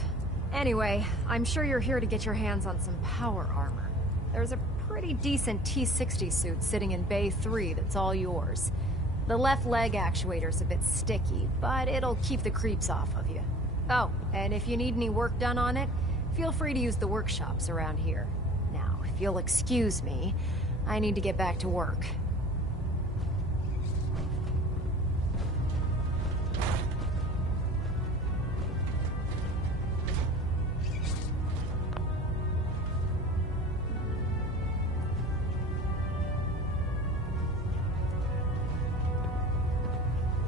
Anyway, I'm sure you're here to get your hands on some power armor. There's a pretty decent T-60 suit sitting in Bay 3 that's all yours. The left leg actuator's a bit sticky, but it'll keep the creeps off of you. Oh, and if you need any work done on it, feel free to use the workshops around here. Now, if you'll excuse me, I need to get back to work.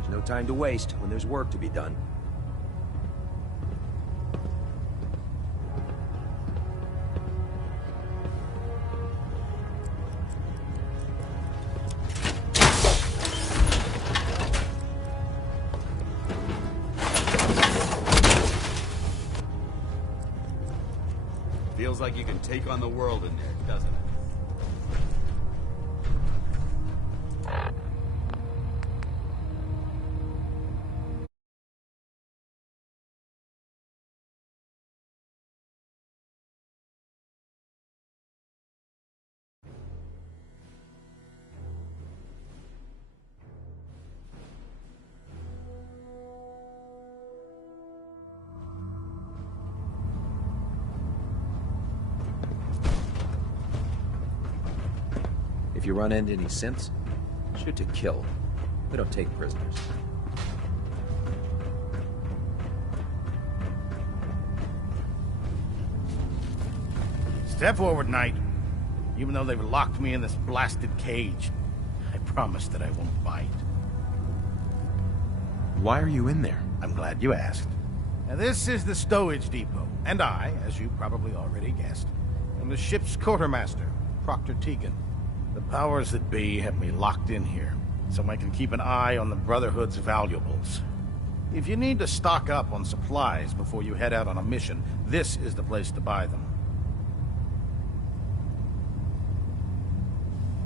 No time to waste when there's work to be done. Feels like you can take on the world in there, doesn't it? If you run into any synths, shoot to kill. We don't take prisoners. Step forward, Knight. Even though they've locked me in this blasted cage, I promise that I won't bite. Why are you in there? I'm glad you asked. Now, this is the stowage depot, and I, as you probably already guessed, am the ship's quartermaster, Proctor Tegan. The powers that be have me locked in here, so I can keep an eye on the Brotherhood's valuables. If you need to stock up on supplies before you head out on a mission, this is the place to buy them.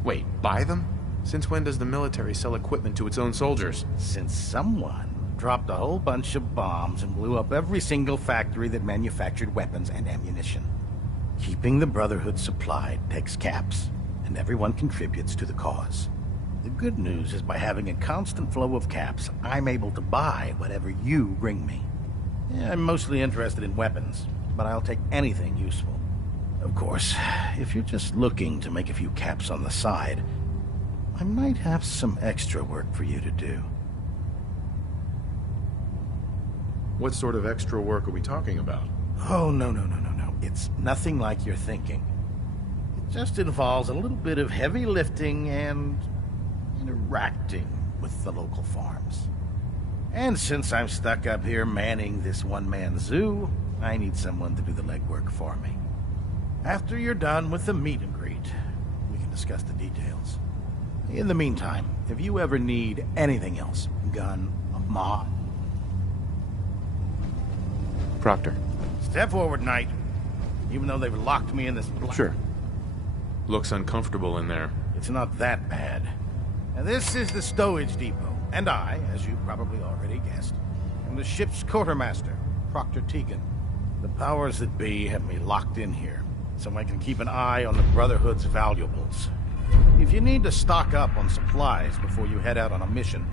Wait, buy them? Since when does the military sell equipment to its own soldiers? Since someone dropped a whole bunch of bombs and blew up every single factory that manufactured weapons and ammunition. Keeping the Brotherhood supplied takes caps, and everyone contributes to the cause. The good news is by having a constant flow of caps, I'm able to buy whatever you bring me. Yeah, I'm mostly interested in weapons, but I'll take anything useful. Of course, if you're just looking to make a few caps on the side, I might have some extra work for you to do. What sort of extra work are we talking about? Oh, no. It's nothing like you're thinking. It just involves a little bit of heavy lifting and interacting with the local farms. And since I'm stuck up here manning this one-man zoo, I need someone to do the legwork for me. After you're done with the meet and greet, we can discuss the details. In the meantime, if you ever need anything else, gun, a mod... Proctor. Step forward, Knight. Even though they've locked me in this... Sure. Looks uncomfortable in there. It's not that bad. Now, this is the stowage depot, and I, as you probably already guessed, am the ship's quartermaster, Proctor Tegan. The powers that be have me locked in here, so I can keep an eye on the Brotherhood's valuables. If you need to stock up on supplies before you head out on a mission...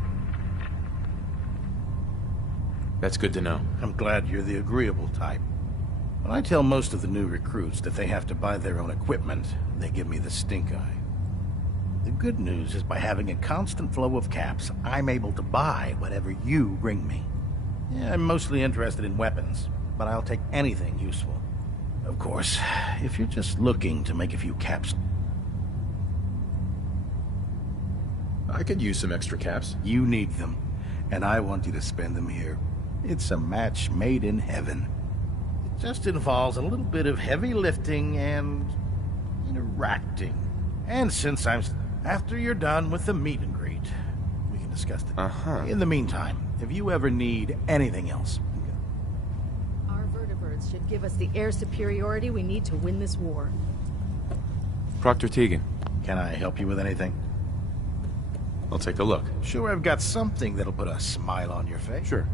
That's good to know. I'm glad you're the agreeable type. When I tell most of the new recruits that they have to buy their own equipment, they give me the stink eye. The good news is by having a constant flow of caps, I'm able to buy whatever you bring me. Yeah, I'm mostly interested in weapons, but I'll take anything useful. Of course, if you're just looking to make a few caps... I could use some extra caps. You need them, and I want you to spend them here. It's a match made in heaven. It just involves a little bit of heavy lifting and interacting. And since I'm... After you're done with the meet and greet, we can discuss it. In the meantime, if you ever need anything else... Our vertebrates should give us the air superiority we need to win this war. Proctor Tegan. Can I help you with anything? I'll take a look. Sure, I've got something that'll put a smile on your face. Sure.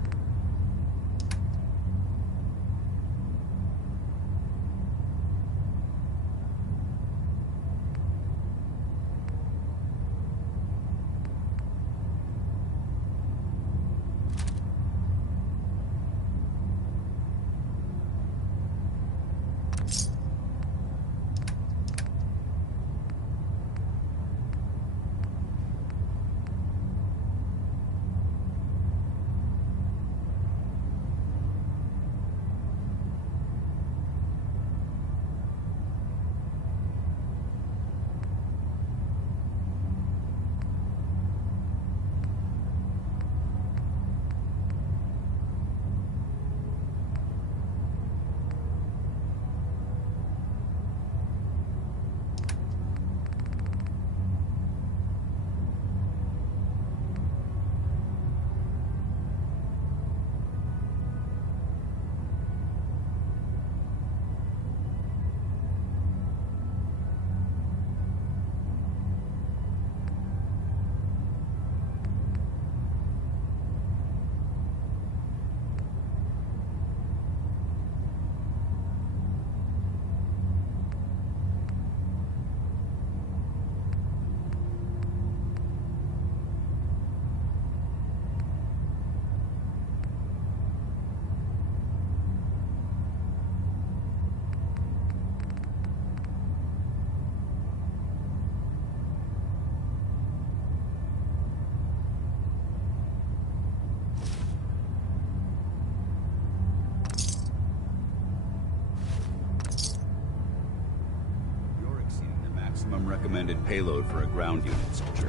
maximum recommended payload for a ground unit, soldier.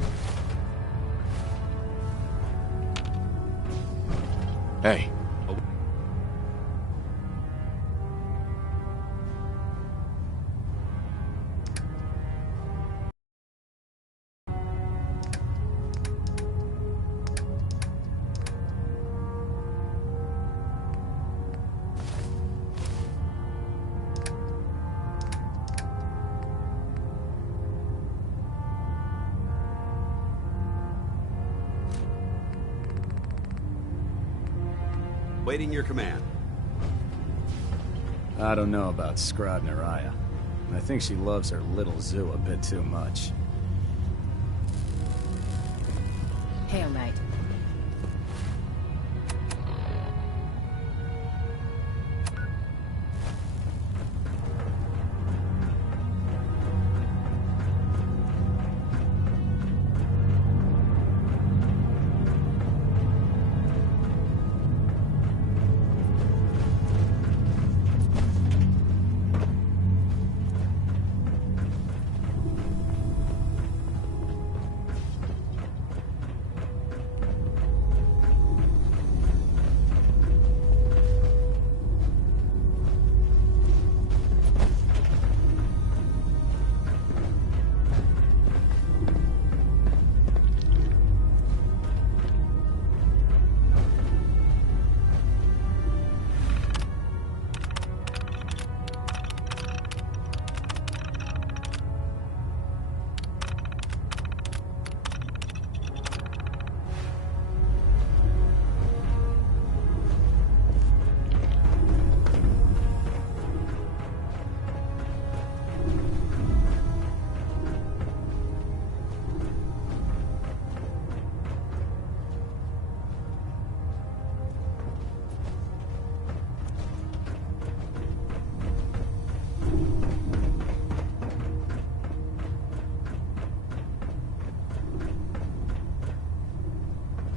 Hey. Waiting your command. I don't know about Skrodner Aya. I think she loves her little zoo a bit too much. Hail, Knight.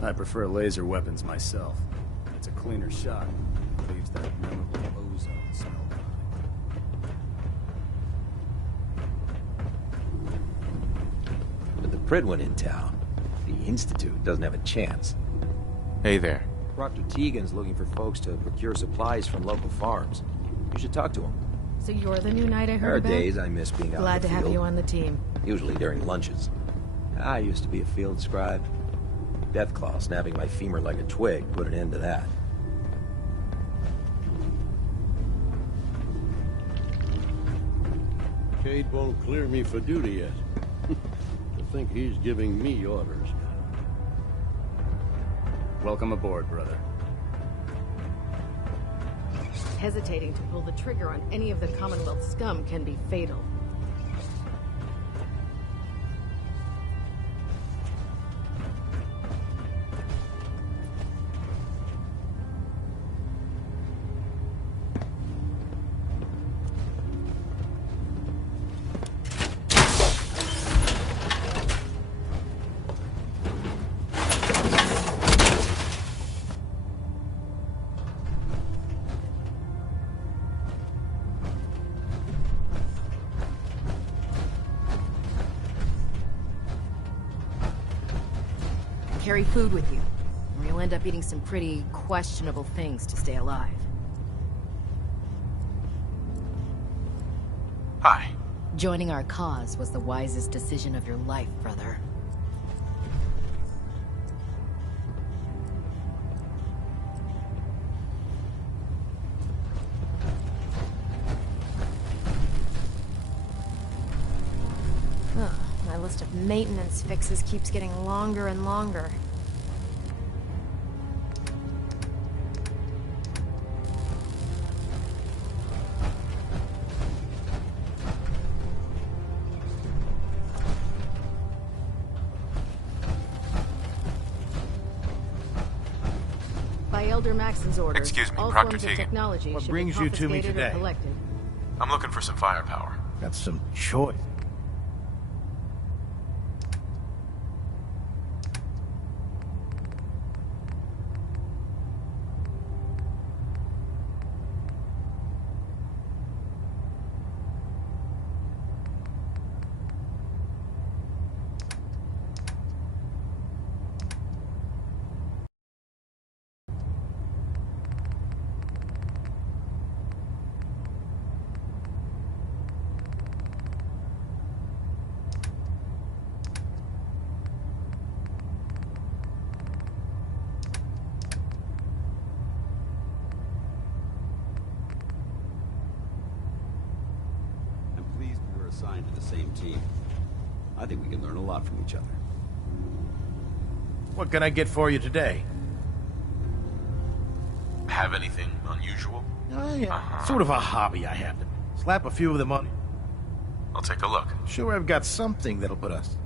I prefer laser weapons myself. It's a cleaner shot. Leaves that memorable ozone smell behind. With the Pridwin in town, the Institute doesn't have a chance. Hey there. Proctor Tegan's looking for folks to procure supplies from local farms. You should talk to him. So you're the new knight I There heard are about? days I miss being out in Glad the to have field, you on the team. usually during lunches. I used to be a field scribe. Deathclaw snapping my femur like a twig put an end to that. Cade won't clear me for duty yet. To think he's giving me orders. Welcome aboard, brother. Hesitating to pull the trigger on any of the Commonwealth scum can be fatal. Carry food with you, or you'll end up eating some pretty questionable things to stay alive. Hi. Joining our cause was the wisest decision of your life, brother. My list of maintenance fixes keeps getting longer and longer. By Elder Maxon's orders, Excuse me, all Proctor forms of Tegan. technology What should brings be you to me confiscated or today? collected. I'm looking for some firepower. Got some choice. assigned to the same team. I think we can learn a lot from each other. What can I get for you today? Have anything unusual? Sort of a hobby I have. Slap a few of them on. I'll take a look. Sure, I've got something that'll put us.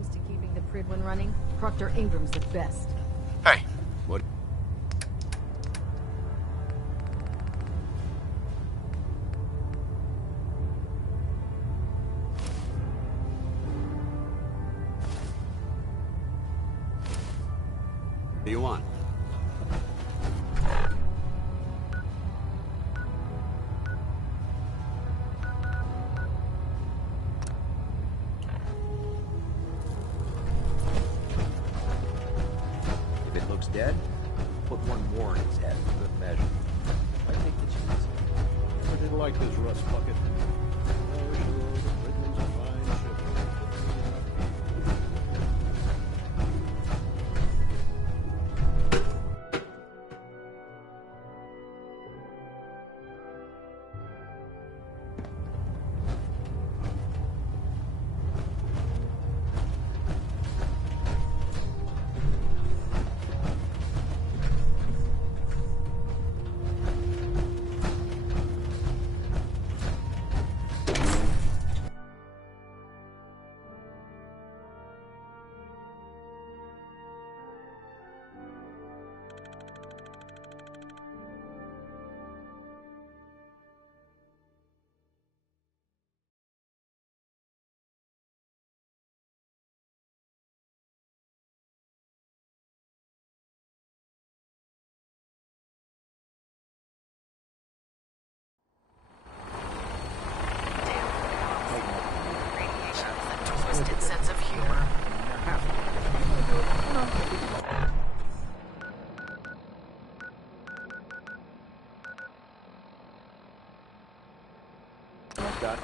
To keeping the Pridwin running, Proctor Ingram's the best. Hey, what? Do you want? Dead, put one more in his head for good measure. I take the chance. I didn't like this rust bucket. Oh, sure, the Pridwin's a fine ship. Twisted sense of humor. Got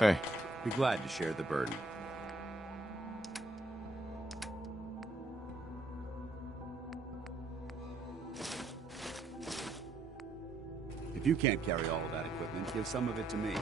Hey. Be glad to share the burden. If you can't carry all of that equipment, give some of it to me.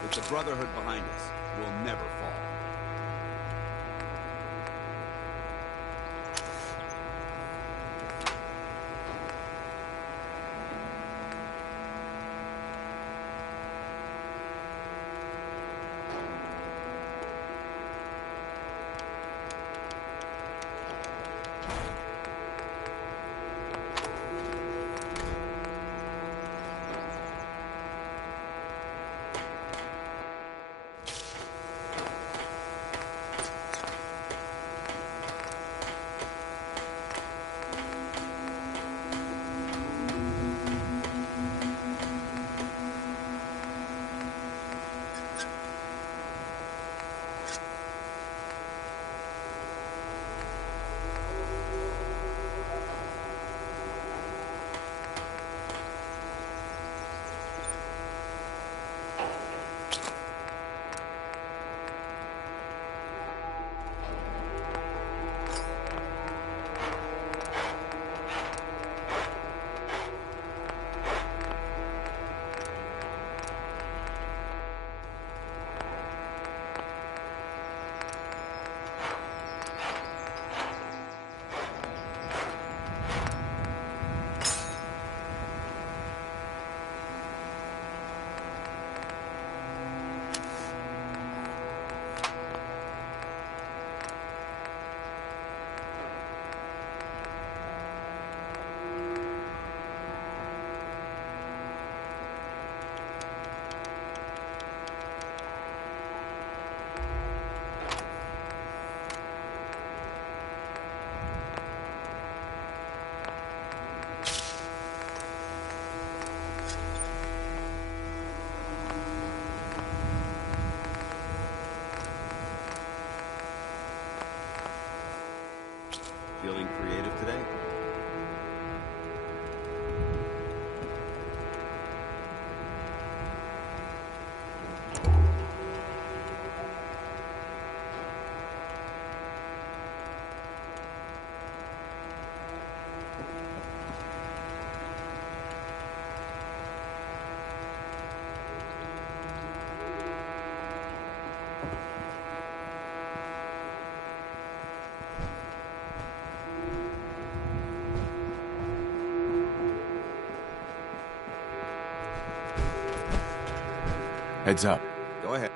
With the Brotherhood behind us, we'll never fall. Feeling creative today? Heads up. Go ahead.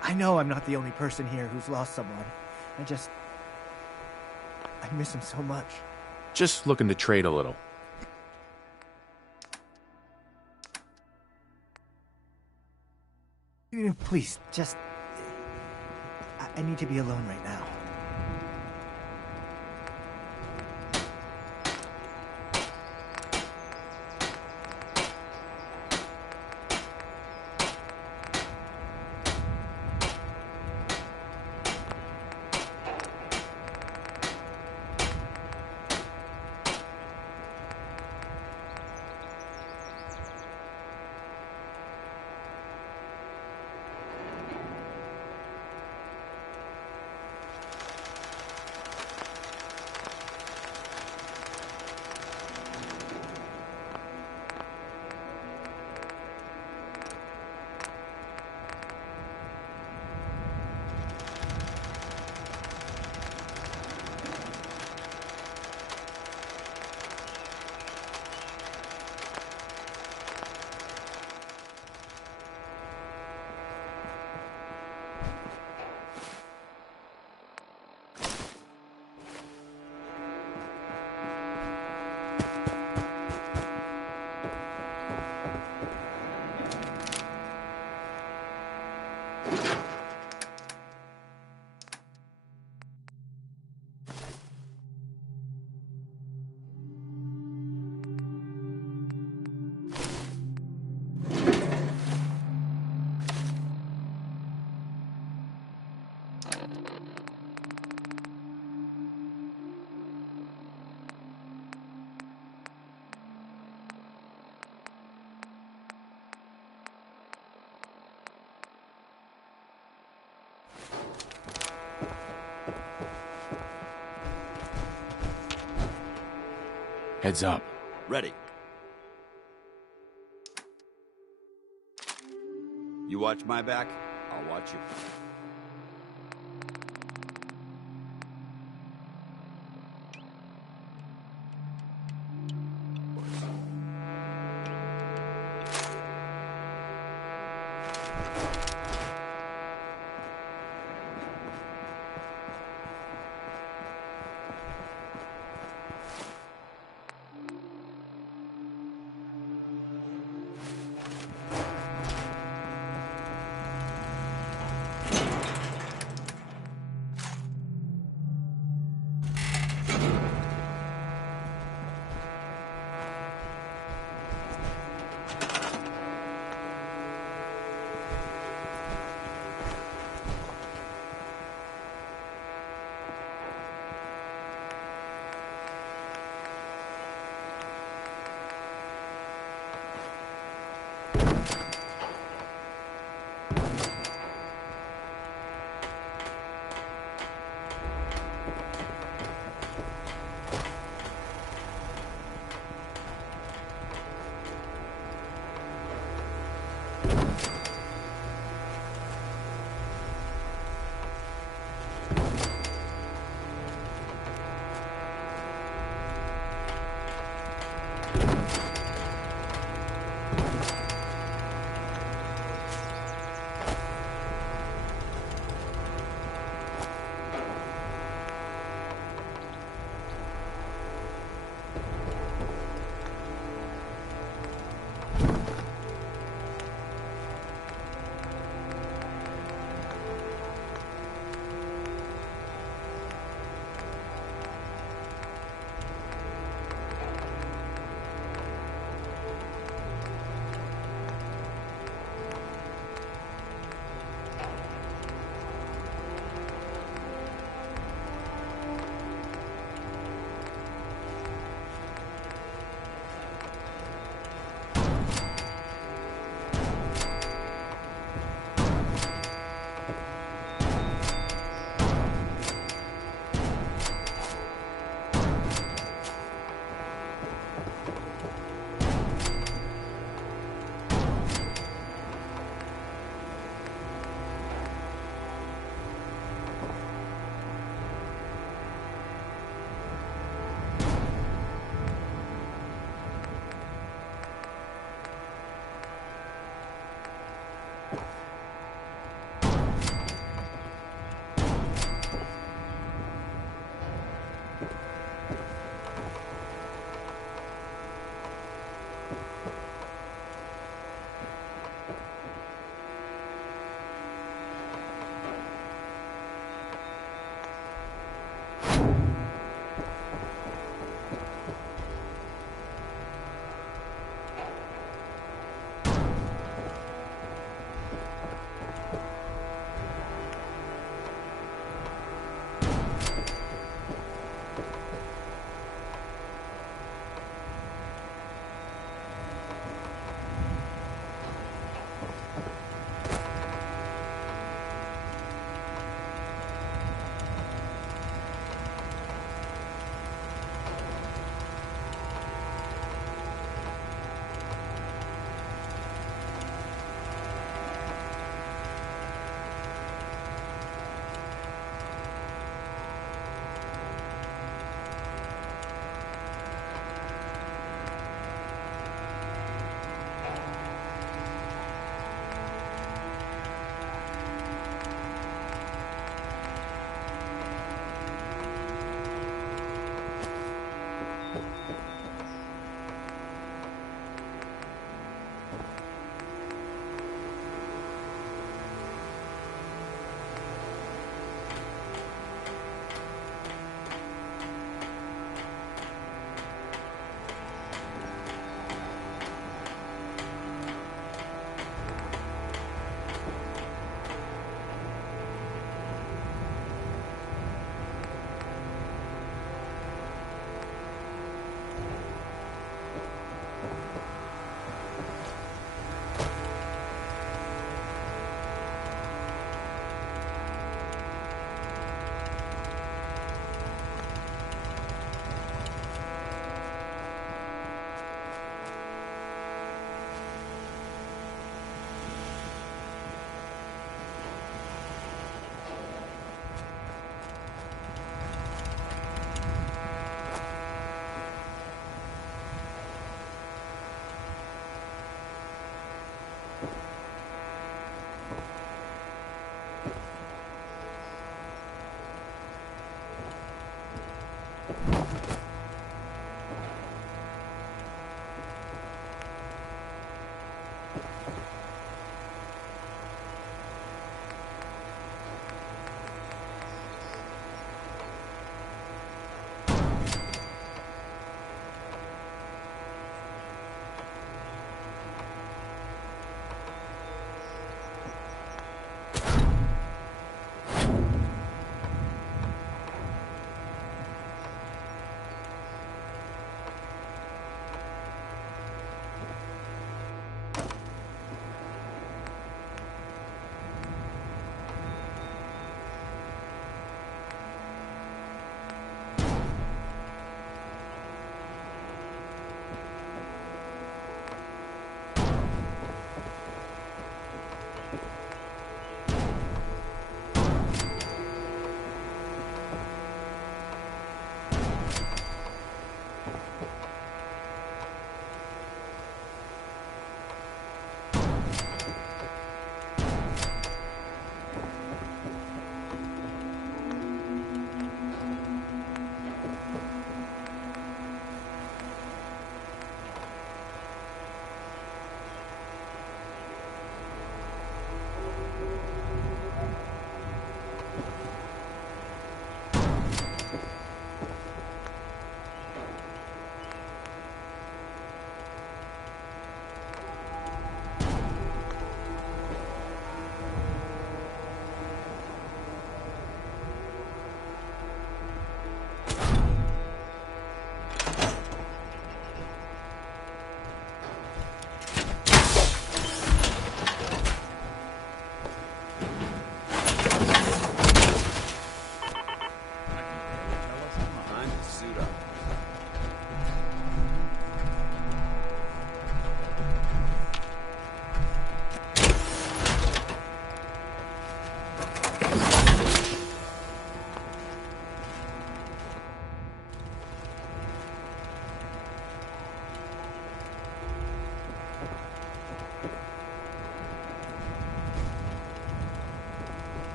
I know I'm not the only person here who's lost someone. I miss him so much. Just looking to trade a little. Please, just... I need to be alone right now. Heads up. Ready. You watch my back, I'll watch you.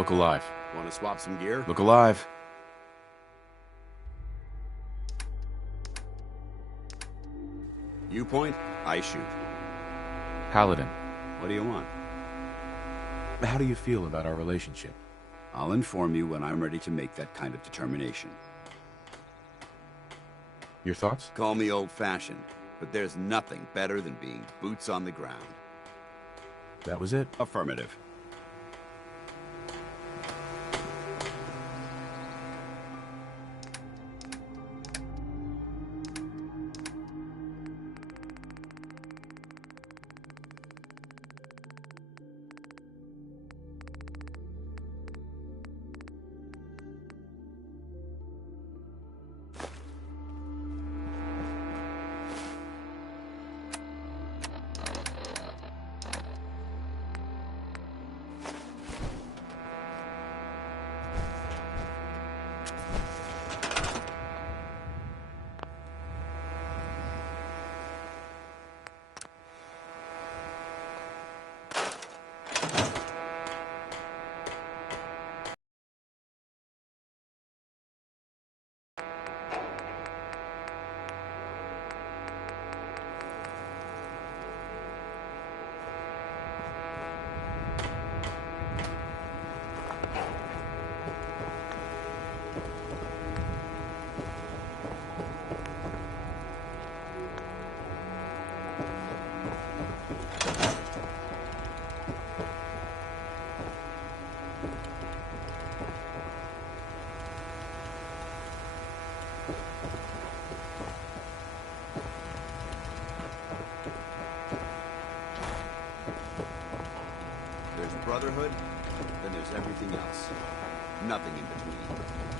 Look alive. Want to swap some gear? Look alive. You point, I shoot. Paladin, What do you want? how do you feel about our relationship? I'll inform you when I'm ready to make that kind of determination. Your thoughts? Call me old-fashioned, but there's nothing better than being boots on the ground. That was it? Affirmative. There's Brotherhood, then there's everything else. Nothing in between.